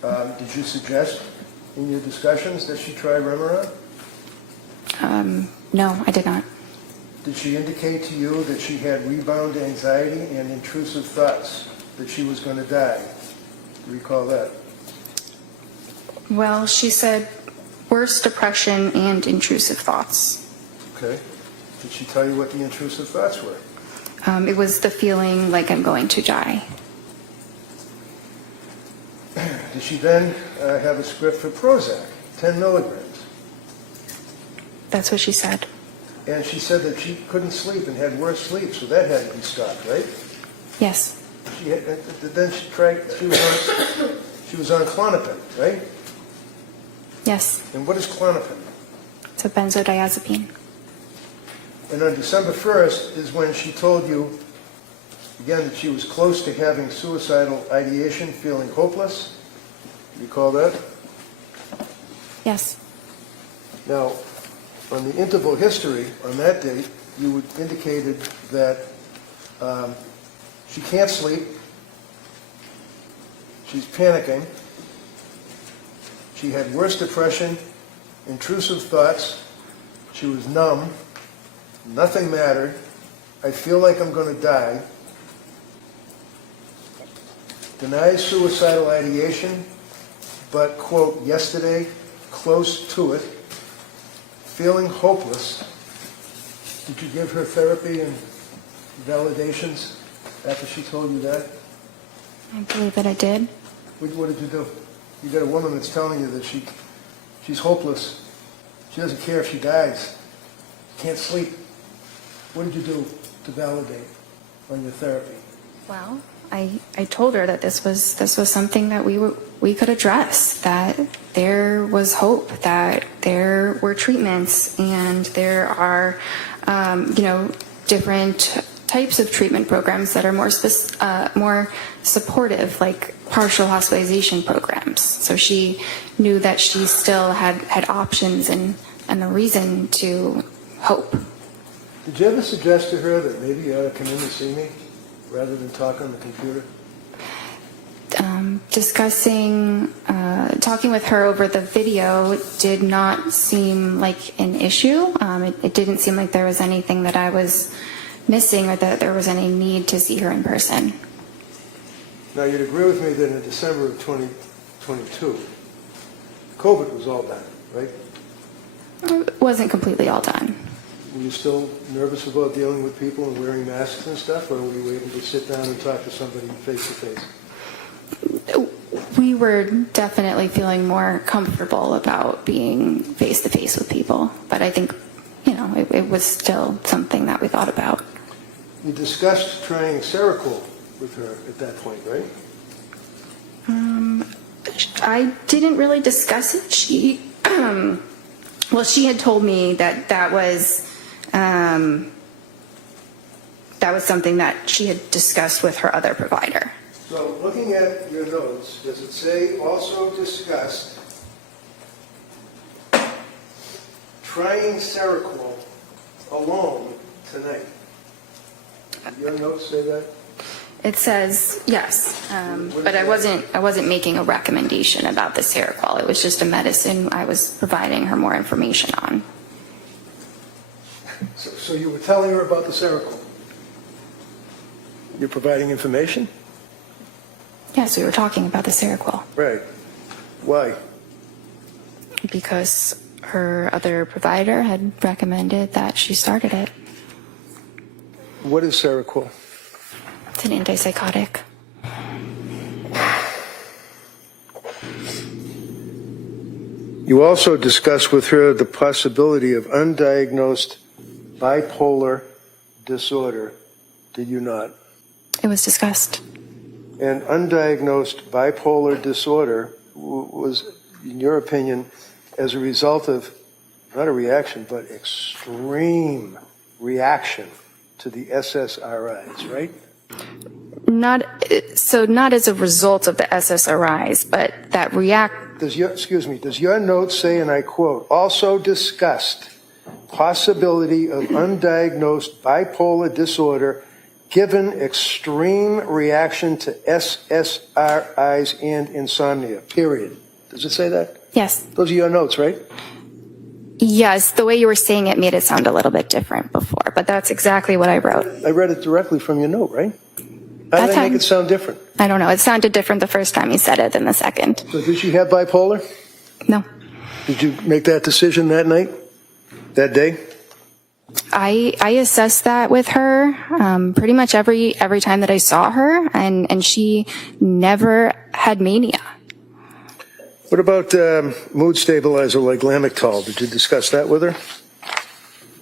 Did you suggest in your discussions that she try Remeron? No, I did not. Did she indicate to you that she had rebound anxiety and intrusive thoughts, that she was going to die? Do you recall that? Well, she said worse depression and intrusive thoughts. Okay. Did she tell you what the intrusive thoughts were? It was the feeling like I'm going to die. Did she then have a script for Prozac, 10 milligrams? That's what she said. And she said that she couldn't sleep and had worse sleep, so that had to be stopped, right? Yes. She had, then she was on Klonopin, right? Yes. And what is Klonopin? It's a benzodiazepine. And on December 1st is when she told you, again, that she was close to having suicidal ideation, feeling hopeless. You recall that? Yes. Now, on the interval history, on that date, you indicated that she can't sleep, she's panicking, she had worse depression, intrusive thoughts, she was numb, nothing mattered, I feel like I'm going to die, denies suicidal ideation, but, quote, yesterday, close to it, feeling hopeless. Did you give her therapy and validations after she told you that? I believe that I did. What did you do? You got a woman that's telling you that she's hopeless. She doesn't care if she dies. Can't sleep. What did you do to validate on your therapy? Well, I told her that this was something that we could address, that there was hope, that there were treatments, and there are different types of treatment programs that are more supportive, like partial hospitalization programs. So she knew that she still had options and a reason to hope. Did you ever suggest to her that maybe you ought to come in and see me rather than talk on the computer? Talking with her over the video did not seem like an issue. It didn't seem like there was anything that I was missing or that there was any need to see her in person. Now, you'd agree with me that in December of 2022, COVID was all done, right? It wasn't completely all done. Were you still nervous about dealing with people and wearing masks and stuff, or were you able to sit down and talk to somebody face to face? We were definitely feeling more comfortable about being face to face with people, but I think, it was still something that we thought about. You discussed trying Seroquel with her at that point, right? I didn't really discuss it. She had told me that was something that she had discussed with her other provider. So looking at your notes, does it say also discussed trying Seroquel alone tonight? Did your notes say that? It says yes, but I wasn't making a recommendation about the Seroquel. It was just a medicine I was providing her more information on. So you were telling her about the Seroquel? You're providing information? Yes, we were talking about the Seroquel. Right. Why? Because her other provider had recommended that she started it. What is Seroquel? It's an antipsychotic. You also discussed with her the possibility of undiagnosed bipolar disorder, did you not? It was discussed. And undiagnosed bipolar disorder was, in your opinion, as a result of, not a reaction, but extreme reaction to the SSRIs, right? Not as a result of the SSRIs, but that Does your note say, and I quote, also discussed possibility of undiagnosed bipolar disorder given extreme reaction to SSRIs and insomnia, period. Does it say that? Yes. Those are your notes, right? Yes, the way you were saying it made it sound a little bit different before, but that's exactly what I wrote. I read it directly from your note, right? How did I make it sound different? I don't know. It sounded different the first time you said it than the second. So did she have bipolar? No. Did you make that decision that night? That day? I assessed that with her pretty much every time that I saw her, and she never had mania. What about mood stabilizer like Lamictal? Did you discuss that with her?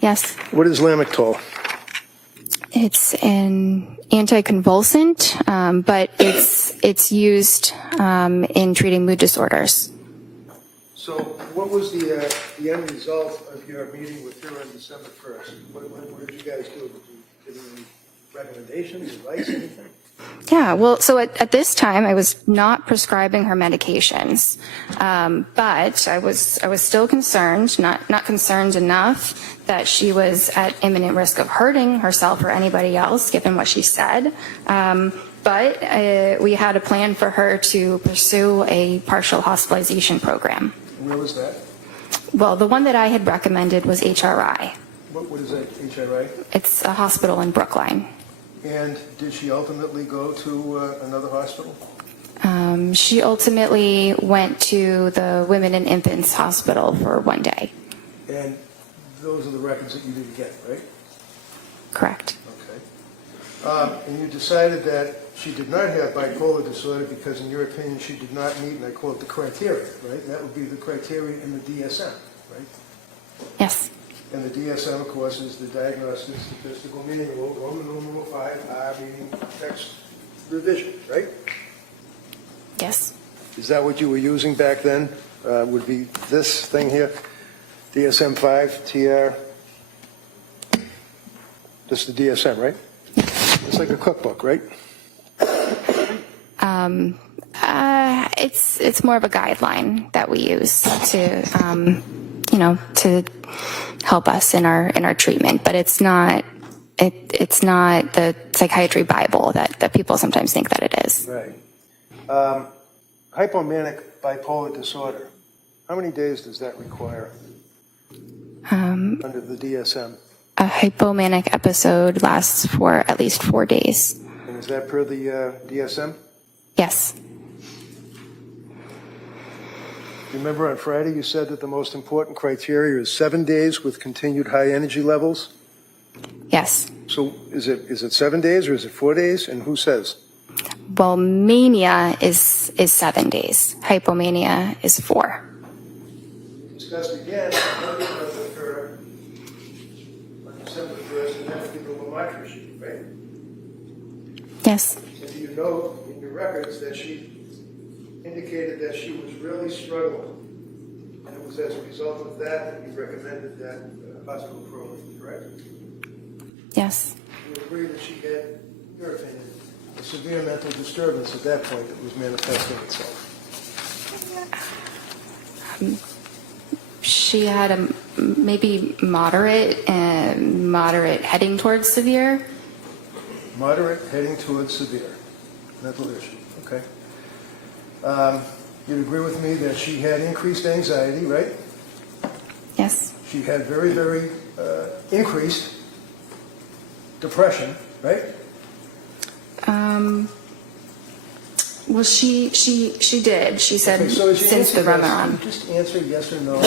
Yes. What is Lamictal? It's an anticonvulsant, but it's used in treating mood disorders. So what was the end result of your meeting with her on December 1st? What did you guys do? Did you give her any recommendations, advice, anything? Yeah, well, so at this time, I was not prescribing her medications, but I was still concerned, not concerned enough that she was at imminent risk of hurting herself or anybody else, given what she said. But we had a plan for her to pursue a partial hospitalization program. Where was that? Well, the one that I had recommended was HRI. What is that, HRI? It's a hospital in Brookline. And did she ultimately go to another hospital? She ultimately went to the Women and Infants Hospital for one day. And those are the records that you didn't get, right? Correct. Okay. And you decided that she did not have bipolar disorder because, in your opinion, she did not meet, and I quote, the criteria, right? That would be the criteria in the DSM, right? Yes. And the DSM, of course, is the Diagnostic Statistical Manual, Roman numeral 5, meaning text revision, right? Yes. Is that what you were using back then? Would be this thing here, DSM-5, TR? This is the DSM, right? It's like a cookbook, right? It's more of a guideline that we use to, to help us in our treatment, but it's not the psychiatry Bible that people sometimes think that it is. Right. Hypomanic bipolar disorder. How many days does that require under the DSM? A hypomanic episode lasts for at least 4 days. And is that per the DSM? Yes. Remember on Friday you said that the most important criteria is 7 days with continued high energy levels? Yes. So is it 7 days or is it 4 days? And who says? Well, mania is 7 days. Hypomania is 4. Discussed again with her on December 1st, and that would be the Lemaitre sheet, right? Yes. And do you know in your records that she indicated that she was really struggling, and it was as a result of that you recommended that hospital program, correct? Yes. You agree that she had, in your opinion, a severe mental disturbance at that point that was manifesting itself? She had a maybe moderate heading towards severe. Moderate heading towards severe mental issue. Okay. You'd agree with me that she had increased anxiety, right? Yes. She had very, very increased depression, right? Well, she did. She said Okay, so as you since the answer this, Ramadan. can you just answer yes or no?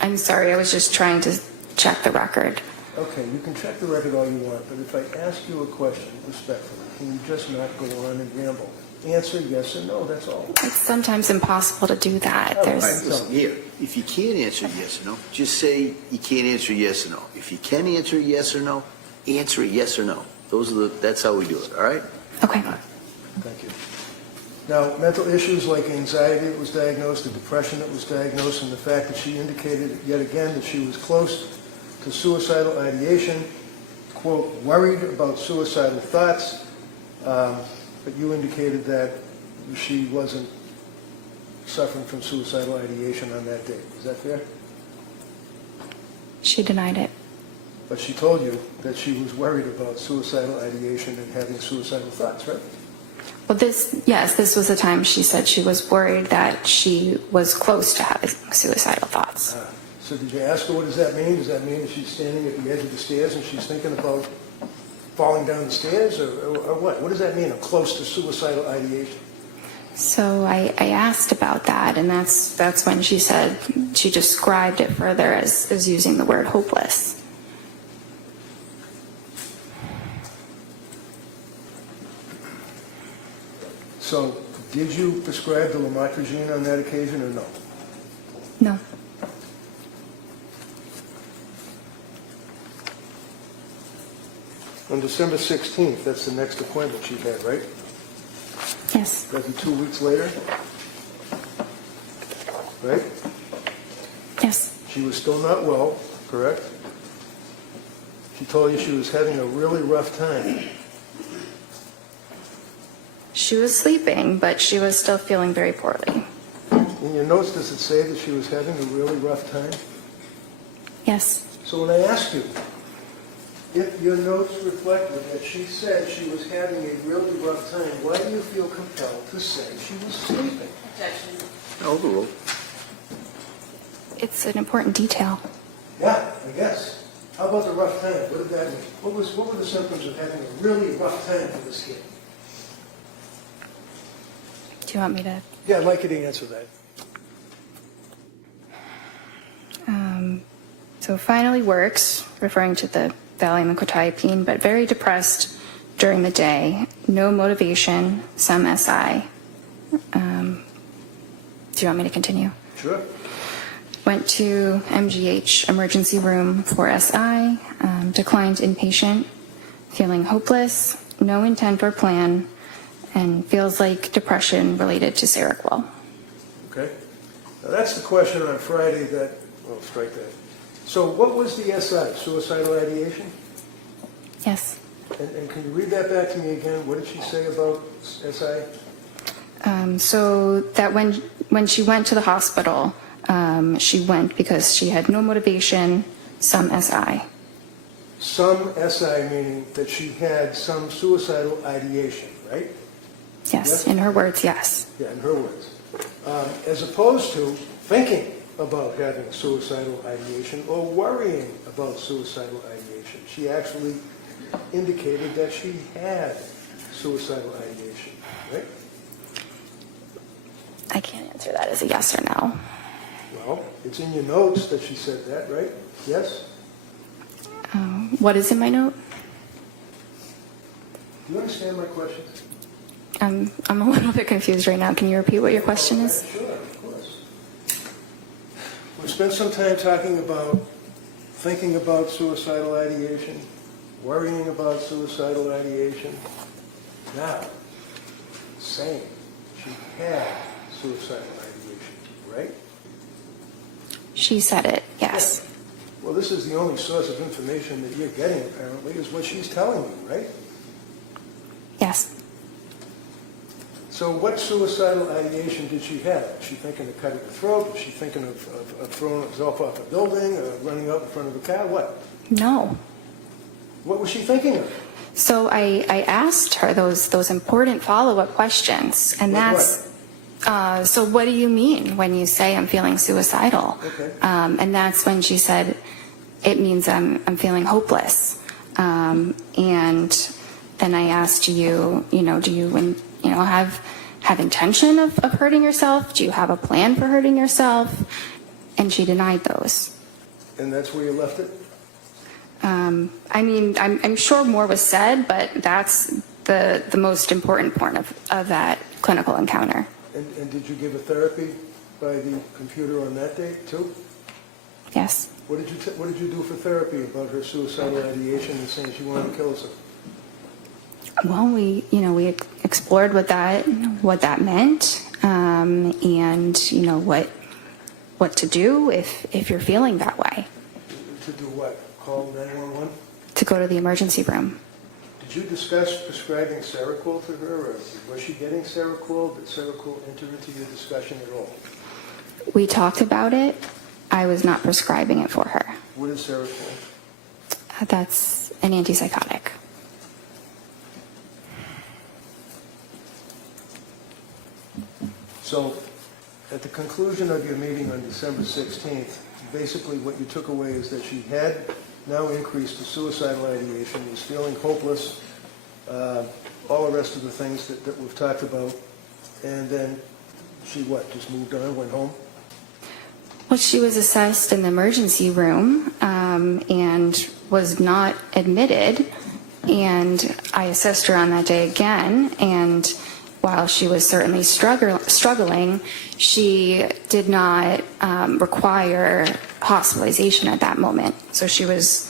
I'm sorry. I was just trying to check the record. Okay, you can check the record all you want, but if I ask you a question respectfully, can you just not go on and ramble? Answer yes or no, that's all. It's sometimes impossible to do that. All There's right, listen, here, if you can't answer yes or no, just say you can't answer yes or no. If you can answer yes or no, answer yes or no. That's how we do it, all right? okay. Thank you. Now, mental issues like anxiety that was diagnosed, the depression that was diagnosed, and the fact that she indicated yet again that she was close to suicidal ideation, quote, worried about suicidal thoughts, but you indicated that she wasn't suffering from suicidal ideation on that day. Is that fair? She denied it. But she told you that she was worried about suicidal ideation and having suicidal thoughts, right? Well, this was the time she said she was worried that she was close to having suicidal thoughts. So did you ask her, what does that mean? Does that mean that she's standing at the edge of the stairs and she's thinking about falling down the stairs, or what? What does that mean, a close to suicidal ideation? So I asked about that, and that's when she said she described it further as using the word hopeless. So did you prescribe the lamotrigine on that occasion or no? No. On December 16th, that's the next appointment she had, right? Yes. That'd be 2 weeks later, right? Yes. She was still not well, correct? She told you she was having a really rough time. She was sleeping, but she was still feeling very poorly. In your notes, does it say that she was having a really rough time? Yes. So when I asked you, if your notes reflected that she said she was having a really rough time, why do you feel compelled to say she was sleeping? Objection. Overruled. It's an important detail. Yeah, I guess. How about the rough time? What did that mean? What were the symptoms of having a really rough time for this kid? Do you want me to? Yeah, I'd like you to answer that. So finally works, referring to the Valium and quetiapine, but very depressed during the day. No motivation, some SI. Do you want me to continue? Sure. Went to MGH emergency room for SI, declined inpatient, feeling hopeless, no intent or plan, and feels like depression related to Seroquel. Okay. Now that's the question on Friday that, well, strike that. So what was the SI, suicidal ideation? Yes. And can you read that back to me again? What did she say about SI? So that when she went to the hospital, she went because she had no motivation, some SI. Some SI meaning that she had some suicidal ideation, right? Yes, Yes? in her words, yes. Yeah, in her words. As opposed to thinking about having suicidal ideation or worrying about suicidal ideation. She actually indicated that she had suicidal ideation, right? I can't answer that as a yes or no. Well, it's in your notes that she said that, right? Yes? What is in my note? Do you understand my question? I'm a little bit confused right now. Can you repeat what your question is? Sure, of course. We spent some time talking about thinking about suicidal ideation, worrying about suicidal ideation. Now, saying she had suicidal ideation, right? She said it, yes. Well, this is the only source of information that you're getting, apparently, is what she's telling you, right? Yes. So what suicidal ideation did she have? Was she thinking of cutting her throat? Was she thinking of throwing herself off a building or running out in front of a car? What? No. What was she thinking of? So I asked her those important follow-up questions, and Like that's, so what do you mean when you say I'm feeling suicidal? Okay. And that's when she said, it means I'm feeling hopeless. And then I asked you, do you, have intention of hurting yourself? Do you have a plan for hurting yourself? And she denied those. And that's where you left it? I'm sure more was said, but that's the most important part of that clinical encounter. And did you give a therapy by the computer on that date, too? Yes. What did you do for therapy about her suicidal ideation and saying she wanted to kill herself? Well, we explored what that meant, and what to do if you're feeling that way. To do what? Call 911? To go to the emergency room. Did you discuss prescribing Seroquel to her, or was she getting Seroquel? Did Seroquel enter into your discussion at all? We talked about it. I was not prescribing it for her. What is Seroquel? That's an antipsychotic. So, at the conclusion of your meeting on December 16th, basically what you took away is that she had now increased to suicidal ideation, was feeling hopeless, all the rest of the things that we've talked about, and then she what, just moved on, went home? Well, she was assessed in the emergency room and was not admitted, and I assessed her on that day again, and while she was certainly struggling, she did not require hospitalization at that moment. So she was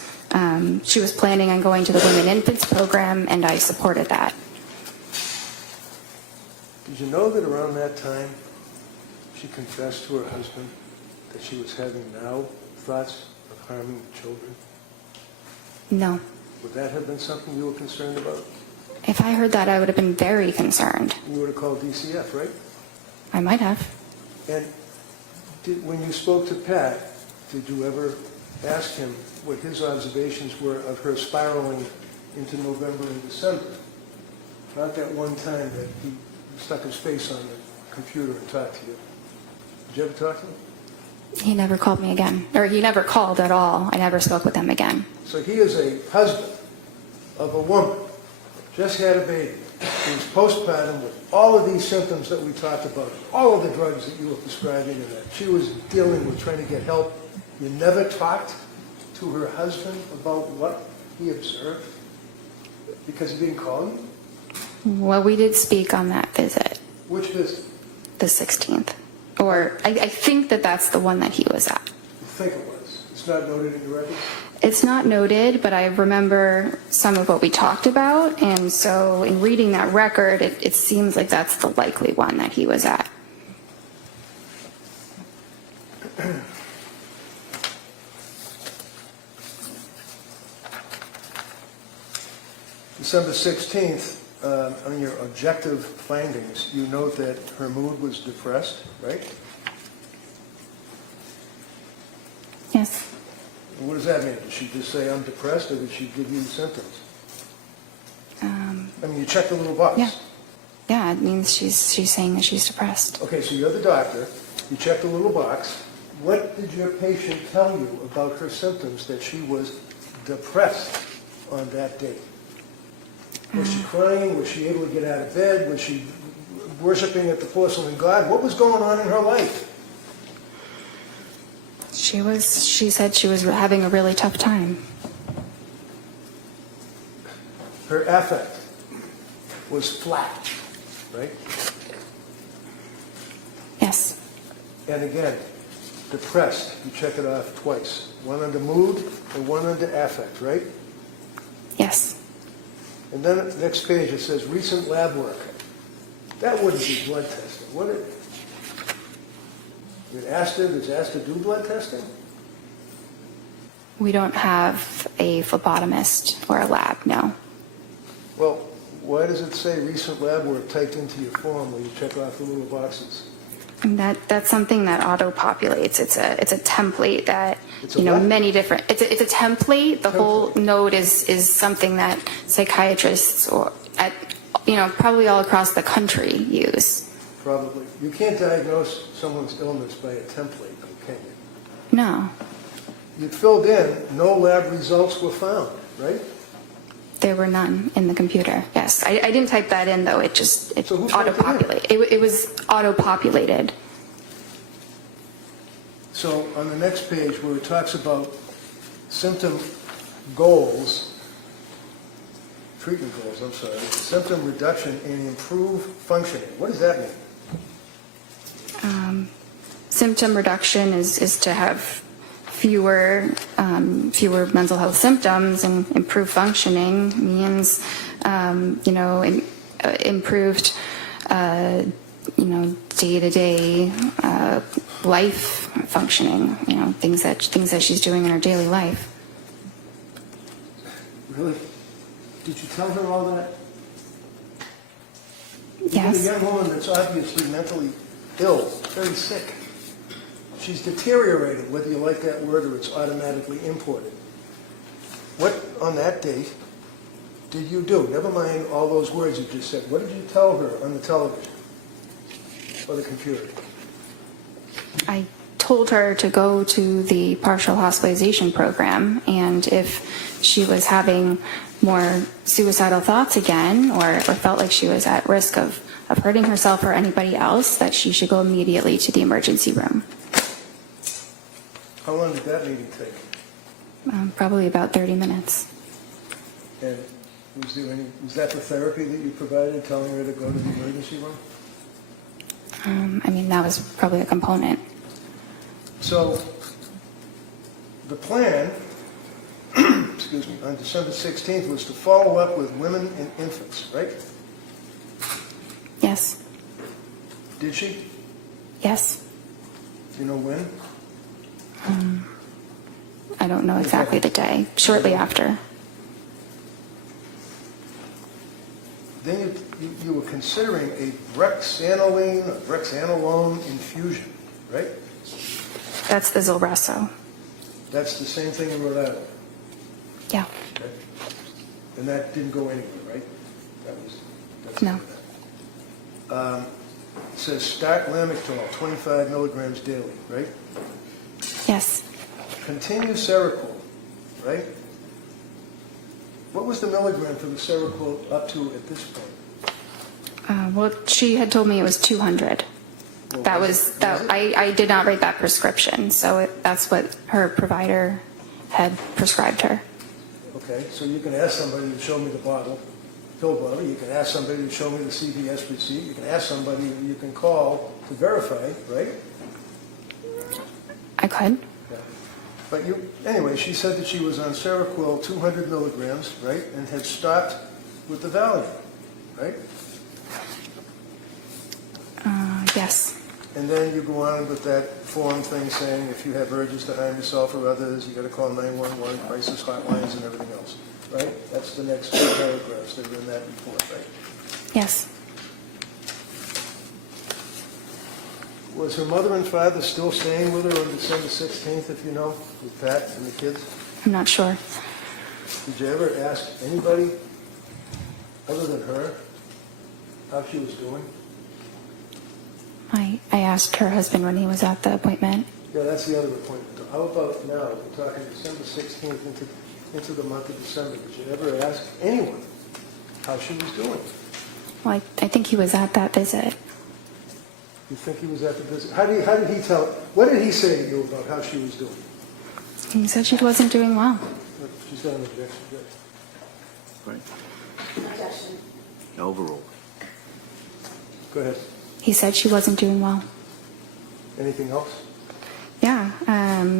planning on going to the Women and Infants program, and I supported that. Did you know that around that time she confessed to her husband that she was having now thoughts of harming children? No. Would that have been something you were concerned about? If I heard that, I would have been very concerned. You would have called DCF, right? I might have. And when you spoke to Pat, did you ever ask him what his observations were of her spiraling into November and December? Not that one time that he stuck his face on the computer and talked to you. Did you ever talk to him? He never called me again, or he never called at all. I never spoke with him again. So he is a husband of a woman, just had a baby, who's postpartum with all of these symptoms that we talked about, all of the drugs that you were prescribing and that she was dealing with, trying to get help. You never talked to her husband about what he observed because he didn't call you? Well, we did speak on that visit, Which visit? the 16th. Or I think that that's the one that he was at. You think it was? It's not noted in your record? It's not noted, but I remember some of what we talked about, and so in reading that record, it seems like that's the likely one that he was at. December 16th, on your objective findings, you note that her mood was depressed, right? Yes. What does that mean? Did she just say, I'm depressed, or did she give you symptoms? I mean, you checked the little box. Yeah. Yeah, it means she's saying that she's depressed. Okay, so you're the doctor. You checked the little box. What did your patient tell you about her symptoms that she was depressed on that date? Was she crying? Was she able to get out of bed? Was she worshiping at the porcelain god? What was going on in her life? She said she was having a really tough time. Her affect was flat, right? Yes. And again, depressed. You check it off twice. One under mood and one under affect, right? Yes. And then at the next page it says recent lab work. That wouldn't be blood testing, would it? Does ASTA do blood testing? We don't have a phlebotomist or a lab, no. Well, why does it say recent lab work typed into your form when you check off the little boxes? And that's something that auto-populates. It's a template that, It's a what? many different, it's a template. The whole note is something that psychiatrists or at, probably all across the country use. Probably. You can't diagnose someone's illness by a template, can you? No. You filled in, no lab results were found, right? There were none in the computer. Yes, I didn't type that in though. It So who typed it in? auto-populated. It was auto-populated. So on the next page where it talks about symptom goals, treatment goals, I'm sorry, symptom reduction and improved functioning. What does that mean? Symptom reduction is to have fewer mental health symptoms, and improved functioning means improved day-to-day life functioning, things that she's doing in her daily life. Really? Did you tell her all that? Yes. You're a young woman that's obviously mentally ill, very sick. she's deteriorating, whether you like that word or it's automatically imported. What, on that date, did you do? Never mind all those words you just said. What did you tell her on the television or the computer? I told her to go to the partial hospitalization program, and if she was having more suicidal thoughts again or felt like she was at risk of hurting herself or anybody else, that she should go immediately to the emergency room. How long did that meeting take? Probably about 30 minutes. And was that the therapy that you provided, telling her to go to the emergency room? I mean, that was probably a component. So the plan, excuse me, on December 16th was to follow up with women and infants, right? Yes. Did she? Yes. Do you know when? I don't know exactly the day. Shortly after. Then you were considering a brexanolone infusion, right? That's the Zolresso. That's the same thing in Rhode Island. Yeah. Okay. And that didn't go anywhere, right? That's No. It says start Lamictal, 25 milligrams daily, right? Yes. Continue Seroquel, right? What was the milligram for the Seroquel up to at this point? Well, she had told me it was 200. Well, That was was it? that. Was it? I did not write that prescription, so that's what her provider had prescribed her. Okay, so you can ask somebody to show me the pill bottle. You can ask somebody to show me the CVS receipt. You can ask somebody that you can call to verify, right? I could. Yeah. But anyway, she said that she was on Seroquel 200 milligrams, right, and had stopped with the Valium, right? Yes. And then you go on with that form thing saying if you have urges to harm yourself or others, you got to call 911, crisis hotlines, and everything else, right? That's the next two paragraphs that are in that report, right? Yes. Was her mother and father still staying with her on December 16th, if you know, with Pat and the kids? I'm not sure. Did you ever ask anybody other than her how she was doing? I asked her husband when he was at the appointment. Yeah, that's the other appointment. How about now? We're talking December 16th into the month of December. Did you ever ask anyone how she was doing? Well, I think he was at that visit. You think he was at the visit? How did he tell? What did he say to you about how she was doing? He said she wasn't doing well. She's got an objection. Good. Right. Objection. Overruled. Go ahead. He said she wasn't doing well. Anything else? Yeah.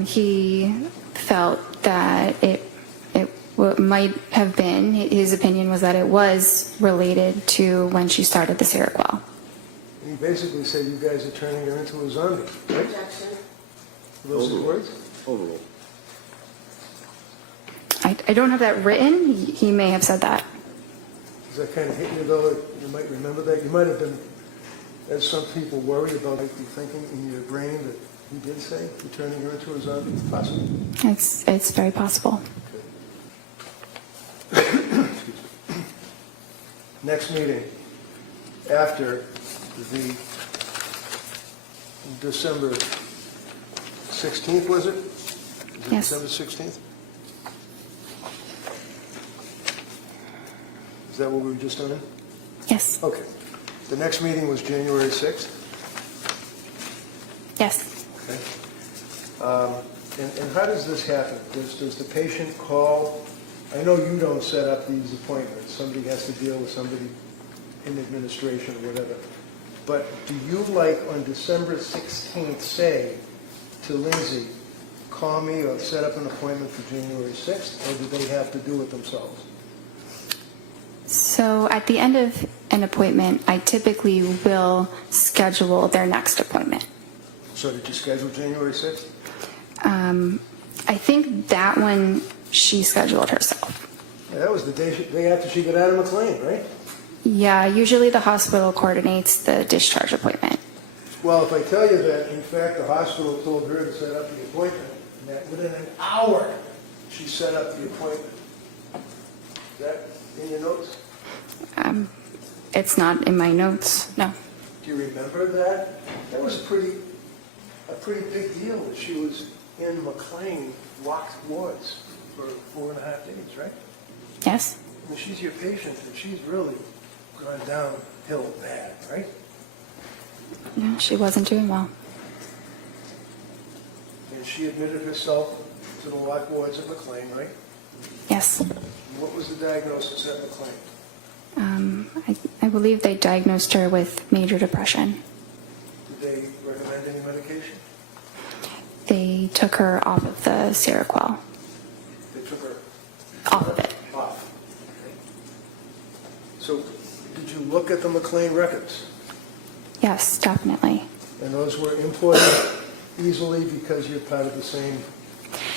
He felt that it might have been, his opinion was that it was related to when she started the Seroquel. He basically said you guys are turning her into a zombie, right? Objection. Were those his words? Overruled. I don't have that written. He may have said that. Does that kind of hit you, though? You might remember that. You might have been, as some people worry about, might be thinking in your brain that he did say you're turning her into a zombie. Possible. It's very possible. Next meeting after the December 16th, was it? Is it Yes. December 16th? Is that what we were just on? Yes. Okay. The next meeting was January 6th? Yes. Okay. And how does this happen? Does the patient call? I know you don't set up these appointments. Somebody has to deal with somebody in administration or whatever. But do you, like on December 16th, say to Lindsay, call me or set up an appointment for January 6th, or do they have to do it themselves? So at the end of an appointment, I typically will schedule their next appointment. So did you schedule January 6th? I think that one she scheduled herself. Yeah, that was the day after she got out of McLean, right? Yeah, usually the hospital coordinates the discharge appointment. Well, if I tell you that, in fact, the hospital told her to set up the appointment, and that within an hour, she set up the appointment. Is that in your notes? It's not in my notes, no. Do you remember that? That was a pretty big deal that she was in McLean, locked wards for 4.5 days, right? Yes? I mean, she's your patient, and she's really gone downhill bad, right? No, she wasn't doing well. And she admitted herself to the locked wards at McLean, right? Yes. And what was the diagnosis at McLean? I believe they diagnosed her with major depression. Did they recommend any medication? They took her off of the Seroquel. They took her Off of it. off. Okay. So, did you look at the McLean records? Yes, definitely. And those were imported easily because you're part of the same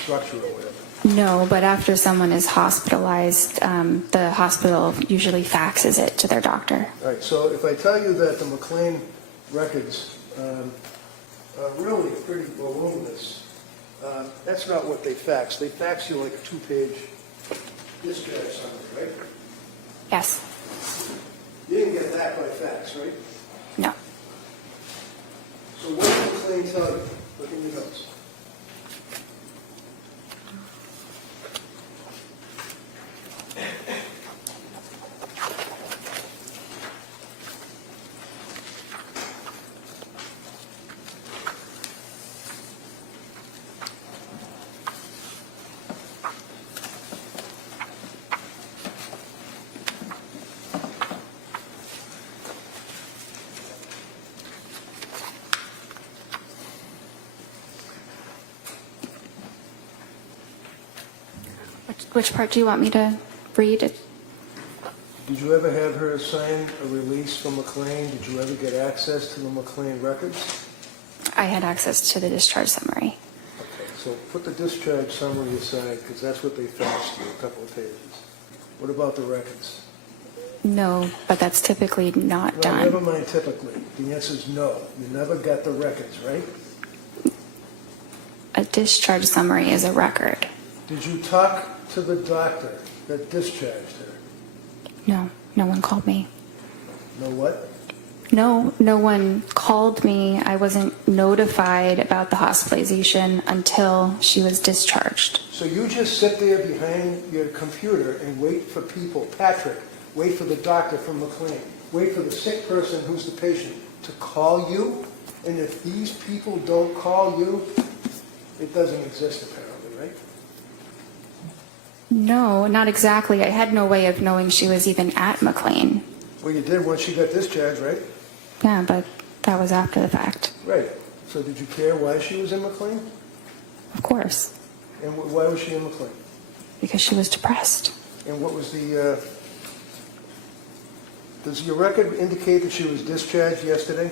structure or whatever? No, but after someone is hospitalized, the hospital usually faxes it to their doctor. All right, so if I tell you that the McLean records are really pretty voluminous, that's not what they fax. They fax you like a 2-page discharge summary, right? Yes. You didn't get that by fax, right? No. So what did McLean tell you? Look in your notes. Which part do you want me to read? Did you ever have her sign a release from McLean? Did you ever get access to the McLean records? I had access to the discharge summary. Okay, so put the discharge summary aside, because that's what they faxed you, a couple of pages. What about the records? No, but that's typically not No, done. never mind typically. The answer is no. You never got the records, right? A discharge summary is a record. Did you talk to the doctor that discharged her? No, no one called me. No what? No one called me. I wasn't notified about the hospitalization until she was discharged. So you just sit there behind your computer and wait for people, Patrick, wait for the doctor from McLean, wait for the sick person who's the patient to call you? And if these people don't call you, it doesn't exist apparently, right? No, not exactly. I had no way of knowing she was even at McLean. Well, you did once she got discharged, right? Yeah, but that was after the fact. Right. So did you care why she was in McLean? Of course, And why was she in McLean? because she was depressed. And what was the, does your record indicate that she was discharged yesterday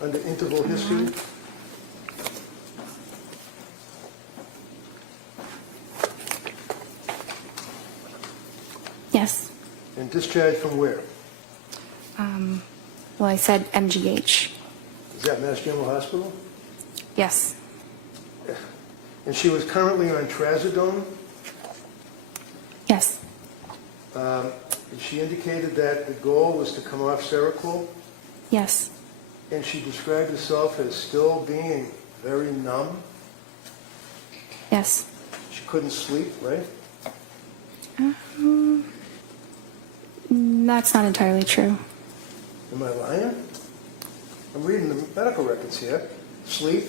under interval history? Yes. And discharged from where? Well, I said MGH. Is that Mass General Hospital? Yes. And she was currently on trazodone? Yes. And she indicated that the goal was to come off Seroquel? Yes. And she described herself as still being very numb? Yes. She couldn't sleep, right? That's not entirely true. Am I lying? I'm reading the medical records here. Sleep,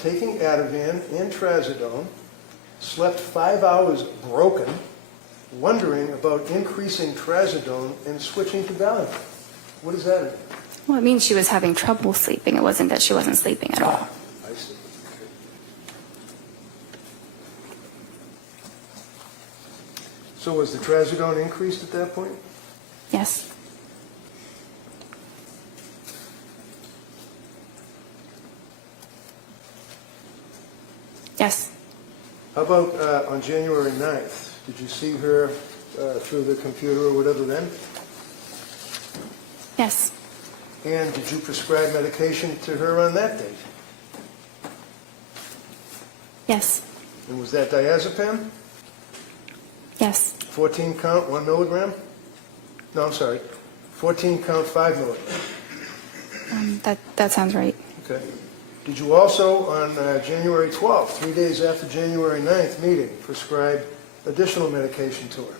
taking Ativan and trazodone, slept 5 hours broken, wondering about increasing trazodone and switching to Valium. What does that mean? Well, it means she was having trouble sleeping. It wasn't that she wasn't sleeping at all. I see. Okay. So was the trazodone increased at that point? Yes. Yes. How about on January 9th? Did you see her through the computer or whatever then? Yes. And did you prescribe medication to her on that date? Yes. And was that diazepam? Yes. 14 count, 1 milligram? No, I'm sorry. 14 count, 5 milligram. That sounds right. Okay. Did you also, on January 12th, 3 days after January 9th meeting, prescribe additional medication to her?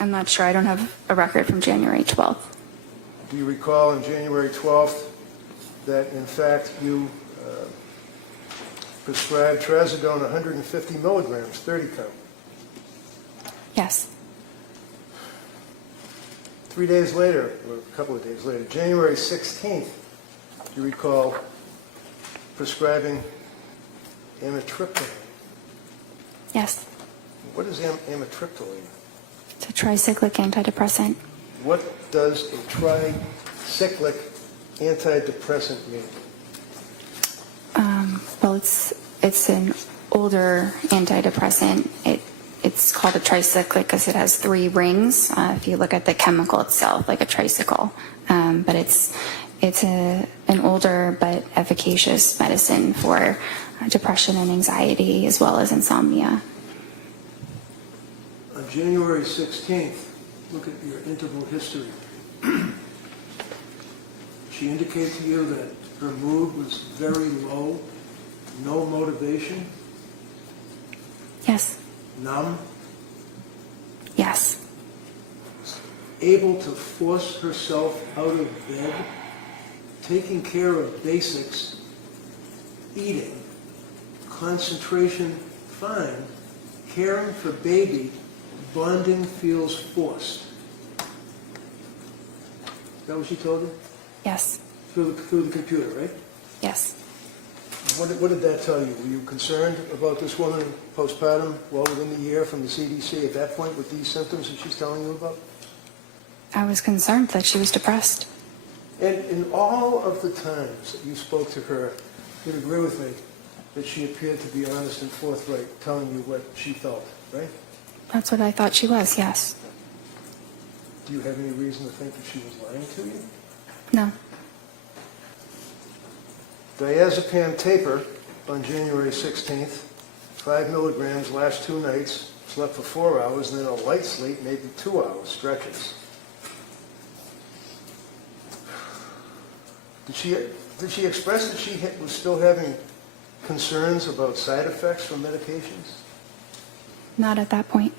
I'm not sure. I don't have a record from January 12th. Do you recall on January 12th that, in fact, you prescribed trazodone 150 milligrams, 30 count? Yes. 3 days later, or a couple of days later, January 16th, do you recall prescribing amitriptyline? Yes. What is amitriptyline? It's a tricyclic antidepressant. What does a tricyclic antidepressant mean? Well, it's an older antidepressant. It's called a tricyclic because it has 3 rings. If you look at the chemical itself, like a tricycle, but it's an older but efficacious medicine for depression and anxiety as well as insomnia. On January 16th, look at your interval history. She indicated to you that her mood was very low, no motivation, Yes. numb, Yes. able to force herself out of bed, taking care of basics, eating, concentration fine, caring for baby, bonding feels forced. Is that what she told you? Yes. Through the computer, right? Yes. What did that tell you? Were you concerned about this woman postpartum well within the year from the CDC at that point with these symptoms that she's telling you about? I was concerned that she was depressed. And in all of the times that you spoke to her, you'd agree with me that she appeared to be honest and forthright, telling you what she felt, right? That's what I thought she was, yes. Do you have any reason to think that she was lying to you? No. Diazepam taper on January 16th, 5 milligrams last 2 nights, slept for 4 hours, and then a light sleep, maybe 2 hours, stretches. Did she express that she was still having concerns about side effects from medications? Not at that point.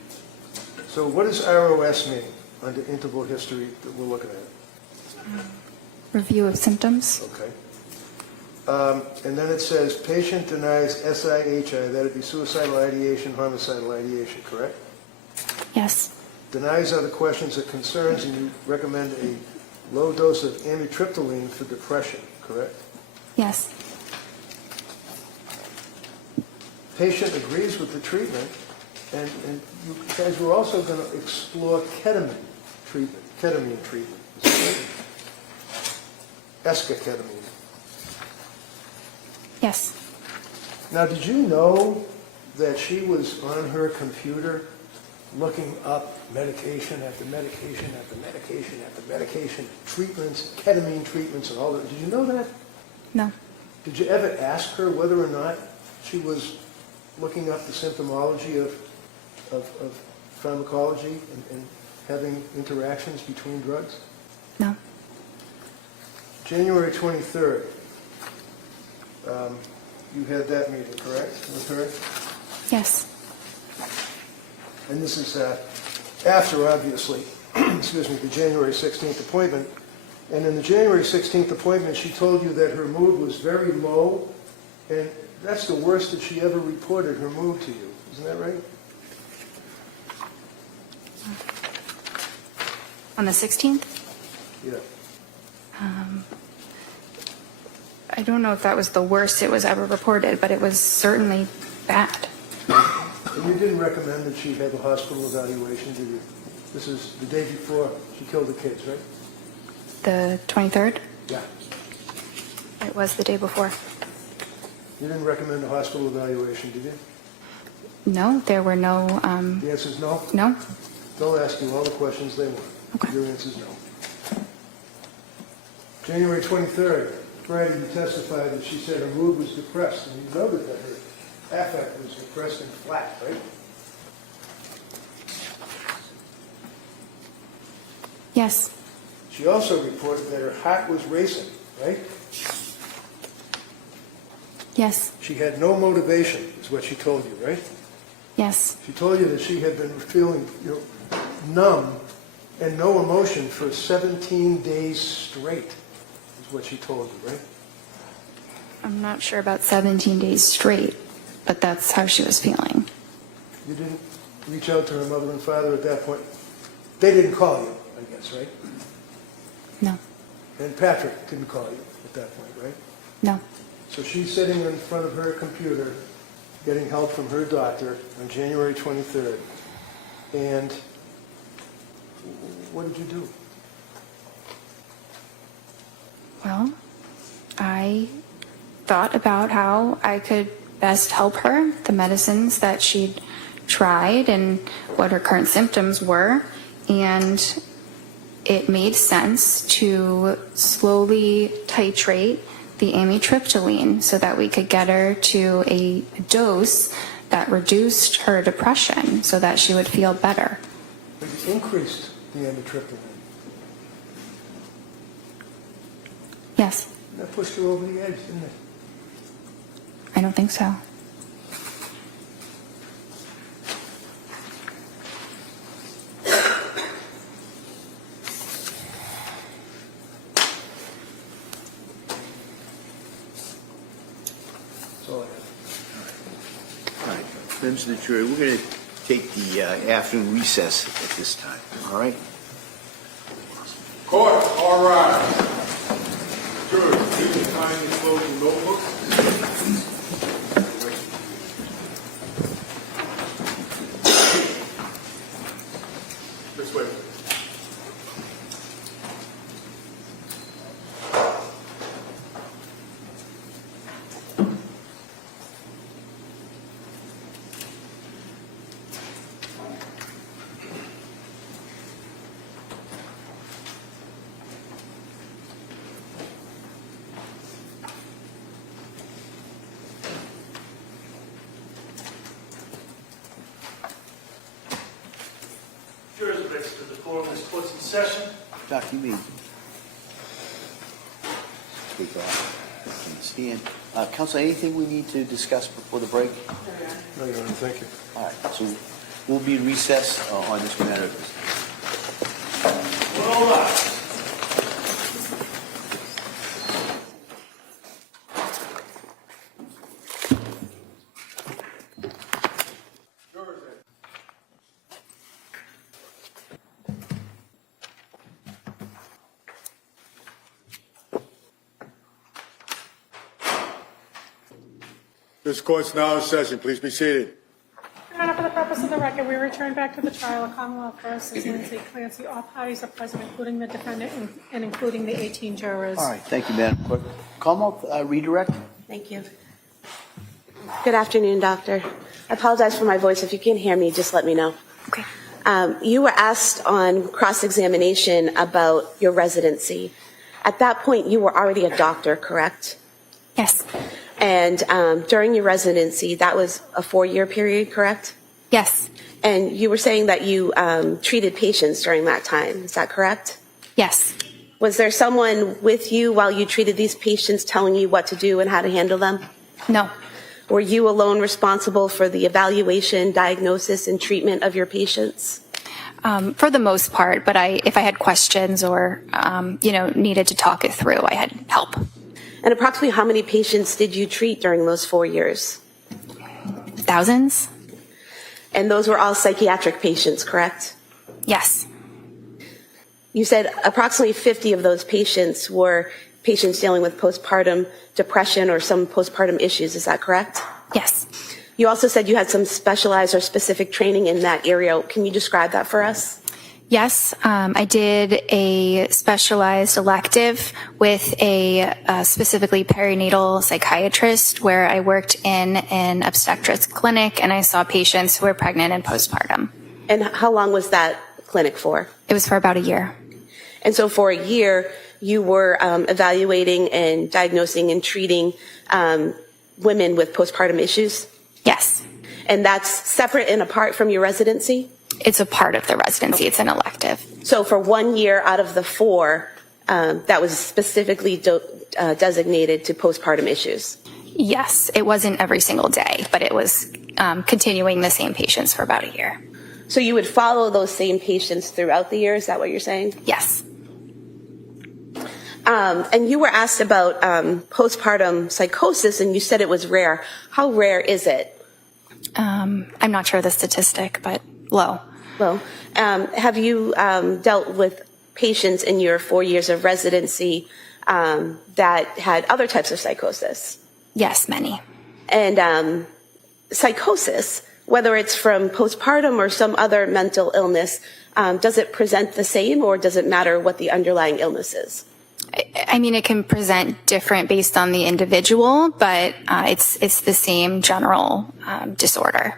So what does ROS mean under interval history that we're looking at? Review of symptoms. Okay. And then it says patient denies SIHI, that'd be suicidal ideation, homicidal ideation, correct? Yes. Denies other questions or concerns, and you recommend a low dose of amitriptyline for depression, correct? Yes. Patient agrees with the treatment, and you guys were also going to explore ketamine treatment. Is that right? Esketamine. Yes. Now, did you know that she was on her computer looking up medication after medication after medication after medication, treatments, ketamine treatments, and all that? Did you know that? No. Did you ever ask her whether or not she was looking up the symptomology of pharmacology and having interactions between drugs? No. January 23rd, you had that meeting, correct, with her? Yes. And this is after, obviously, excuse me, the January 16th appointment. And in the January 16th appointment, she told you that her mood was very low, and that's the worst that she ever reported her mood to you. Isn't that right? On the 16th? Yeah. I don't know if that was the worst it was ever reported, but it was certainly bad. And you didn't recommend that she have a hospital evaluation, did you? This is the day before she killed the kids, right? The 23rd? Yeah. It was the day before. You didn't recommend a hospital evaluation, did you? No, there were no, The answer is no? no. They'll ask you all the questions they want. Okay. Your answer is no. January 23rd, Friday, you testified that she said her mood was depressed, and you noted that her affect was depressed and flat, right? Yes. She also reported that her heart was racing, right? Yes. She had no motivation, is what she told you, right? Yes. She told you that she had been feeling numb and no emotion for 17 days straight, is what she told you, right? I'm not sure about 17 days straight, but that's how she was feeling. You didn't reach out to her mother and father at that point? They didn't call you, I guess, right? No. And Patrick didn't call you at that point, right? No. So she's sitting in front of her computer getting help from her doctor on January 23rd. And what did you do? Well, I thought about how I could best help her, the medicines that she'd tried and what her current symptoms were, and it made sense to slowly titrate the amitriptyline so that we could get her to a dose that reduced her depression so that she would feel better. But you increased the amitriptyline. Yes. That pushed her over the edge, didn't it? I don't think so. That's all I have. All right, members of the jury, we're going to take the afternoon recess at this time, all right? Court, all right. Jurors, please kindly close the notebook. This way. Jurors are registered to the court. This court's in session. Doc, you may take off and stand. Counsel, anything we need to discuss before the break? No, Your Honor, thank you. All right, so we'll be in recess on this matter. Hold on. This court's now in session. Please be seated. Your Honor, for the purpose of the record, we return back to the trial of Commonwealth versus Lindsay Clancy. All parties are present, including the defendant and including the 18 jurors. All right, thank you, Madam Clerk. Commonwealth, redirect. Thank you. Good afternoon, Doctor. I apologize for my voice. If you can't hear me, just let me know. Okay. You were asked on cross-examination about your residency. At that point, you were already a doctor, correct? Yes. And during your residency, that was a 4-year period, correct? Yes. And you were saying that you treated patients during that time. Is that correct? Yes. Was there someone with you while you treated these patients telling you what to do and how to handle them? No. Were you alone responsible for the evaluation, diagnosis, and treatment of your patients? For the most part, but if I had questions or, needed to talk it through, I had help. And approximately how many patients did you treat during those 4 years? Thousands? And those were all psychiatric patients, correct? Yes. You said approximately 50 of those patients were patients dealing with postpartum depression or some postpartum issues. Is that correct? Yes. You also said you had some specialized or specific training in that area. Can you describe that for us? Yes, I did a specialized elective with a specifically perinatal psychiatrist where I worked in an obstetrics clinic and I saw patients who were pregnant and postpartum. And how long was that clinic for? It was for about a year. And so for a year, you were evaluating and diagnosing and treating women with postpartum issues? Yes. And that's separate and apart from your residency? It's a part of the residency. It's an elective. So for 1 year out of the 4, that was specifically designated to postpartum issues? Yes, it wasn't every single day, but it was continuing the same patients for about a year. So you would follow those same patients throughout the year, is that what you're saying? Yes. And you were asked about postpartum psychosis, and you said it was rare. How rare is it? I'm not sure the statistic, but low. Low. Have you dealt with patients in your 4 years of residency that had other types of psychosis? Yes, many. And psychosis, whether it's from postpartum or some other mental illness, does it present the same, or does it matter what the underlying illness is? I mean, it can present different based on the individual, but it's the same general disorder.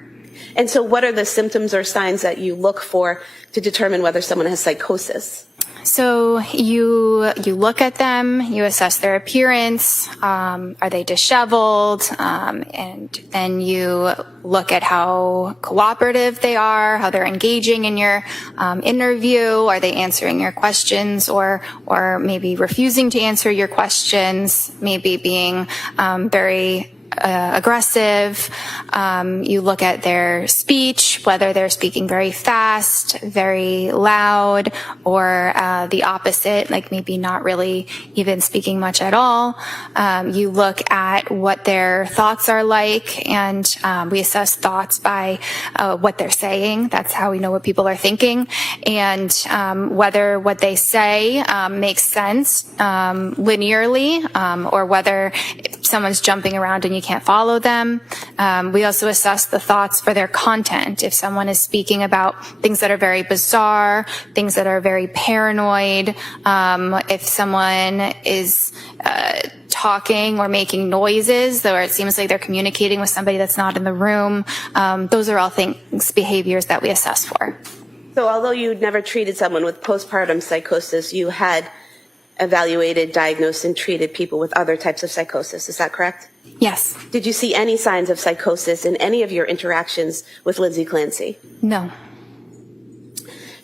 And so what are the symptoms or signs that you look for to determine whether someone has psychosis? So you look at them, you assess their appearance, are they disheveled, and then you look at how cooperative they are, how they're engaging in your interview, are they answering your questions, or maybe refusing to answer your questions, maybe being very aggressive. You look at their speech, whether they're speaking very fast, very loud, or the opposite, like maybe not really even speaking much at all. You look at what their thoughts are like, and we assess thoughts by what they're saying. That's how we know what people are thinking, and whether what they say makes sense linearly, or whether someone's jumping around and you can't follow them. We also assess the thoughts for their content. If someone is speaking about things that are very bizarre, things that are very paranoid, if someone is talking or making noises, or it seems like they're communicating with somebody that's not in the room, those are all things, behaviors that we assess for. So although you'd never treated someone with postpartum psychosis, you had evaluated, diagnosed, and treated people with other types of psychosis. Is that correct? Yes. Did you see any signs of psychosis in any of your interactions with Lindsay Clancy? No.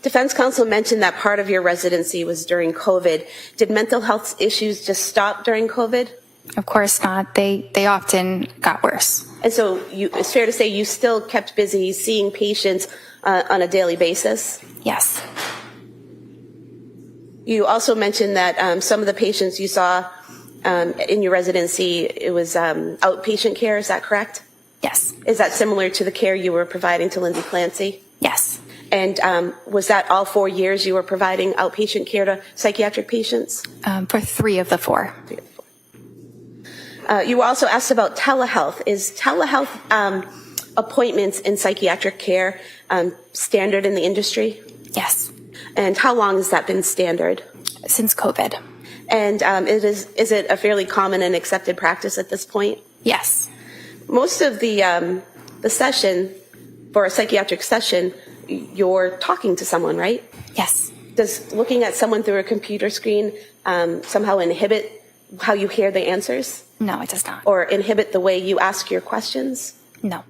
Defense counsel mentioned that part of your residency was during COVID. Did mental health issues just stop during COVID? Of course not. They often got worse. And so it's fair to say you still kept busy seeing patients on a daily basis? Yes. You also mentioned that some of the patients you saw in your residency, it was outpatient care. Is that correct? Yes. Is that similar to the care you were providing to Lindsay Clancy? Yes. And was that all 4 years you were providing outpatient care to psychiatric patients? For 3 of the 4. You were also asked about telehealth. Is telehealth appointments in psychiatric care standard in the industry? Yes. And how long has that been standard? Since COVID. And is it a fairly common and accepted practice at this point? Yes. Most of the session, for a psychiatric session, you're talking to someone, right? Yes. Does looking at someone through a computer screen somehow inhibit how you hear the answers? No, it does not. Or inhibit the way you ask your questions? No.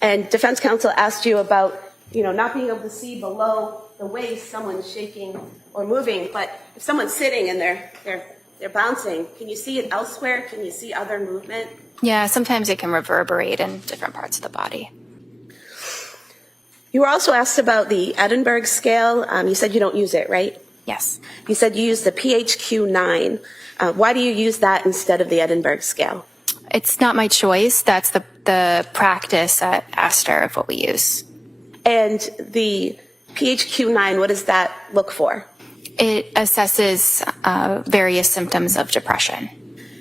And defense counsel asked you about, not being able to see below the waist someone's shaking or moving, but if someone's sitting and they're bouncing, can you see it elsewhere? Can you see other movement? Yeah, sometimes it can reverberate in different parts of the body. You were also asked about the Edinburgh scale. You said you don't use it, right? Yes. You said you use the PHQ-9. Why do you use that instead of the Edinburgh scale? It's not my choice. That's the practice at Astor of what we use. And the PHQ-9, what does that look for? It assesses various symptoms of depression.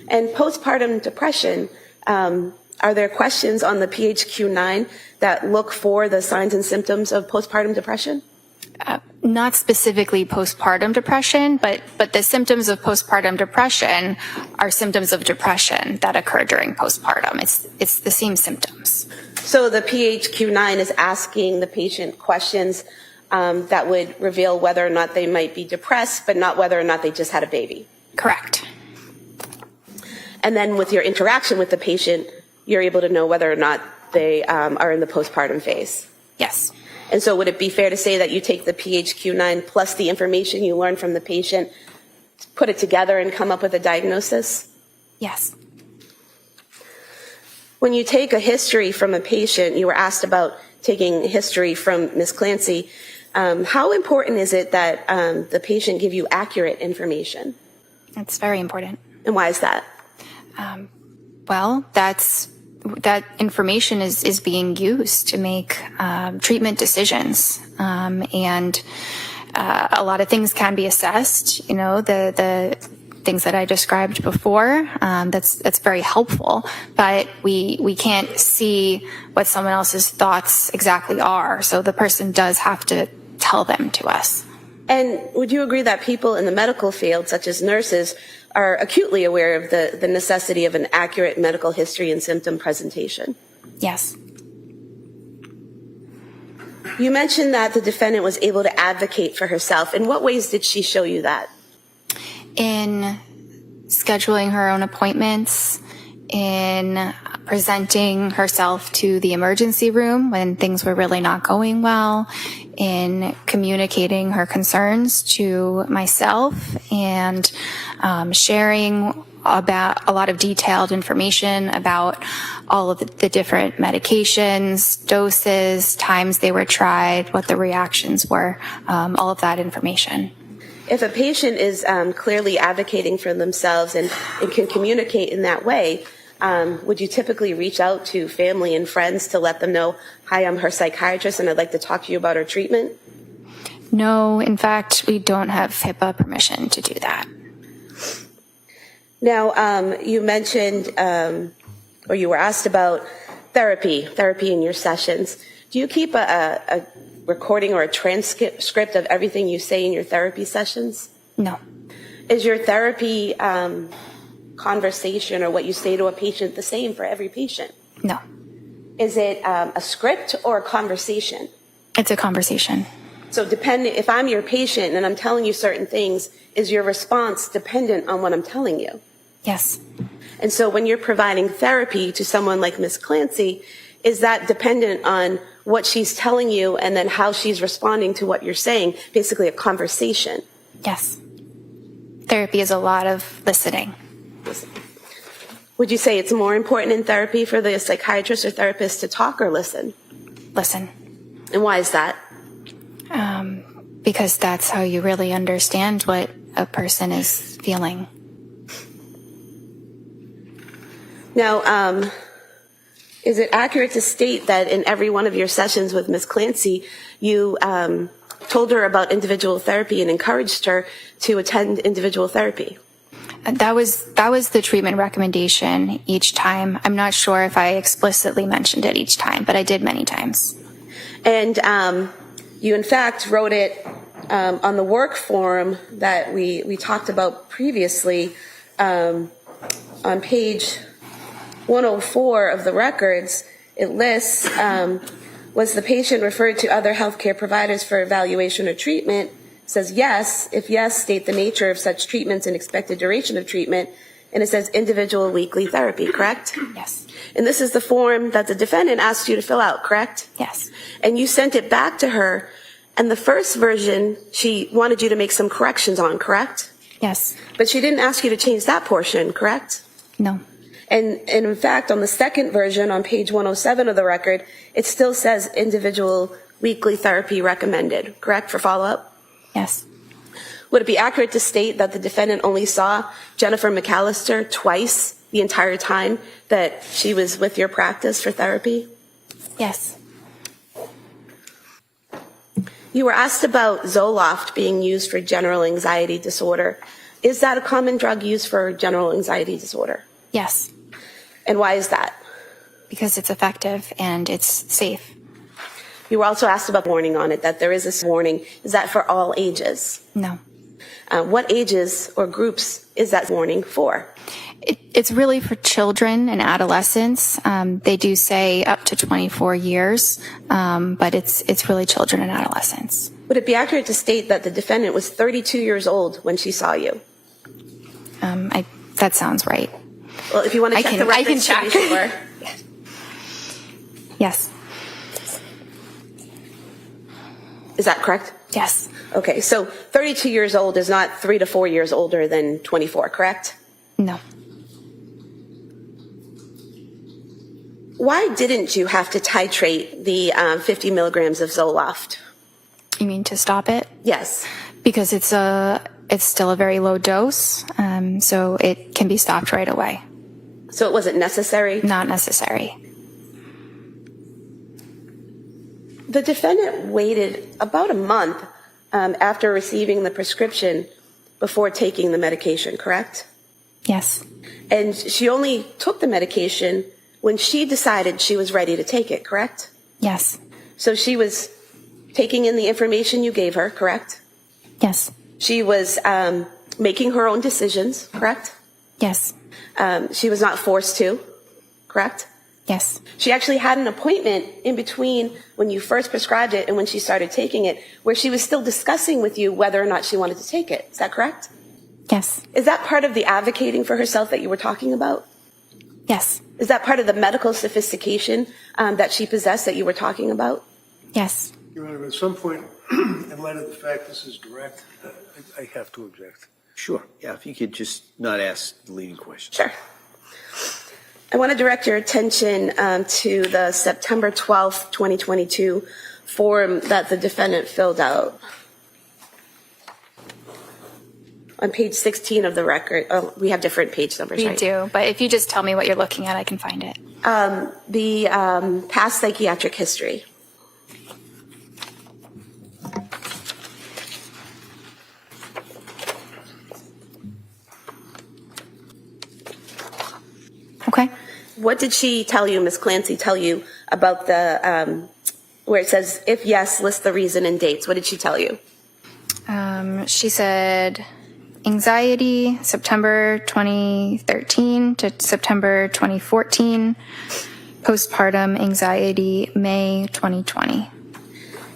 And postpartum depression, are there questions on the PHQ-9 that look for the signs and symptoms of postpartum depression? Not specifically postpartum depression, but the symptoms of postpartum depression are symptoms of depression that occur during postpartum. It's the same symptoms. So the PHQ-9 is asking the patient questions that would reveal whether or not they might be depressed, but not whether or not they just had a baby. Correct. And then with your interaction with the patient, you're able to know whether or not they are in the postpartum phase. Yes. And so would it be fair to say that you take the PHQ-9 plus the information you learn from the patient, put it together and come up with a diagnosis? Yes. When you take a history from a patient, you were asked about taking history from Ms. Clancy. How important is it that the patient give you accurate information? It's very important. And why is that? Well, that information is being used to make treatment decisions, and a lot of things can be assessed. You know, the things that I described before. That's very helpful, but we can't see what someone else's thoughts exactly are. So the person does have to tell them to us. And would you agree that people in the medical field, such as nurses, are acutely aware of the necessity of an accurate medical history and symptom presentation? Yes. You mentioned that the defendant was able to advocate for herself. In what ways did she show you that? In scheduling her own appointments, in presenting herself to the emergency room when things were really not going well, in communicating her concerns to myself, and sharing about a lot of detailed information about all of the different medications, doses, times they were tried, what the reactions were, all of that information. If a patient is clearly advocating for themselves and can communicate in that way, would you typically reach out to family and friends to let them know, hi, I'm her psychiatrist and I'd like to talk to you about her treatment? No, in fact, we don't have HIPAA permission to do that. Now, you mentioned, or you were asked about therapy in your sessions. Do you keep a recording or a transcript of everything you say in your therapy sessions? No. Is your therapy conversation or what you say to a patient the same for every patient? No. Is it a script or a conversation? It's a conversation. So if I'm your patient and I'm telling you certain things, is your response dependent on what I'm telling you? Yes. And so when you're providing therapy to someone like Ms. Clancy, is that dependent on what she's telling you and then how she's responding to what you're saying, basically a conversation? Yes. Therapy is a lot of listening. Would you say it's more important in therapy for the psychiatrist or therapist to talk or listen? Listen. And why is that? Because that's how you really understand what a person is feeling. Now, is it accurate to state that in every one of your sessions with Ms. Clancy, you told her about individual therapy and encouraged her to attend individual therapy? That was the treatment recommendation each time. I'm not sure if I explicitly mentioned it each time, but I did many times. And you, in fact, wrote it on the work form that we talked about previously on page 104 of the records. It lists, was the patient referred to other healthcare providers for evaluation or treatment? It says yes. If yes, state the nature of such treatments and expected duration of treatment. And it says individual weekly therapy, correct? Yes. And this is the form that the defendant asked you to fill out, correct? Yes. And you sent it back to her, and the first version she wanted you to make some corrections on, correct? Yes. But she didn't ask you to change that portion, correct? No. And in fact, on the second version, on page 107 of the record, it still says individual weekly therapy recommended, correct, for follow-up? Yes. Would it be accurate to state that the defendant only saw Jennifer McAllister twice the entire time that she was with your practice for therapy? Yes. You were asked about Zoloft being used for general anxiety disorder. Is that a common drug used for general anxiety disorder? Yes. And why is that? Because it's effective and it's safe. You were also asked about warning on it, that there is a warning. Is that for all ages? No. What ages or groups is that warning for? It's really for children and adolescents. They do say up to 24 years, but it's really children and adolescents. Would it be accurate to state that the defendant was 32 years old when she saw you? That sounds right. Well, if you want to check the records, I can check. to be sure. Yes. Is that correct? Yes. Okay, so 32 years old is not 3 to 4 years older than 24, correct? No. Why didn't you have to titrate the 50 milligrams of Zoloft? You mean to stop it? Yes. Because it's still a very low dose, so it can be stopped right away. So it wasn't necessary? Not necessary. The defendant waited about a month after receiving the prescription before taking the medication, correct? Yes. And she only took the medication when she decided she was ready to take it, correct? Yes. So she was taking in the information you gave her, correct? Yes. She was making her own decisions, correct? Yes. She was not forced to, correct? Yes. She actually had an appointment in between when you first prescribed it and when she started taking it, where she was still discussing with you whether or not she wanted to take it. Is that correct? Yes. Is that part of the advocating for herself that you were talking about? Yes. Is that part of the medical sophistication that she possessed that you were talking about? Yes. Your Honor, at some point, in light of the fact this is direct, I have to object. Sure, yeah, if you could just not ask the leading question. Sure. I want to direct your attention to the September 12th, 2022 form that the defendant filled out. On page 16 of the record, oh, we have different page numbers, We right? do, but if you just tell me what you're looking at, I can find it. The past psychiatric history. Okay. What did she tell you, Ms. Clancy, tell you about the, where it says, if yes, list the reason and dates? What did she tell you? She said anxiety, September 2013 to September 2014, postpartum anxiety, May 2020.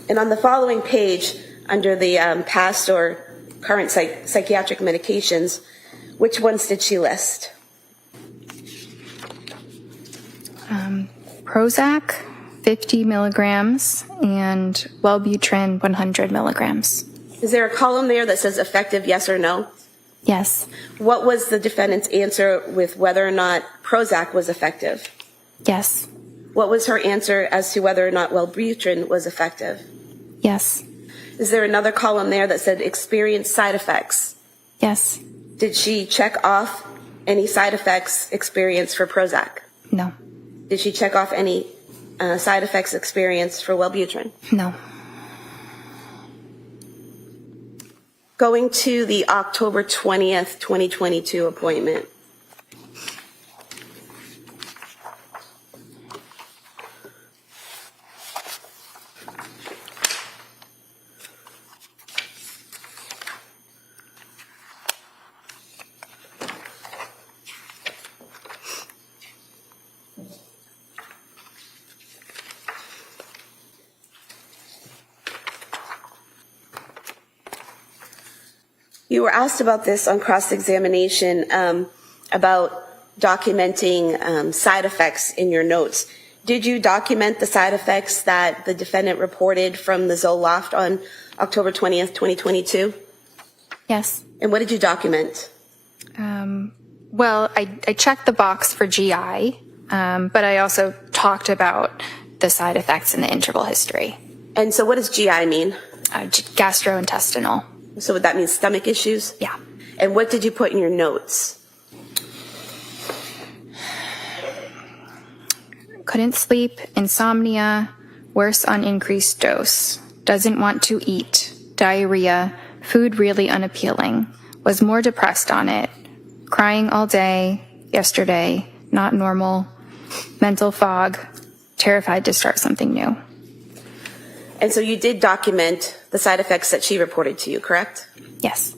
And on the following page, under the past or current psychiatric medications, which ones did she list? Prozac, 50 milligrams, and Wellbutrin, 100 milligrams. Is there a column there that says effective, yes or no? Yes. What was the defendant's answer with whether or not Prozac was effective? Yes. What was her answer as to whether or not Wellbutrin was effective? Yes. Is there another column there that said experienced side effects? Yes. Did she check off any side effects experienced for Prozac? No. Did she check off any side effects experienced for Wellbutrin? No. Going to the October 20th, 2022 appointment. You were asked about this on cross-examination about documenting side effects in your notes. Did you document the side effects that the defendant reported from the Zoloft on October 20th, 2022? Yes. And what did you document? Well, I checked the box for GI, but I also talked about the side effects in the interval history. And so what does GI mean? Gastrointestinal. So would that mean stomach issues? Yeah. And what did you put in your notes? Couldn't sleep, insomnia, worse on increased dose, doesn't want to eat, diarrhea, food really unappealing, was more depressed on it, crying all day, yesterday, not normal, mental fog, terrified to start something new. And so you did document the side effects that she reported to you, correct? Yes.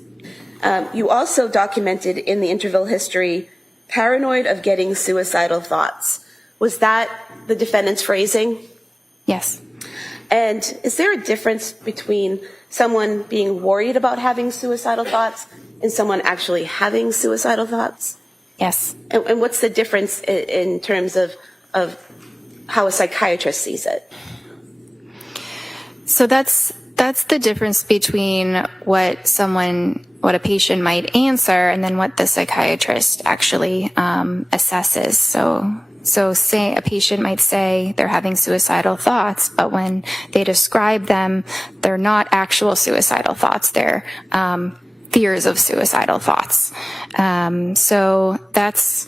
You also documented in the interval history, paranoid of getting suicidal thoughts. Was that the defendant's phrasing? Yes. And is there a difference between someone being worried about having suicidal thoughts and someone actually having suicidal thoughts? Yes. And what's the difference in terms of how a psychiatrist sees it? So that's the difference between what a patient might answer and then what the psychiatrist actually assesses. So say a patient might say they're having suicidal thoughts, but when they describe them, they're not actual suicidal thoughts. They're fears of suicidal thoughts. So that's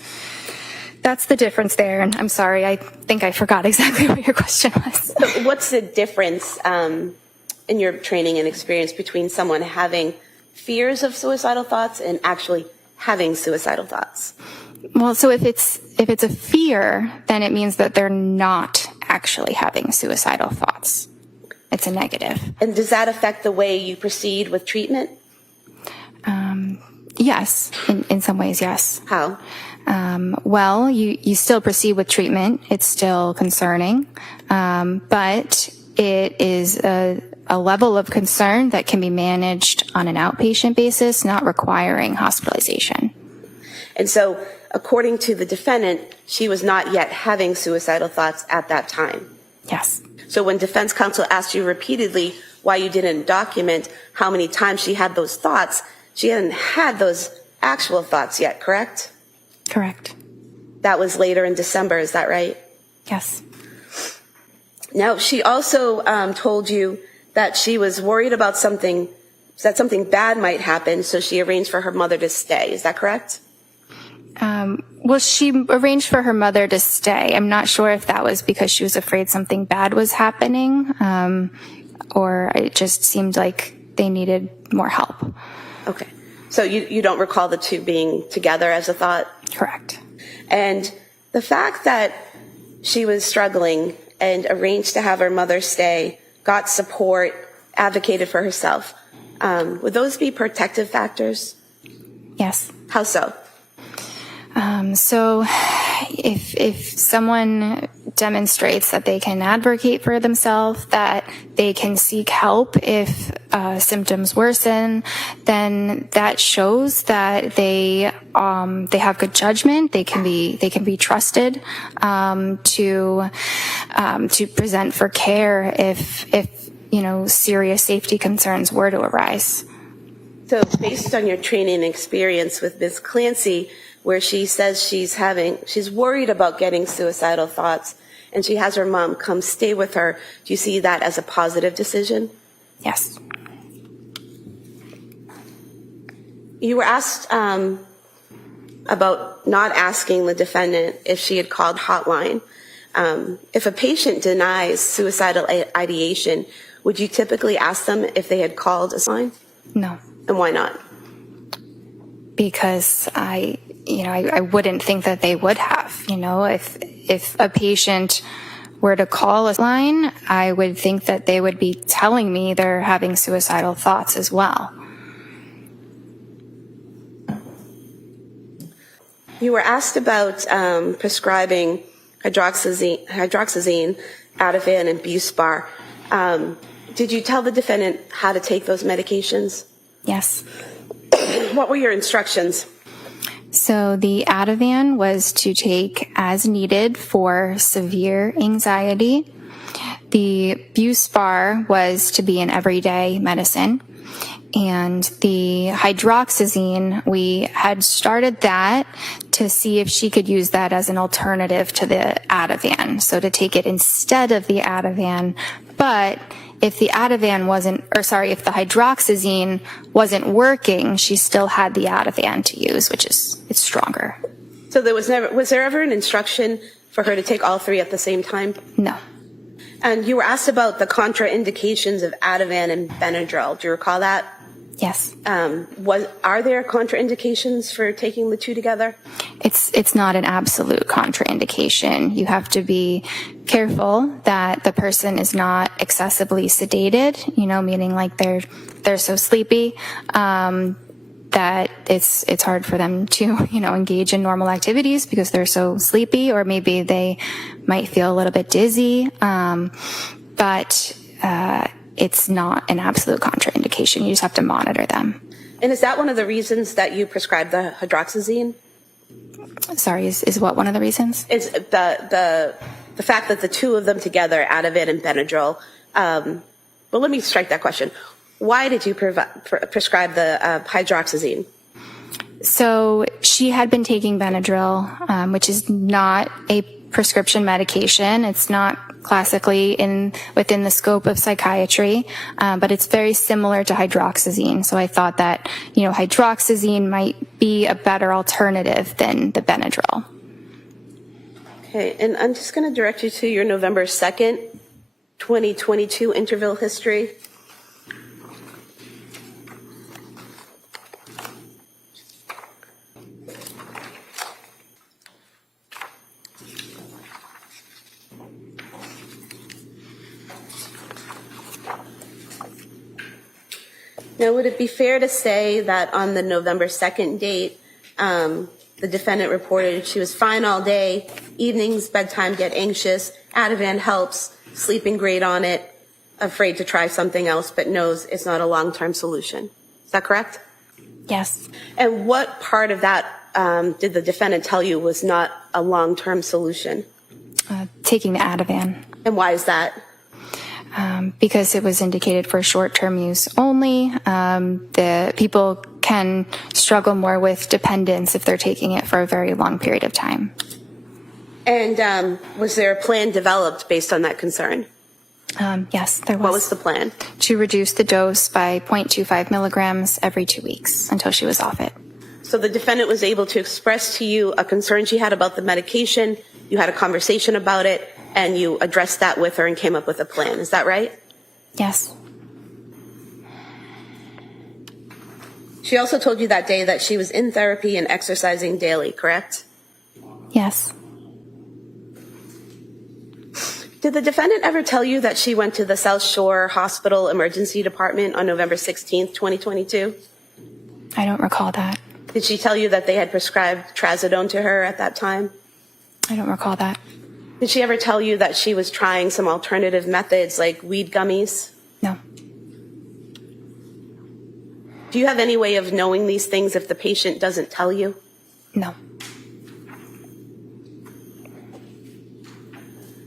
the difference there. And I'm sorry, I think I forgot exactly what your question was. So what's the difference in your training and experience between someone having fears of suicidal thoughts and actually having suicidal thoughts? Well, so if it's a fear, then it means that they're not actually having suicidal thoughts. It's a negative. And does that affect the way you proceed with treatment? Yes, in some ways, yes. How? Well, you still proceed with treatment. It's still concerning, but it is a level of concern that can be managed on an outpatient basis, not requiring hospitalization. And so, according to the defendant, she was not yet having suicidal thoughts at that time. Yes. So when defense counsel asked you repeatedly why you didn't document how many times she had those thoughts, she hadn't had those actual thoughts yet, correct? Correct. That was later in December, is that right? Yes. Now, she also told you that she was worried about that something bad might happen, so she arranged for her mother to stay. Is that correct? Well, she arranged for her mother to stay. I'm not sure if that was because she was afraid something bad was happening, or it just seemed like they needed more help. Okay. So you don't recall the two being together as a thought? Correct. And the fact that she was struggling and arranged to have her mother stay, got support, advocated for herself, would those be protective factors? Yes. How so? So if someone demonstrates that they can advocate for themselves, that they can seek help if symptoms worsen, then that shows that they have good judgment. They can be trusted to present for care if serious safety concerns were to arise. So based on your training and experience with Ms. Clancy, where she says she's worried about getting suicidal thoughts, and she has her mom come stay with her, do you see that as a positive decision? Yes. You were asked about not asking the defendant if she had called hotline. If a patient denies suicidal ideation, would you typically ask them if they had called a line? No. And why not? Because I wouldn't think that they would have. If a patient were to call a line, I would think that they would be telling me they're having suicidal thoughts as well. You were asked about prescribing hydroxyzine, Ativan, and Buspar. Did you tell the defendant how to take those medications? Yes. What were your instructions? So the Ativan was to take as needed for severe anxiety. The Buspar was to be an everyday medicine. And the hydroxyzine, we had started that to see if she could use that as an alternative to the Ativan. So to take it instead of the Ativan. But if the if the hydroxyzine wasn't working, she still had the Ativan to use, it's stronger. So was there ever an instruction for her to take all three at the same time? No. And you were asked about the contraindications of Ativan and Benadryl. Do you recall that? Yes. Are there contraindications for taking the two together? It's not an absolute contraindication. You have to be careful that the person is not excessively sedated, meaning like they're so sleepy that it's hard for them to, engage in normal activities because they're so sleepy, or maybe they might feel a little bit dizzy. But it's not an absolute contraindication. You just have to monitor them. And is that one of the reasons that you prescribed the hydroxyzine? Sorry, is what one of the reasons? Is the fact that the two of them together, Ativan and Benadryl. Well, let me strike that question. Why did you prescribe the hydroxyzine? So she had been taking Benadryl, which is not a prescription medication. It's not classically within the scope of psychiatry, but it's very similar to hydroxyzine. So I thought that, hydroxyzine might be a better alternative than the Benadryl. Okay, and I'm just going to direct you to your November 2nd, 2022 interval history. Now, would it be fair to say that on the November 2nd date, the defendant reported she was fine all day, evenings, bedtime, get anxious, Ativan helps, sleeping great on it, afraid to try something else, but knows it's not a long-term solution. Is that correct? Yes. And what part of that did the defendant tell you was not a long-term solution? Taking the Ativan. And why is that? Because it was indicated for short-term use only. The people can struggle more with dependence if they're taking it for a very long period of time. And was there a plan developed based on that concern? Yes, there was. What was the plan? To reduce the dose by 0.25 milligrams every 2 weeks until she was off it. So the defendant was able to express to you a concern she had about the medication, you had a conversation about it, and you addressed that with her and came up with a plan. Is that right? Yes. She also told you that day that she was in therapy and exercising daily, correct? Yes. Did the defendant ever tell you that she went to the South Shore Hospital Emergency Department on November 16th, 2022? I don't recall that. Did she tell you that they had prescribed trazodone to her at that time? I don't recall that. Did she ever tell you that she was trying some alternative methods like weed gummies? No. Do you have any way of knowing these things if the patient doesn't tell you? No.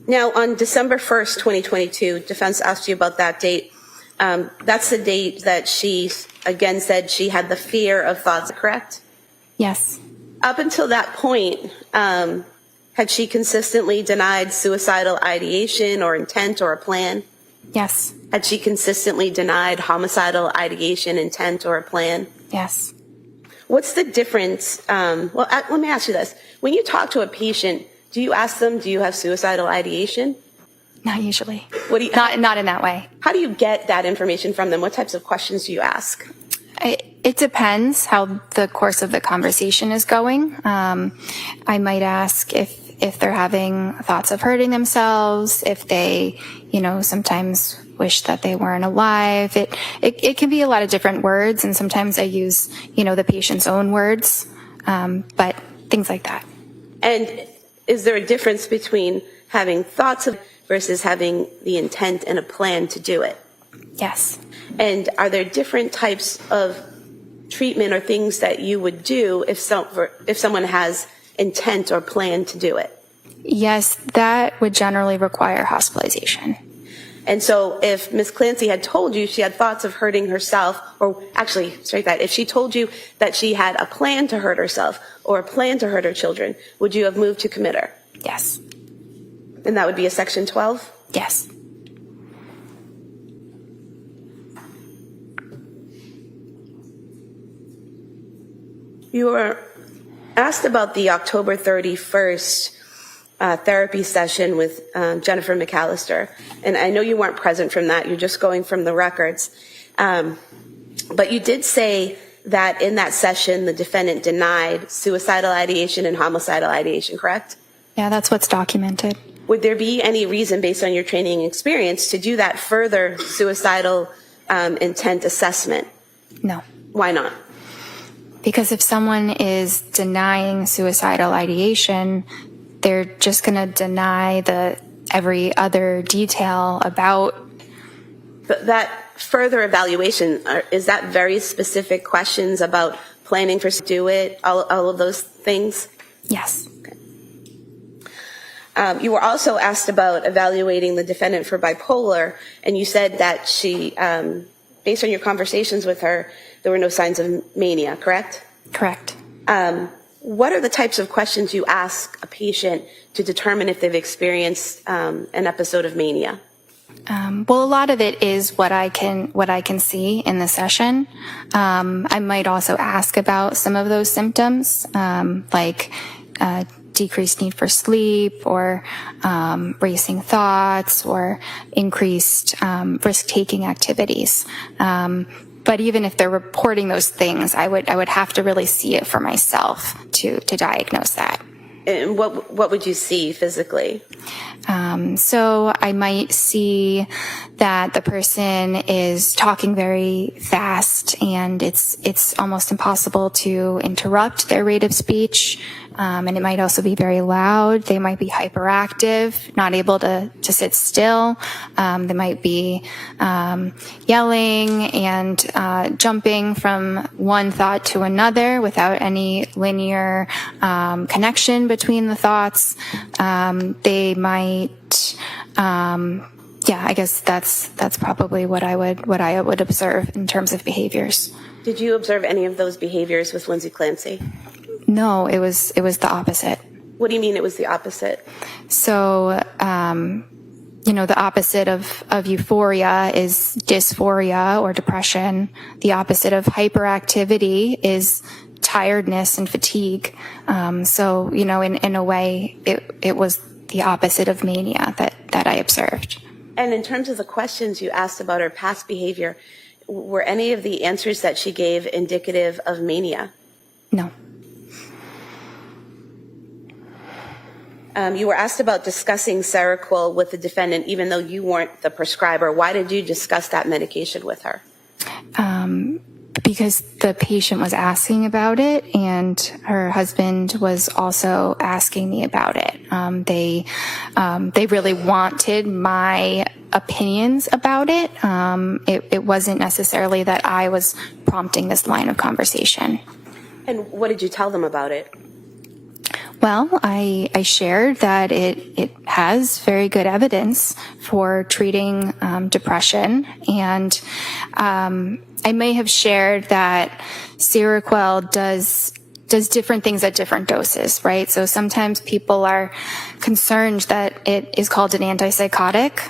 Now, on December 1st, 2022, defense asked you about that date. That's the date that she, again, said she had the fear of thoughts, correct? Yes. Up until that point, had she consistently denied suicidal ideation or intent or a plan? Yes. Had she consistently denied homicidal ideation, intent, or a plan? Yes. What's the difference? Let me ask you this. When you talk to a patient, do you ask them, do you have suicidal ideation? Not usually. What do you, Not in that way. how do you get that information from them? What types of questions do you ask? It depends how the course of the conversation is going. I might ask if they're having thoughts of hurting themselves, if they, sometimes wish that they weren't alive. It can be a lot of different words, and sometimes I use, the patient's own words, but things like that. And is there a difference between having thoughts of versus having the intent and a plan to do it? Yes. And are there different types of treatment or things that you would do if someone has intent or plan to do it? Yes, that would generally require hospitalization. And so if Ms. Clancy had told you she had thoughts of hurting herself, or actually, straight that, if she told you that she had a plan to hurt herself or a plan to hurt her children, would you have moved to commit her? Yes. And that would be a Section 12? Yes. You were asked about the October 31st therapy session with Jennifer McAllister. And I know you weren't present from that. You're just going from the records. But you did say that in that session, the defendant denied suicidal ideation and homicidal ideation, correct? Yeah, that's what's documented. Would there be any reason, based on your training and experience, to do that further suicidal intent assessment? No. Why not? Because if someone is denying suicidal ideation, they're just going to deny every other detail about But that further evaluation, is that very specific questions about planning for do it, all of those things? Yes. You were also asked about evaluating the defendant for bipolar, and you said that she, based on your conversations with her, there were no signs of mania, correct? Correct. What are the types of questions you ask a patient to determine if they've experienced an episode of mania? Well, a lot of it is what I can see in the session. I might also ask about some of those symptoms, like decreased need for sleep, or racing thoughts, or increased risk-taking activities. But even if they're reporting those things, I would have to really see it for myself to diagnose that. And what would you see physically? So I might see that the person is talking very fast, and it's almost impossible to interrupt their rate of speech. And it might also be very loud. They might be hyperactive, not able to sit still. They might be yelling and jumping from one thought to another without any linear connection between the thoughts. They might, I guess that's probably what I would observe in terms of behaviors. Did you observe any of those behaviors with Lindsay Clancy? No, it was the opposite. What do you mean it was the opposite? So, the opposite of euphoria is dysphoria or depression. The opposite of hyperactivity is tiredness and fatigue. So, in a way, it was the opposite of mania that I observed. And in terms of the questions you asked about her past behavior, were any of the answers that she gave indicative of mania? No. You were asked about discussing Seroquel with the defendant, even though you weren't the prescriber. Why did you discuss that medication with her? Because the patient was asking about it, and her husband was also asking me about it. They really wanted my opinions about it. It wasn't necessarily that I was prompting this line of conversation. And what did you tell them about it? Well, I shared that it has very good evidence for treating depression, and I may have shared that Seroquel does different things at different doses, right? So sometimes people are concerned that it is called an antipsychotic,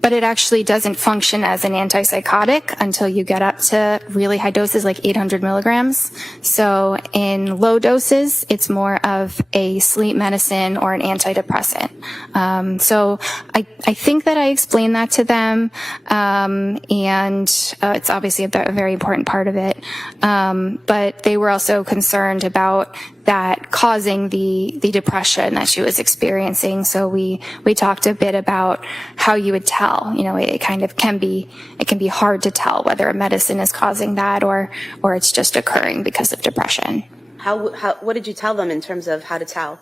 but it actually doesn't function as an antipsychotic until you get up to really high doses, like 800 milligrams. So in low doses, it's more of a sleep medicine or an antidepressant. So I think that I explained that to them, and it's obviously a very important part of it. But they were also concerned about that causing the depression that she was experiencing. So we talked a bit about how you would tell. It kind of can be hard to tell whether a medicine is causing that or it's just occurring because of depression. What did you tell them in terms of how to tell?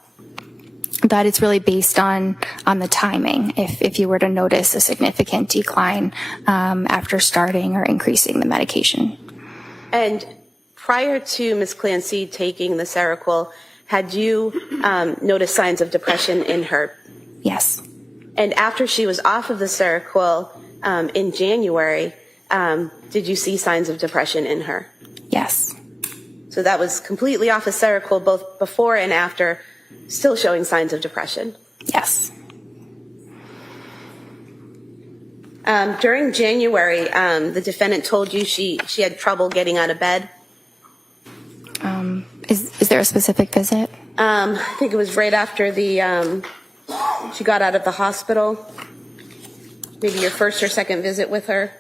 That it's really based on the timing. If you were to notice a significant decline after starting or increasing the medication. And prior to Ms. Clancy taking the Seroquel, had you noticed signs of depression in her? Yes. And after she was off of the Seroquel in January, did you see signs of depression in her? Yes. So that was completely off of Seroquel, both before and after, still showing signs of depression? Yes. During January, the defendant told you she had trouble getting out of bed? Is there a specific visit? I think it was right after she got out of the hospital. Maybe your first or second visit with her.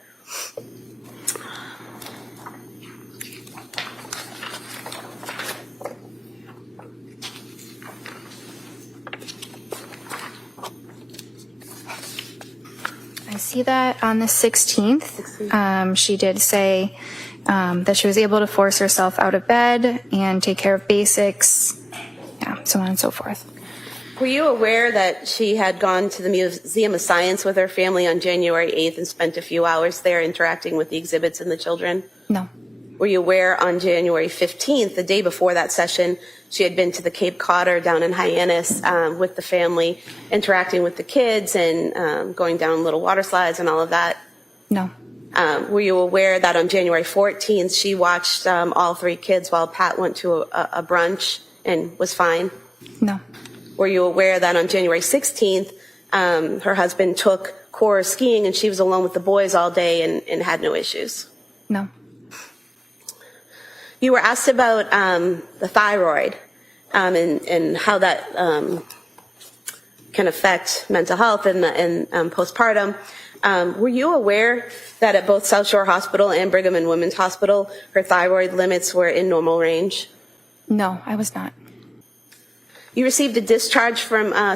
I see that on the 16th, she did say that she was able to force herself out of bed and take care of basics, so on and so forth. Were you aware that she had gone to the Museum of Science with her family on January 8th and spent a few hours there interacting with the exhibits and the children? No. Were you aware on January 15th, the day before that session, she had been to the Cape Codder down in Hyannis with the family, interacting with the kids and going down little water slides and all of that? No. Were you aware that on January 14th, she watched all 3 kids while Pat went to a brunch and was fine? No. Were you aware that on January 16th, her husband took Cora skiing and she was alone with the boys all day and had no issues? No. You were asked about the thyroid and how that can affect mental health and postpartum. Were you aware that at both South Shore Hospital and Brigham and Women's Hospital, her thyroid limits were in normal range? No, I was not. You received a discharge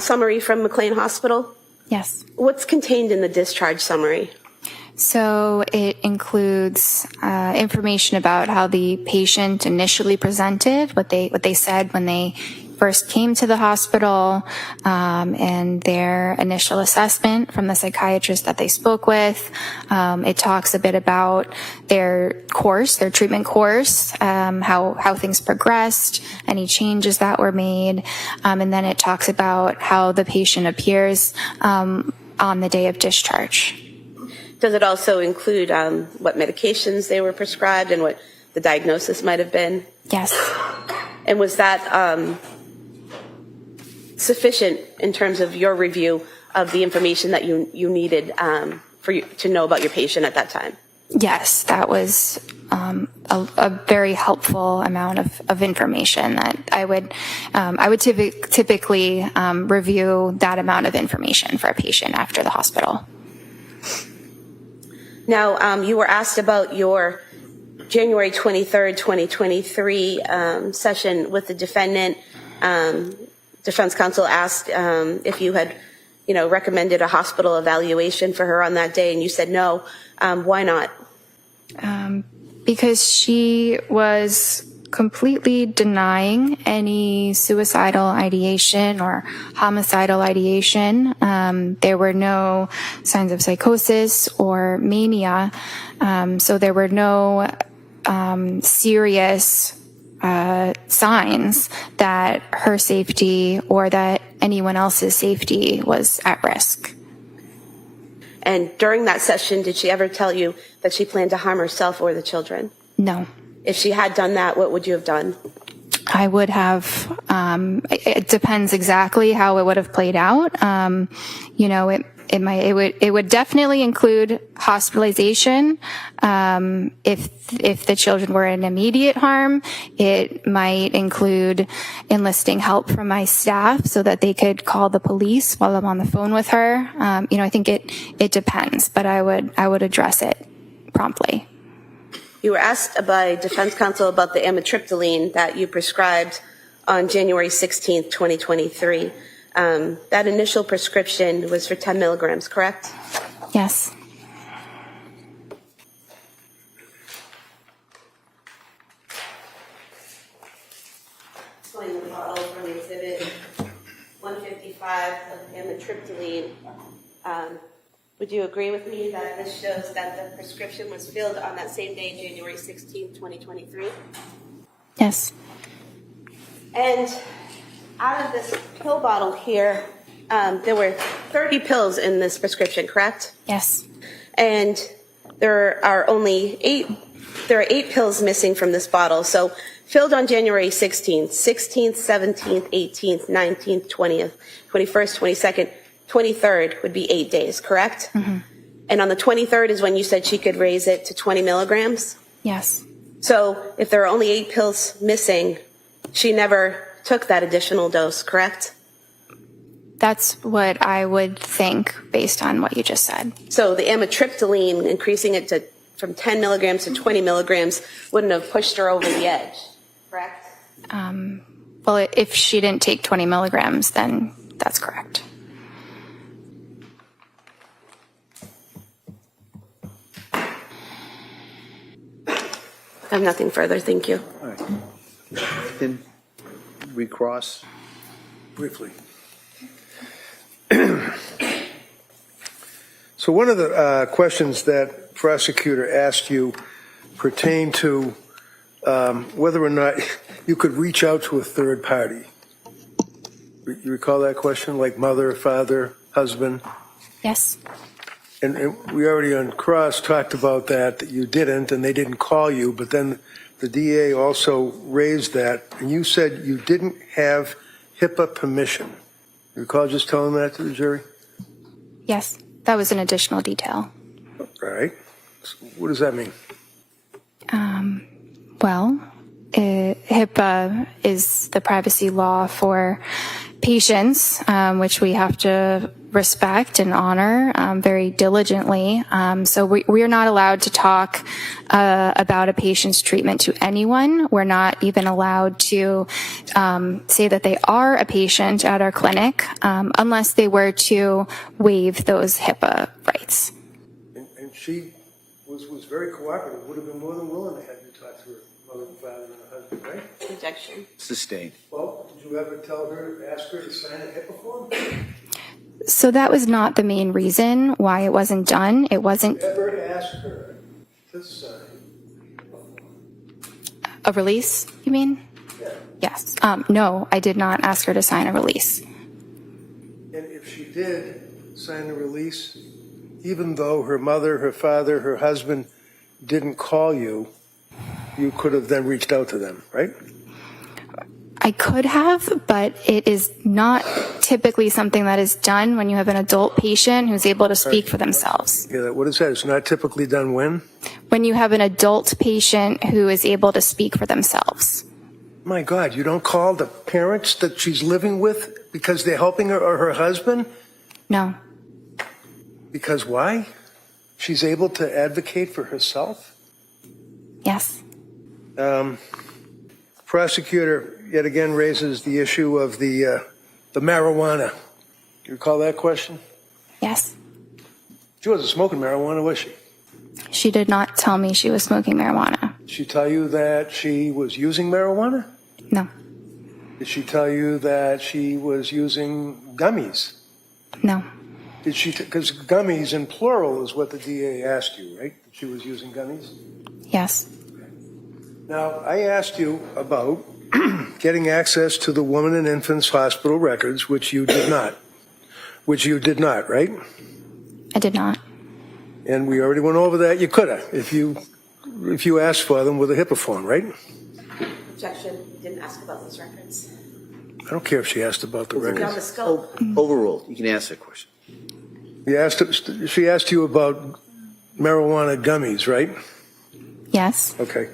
summary from McLean Hospital? Yes. What's contained in the discharge summary? So it includes information about how the patient initially presented, what they said when they first came to the hospital, and their initial assessment from the psychiatrist that they spoke with. It talks a bit about their treatment course, how things progressed, any changes that were made, and then it talks about how the patient appears on the day of discharge. Does it also include what medications they were prescribed and what the diagnosis might have been? Yes. And was that sufficient in terms of your review of the information that you needed for you to know about your patient at that time? Yes, that was a very helpful amount of information that I would typically review that amount of information for a patient after the hospital. Now, you were asked about your January 23rd, 2023 session with the defendant. Defense counsel asked if you had, recommended a hospital evaluation for her on that day, and you said no. Why not? Because she was completely denying any suicidal ideation or homicidal ideation. There were no signs of psychosis or mania, so there were no serious signs that her safety or that anyone else's safety was at risk. And during that session, did she ever tell you that she planned to harm herself or the children? No. If she had done that, what would you have done? I would have, it depends exactly how it would have played out. It would definitely include hospitalization. If the children were in immediate harm, it might include enlisting help from my staff so that they could call the police while I'm on the phone with her. I think it depends, but I would address it promptly. You were asked by defense counsel about the amitriptyline that you prescribed on January 16th, 2023. That initial prescription was for 10 milligrams, correct? Yes. Pulling the bottle from exhibit 155 of amitriptyline. Would you agree with me that this shows that the prescription was filled on that same day, January 16th, 2023? Yes. And out of this pill bottle here, there were 30 pills in this prescription, correct? Yes. And there are 8 pills missing from this bottle. So filled on January 16th, 17th, 18th, 19th, 20th, 21st, 22nd, 23rd would be 8 days, correct? Mm-hmm. And on the 23rd is when you said she could raise it to 20 milligrams? Yes. So if there are only 8 pills missing, she never took that additional dose, correct? That's what I would think based on what you just said. So the amitriptyline, increasing it from 10 milligrams to 20 milligrams, wouldn't have pushed her over the edge, correct? Well, if she didn't take 20 milligrams, then that's correct. I have nothing further, thank you. All right. Then recross. Briefly. So one of the questions that prosecutor asked you pertained to whether or not you could reach out to a third party. You recall that question, like mother, father, husband? Yes. And we already on cross talked about that you didn't, and they didn't call you, but then the DA also raised that, and you said you didn't have HIPAA permission. You recall just telling that to the jury? Yes. That was an additional detail. All right. So what does that mean? Well, HIPAA is the privacy law for patients, which we have to respect and honor very diligently. So we are not allowed to talk about a patient's treatment to anyone. We're not even allowed to say that they are a patient at our clinic unless they were to waive those HIPAA rights. And she was very cooperative, would have been more than willing to have you talk to her mother and father and her husband, right? Objection. Sustained. Well, did you ever ask her to sign a HIPAA form? So that was not the main reason why it wasn't done. It wasn't Ever ask her to sign a release, you mean? Yeah. Yes. No, I did not ask her to sign a release. And if she did sign a release, even though her mother, her father, her husband didn't call you, you could have then reached out to them, right? I could have, but it is not typically something that is done when you have an adult patient who's able to speak for themselves. Yeah, what is that? It's not typically done when? When you have an adult patient who is able to speak for themselves. My God, you don't call the parents that she's living with because they're helping her or her husband? No. Because why? She's able to advocate for herself? Yes. Prosecutor yet again raises the issue of the marijuana. You recall that question? Yes. She wasn't smoking marijuana, was she? She did not tell me she was smoking marijuana. Did she tell you that she was using marijuana? No. Did she tell you that she was using gummies? No. Did she? Because gummies in plural is what the DA asked you, right? That she was using gummies? Yes. Now, I asked you about getting access to the Women and Infants Hospital records, which you did not. Which you did not, right? I did not. And we already went over that. You could have, if you asked for them with a HIPAA form, right? Objection. Didn't ask about those records. I don't care if she asked about the Beyond the records. scope. Overruled. You can ask that question. She asked you about marijuana gummies, right? Yes. Okay.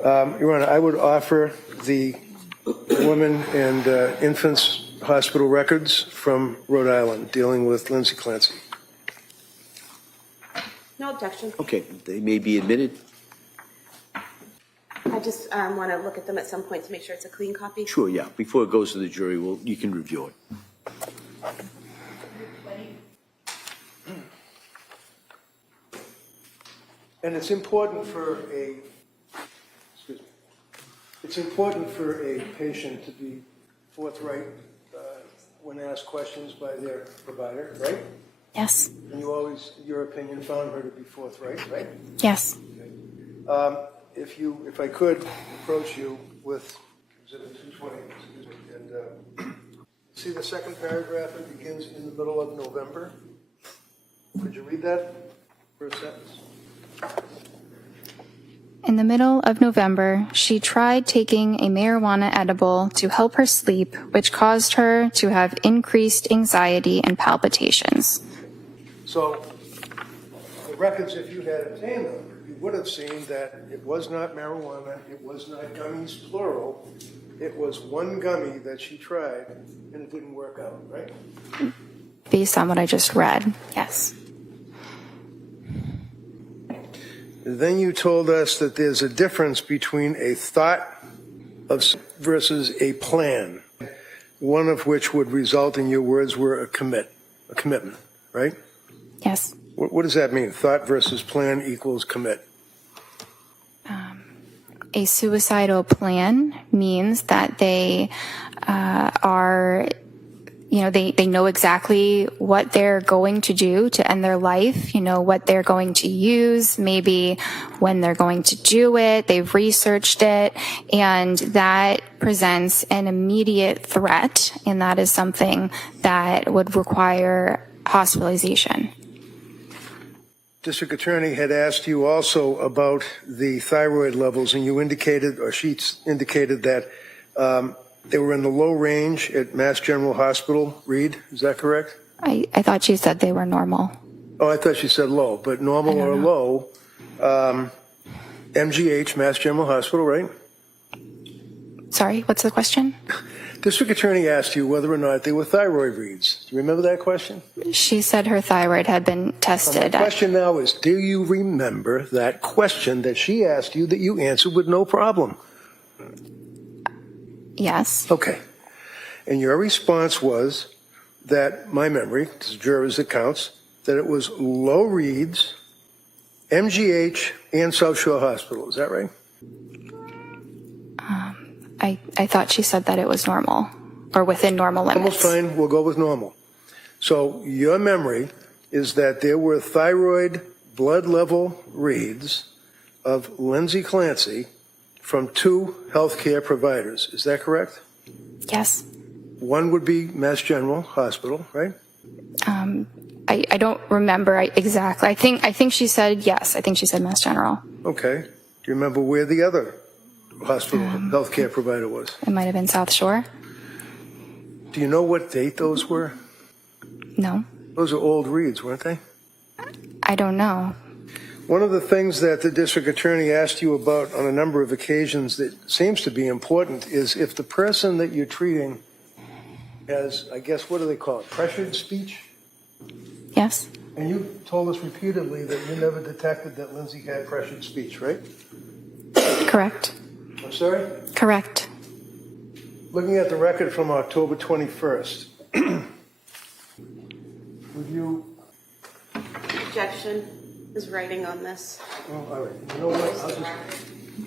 Your Honor, I would offer the Women and Infants Hospital records from Rhode Island dealing with Lindsay Clancy. No objection. Okay, they may be admitted. I just want to look at them at some point to make sure it's a clean copy. Sure, yeah. Before it goes to the jury, you can review it. And it's important for a patient to be forthright when asked questions by their provider, right? Yes. And you always, in your opinion, found her to be forthright, right? Yes. If I could approach you with Exhibit 220, excuse me, and see the second paragraph, it begins in the middle of November. Could you read that for a sentence? In the middle of November, she tried taking a marijuana edible to help her sleep, which caused her to have increased anxiety and palpitations. So the records, if you had obtained them, you would have seen that it was not marijuana, it was not gummies, plural. It was one gummy that she tried, and it didn't work out, right? Based on what I just read, yes. Then you told us that there's a difference between a thought of versus a plan, one of which would result, in your words, were a commitment, right? Yes. What does that mean? Thought versus plan equals commit. A suicidal plan means that they are they know exactly what they're going to do to end their life, what they're going to use, maybe when they're going to do it. They've researched it, and that presents an immediate threat, and that is something that would require hospitalization. District Attorney had asked you also about the thyroid levels, and you indicated, or she indicated that they were in the low range at Mass General Hospital, Reed. Is that correct? I thought she said they were normal. Oh, I thought she said low, but normal or low. MGH, Mass General Hospital, right? Sorry, what's the question? District Attorney asked you whether or not they were thyroid reads. Do you remember that question? She said her thyroid had been tested. The question now is, do you remember that question that she asked you that you answered with no problem? Yes. Okay. And your response was that, my memory, because jurors it counts, that it was low reads, MGH, and South Shore Hospital. Is that right? I thought she said that it was normal, or within normal limits. Almost fine. We'll go with normal. So your memory is that there were thyroid blood level reads of Lindsay Clancy from 2 healthcare providers. Is that correct? Yes. One would be Mass General Hospital, right? I don't remember exactly. I think she said yes. I think she said Mass General. Okay. Do you remember where the other hospital healthcare provider was? It might have been South Shore. Do you know what date those were? No. Those are old reads, weren't they? I don't know. One of the things that the district attorney asked you about on a number of occasions that seems to be important is if the person that you're treating has, I guess, what do they call it, pressured speech? Yes. And you told us repeatedly that you never detected that Lindsay had pressured speech, right? Correct. I'm sorry? Correct. Looking at the record from October 21st, would you... Objection is writing on this. Oh, all right. You know what?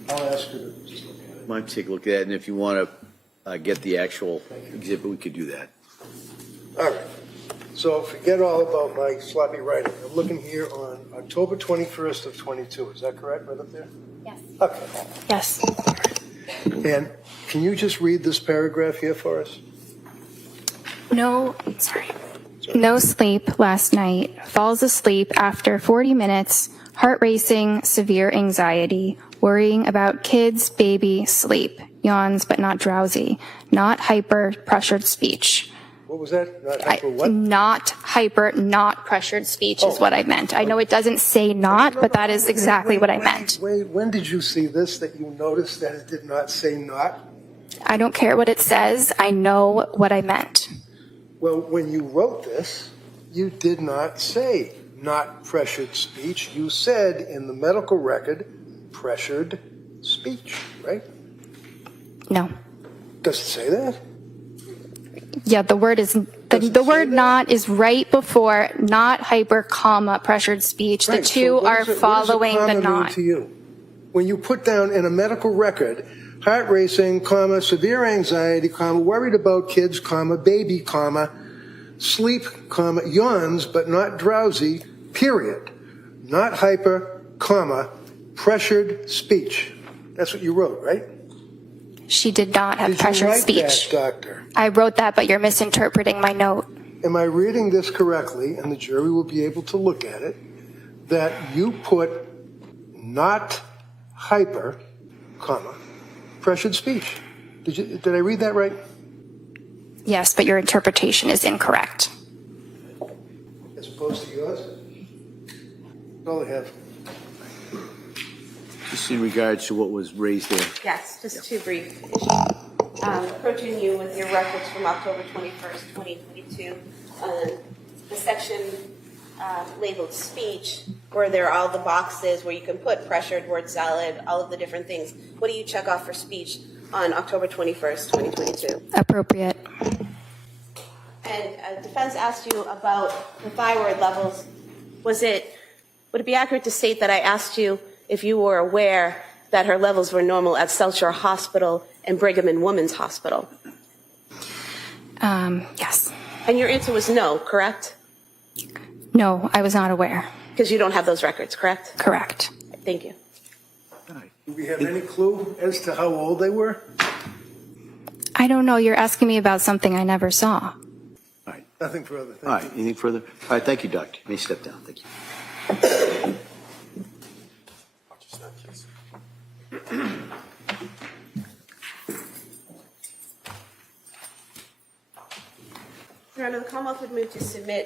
I'll ask her to just look at it. Might take a look at it, and if you want to get the actual exhibit, we could do that. All right. So forget all about my sloppy writing. I'm looking here on October 21st of 22. Is that correct, right up there? Yes. Okay. Yes. And can you just read this paragraph here for us? No sleep last night. Falls asleep after 40 minutes. Heart racing, severe anxiety. Worrying about kids, baby, sleep. Yawns but not drowsy. Not hyper, pressured speech. What was that? Not hyper what? Not hyper, not pressured speech is what I meant. I know it doesn't say not, but that is exactly what I meant. Wait, when did you see this that you noticed that it did not say not? I don't care what it says. I know what I meant. Well, when you wrote this, you did not say not pressured speech. You said in the medical record, pressured speech, right? No. Does it say that? Yeah, the word is the word not is right before not hyper, comma, pressured speech. Right. The two are following the not. To you? When you put down in a medical record, heart racing, comma, severe anxiety, comma, worried about kids, comma, baby, comma, sleep, comma, yawns but not drowsy, period. Not hyper, comma, pressured speech. That's what you wrote, right? She did not have pressured speech. Did you write that, doctor? I wrote that, but you're misinterpreting my note. Am I reading this correctly, and the jury will be able to look at it, that you put not hyper, comma, pressured speach? Did I read that right? Yes, but your interpretation is incorrect. As opposed to yours? That's all I have. Just in regards to what was raised there. Yes, just two brief issues. Approaching you with your records from October 21st, 2022, the section labeled speech, where there are all the boxes where you can put pressured, word salad, all of the different things. What do you check off for speech on October 21st, 2022? Appropriate. And defense asked you about the thyroid levels. Would it be accurate to state that I asked you if you were aware that her levels were normal at South Shore Hospital and Brigham and Women's Hospital? Yes. And your answer was no, correct? No, I was not aware. Because you don't have those records, correct? Correct. Thank you. Do we have any clue as to how old they were? I don't know. You're asking me about something I never saw. All right. Nothing further. All right. Anything further? All right. Thank you, Doctor. You may step down. Thank you. Your Honor, the Commonwealth would move to submit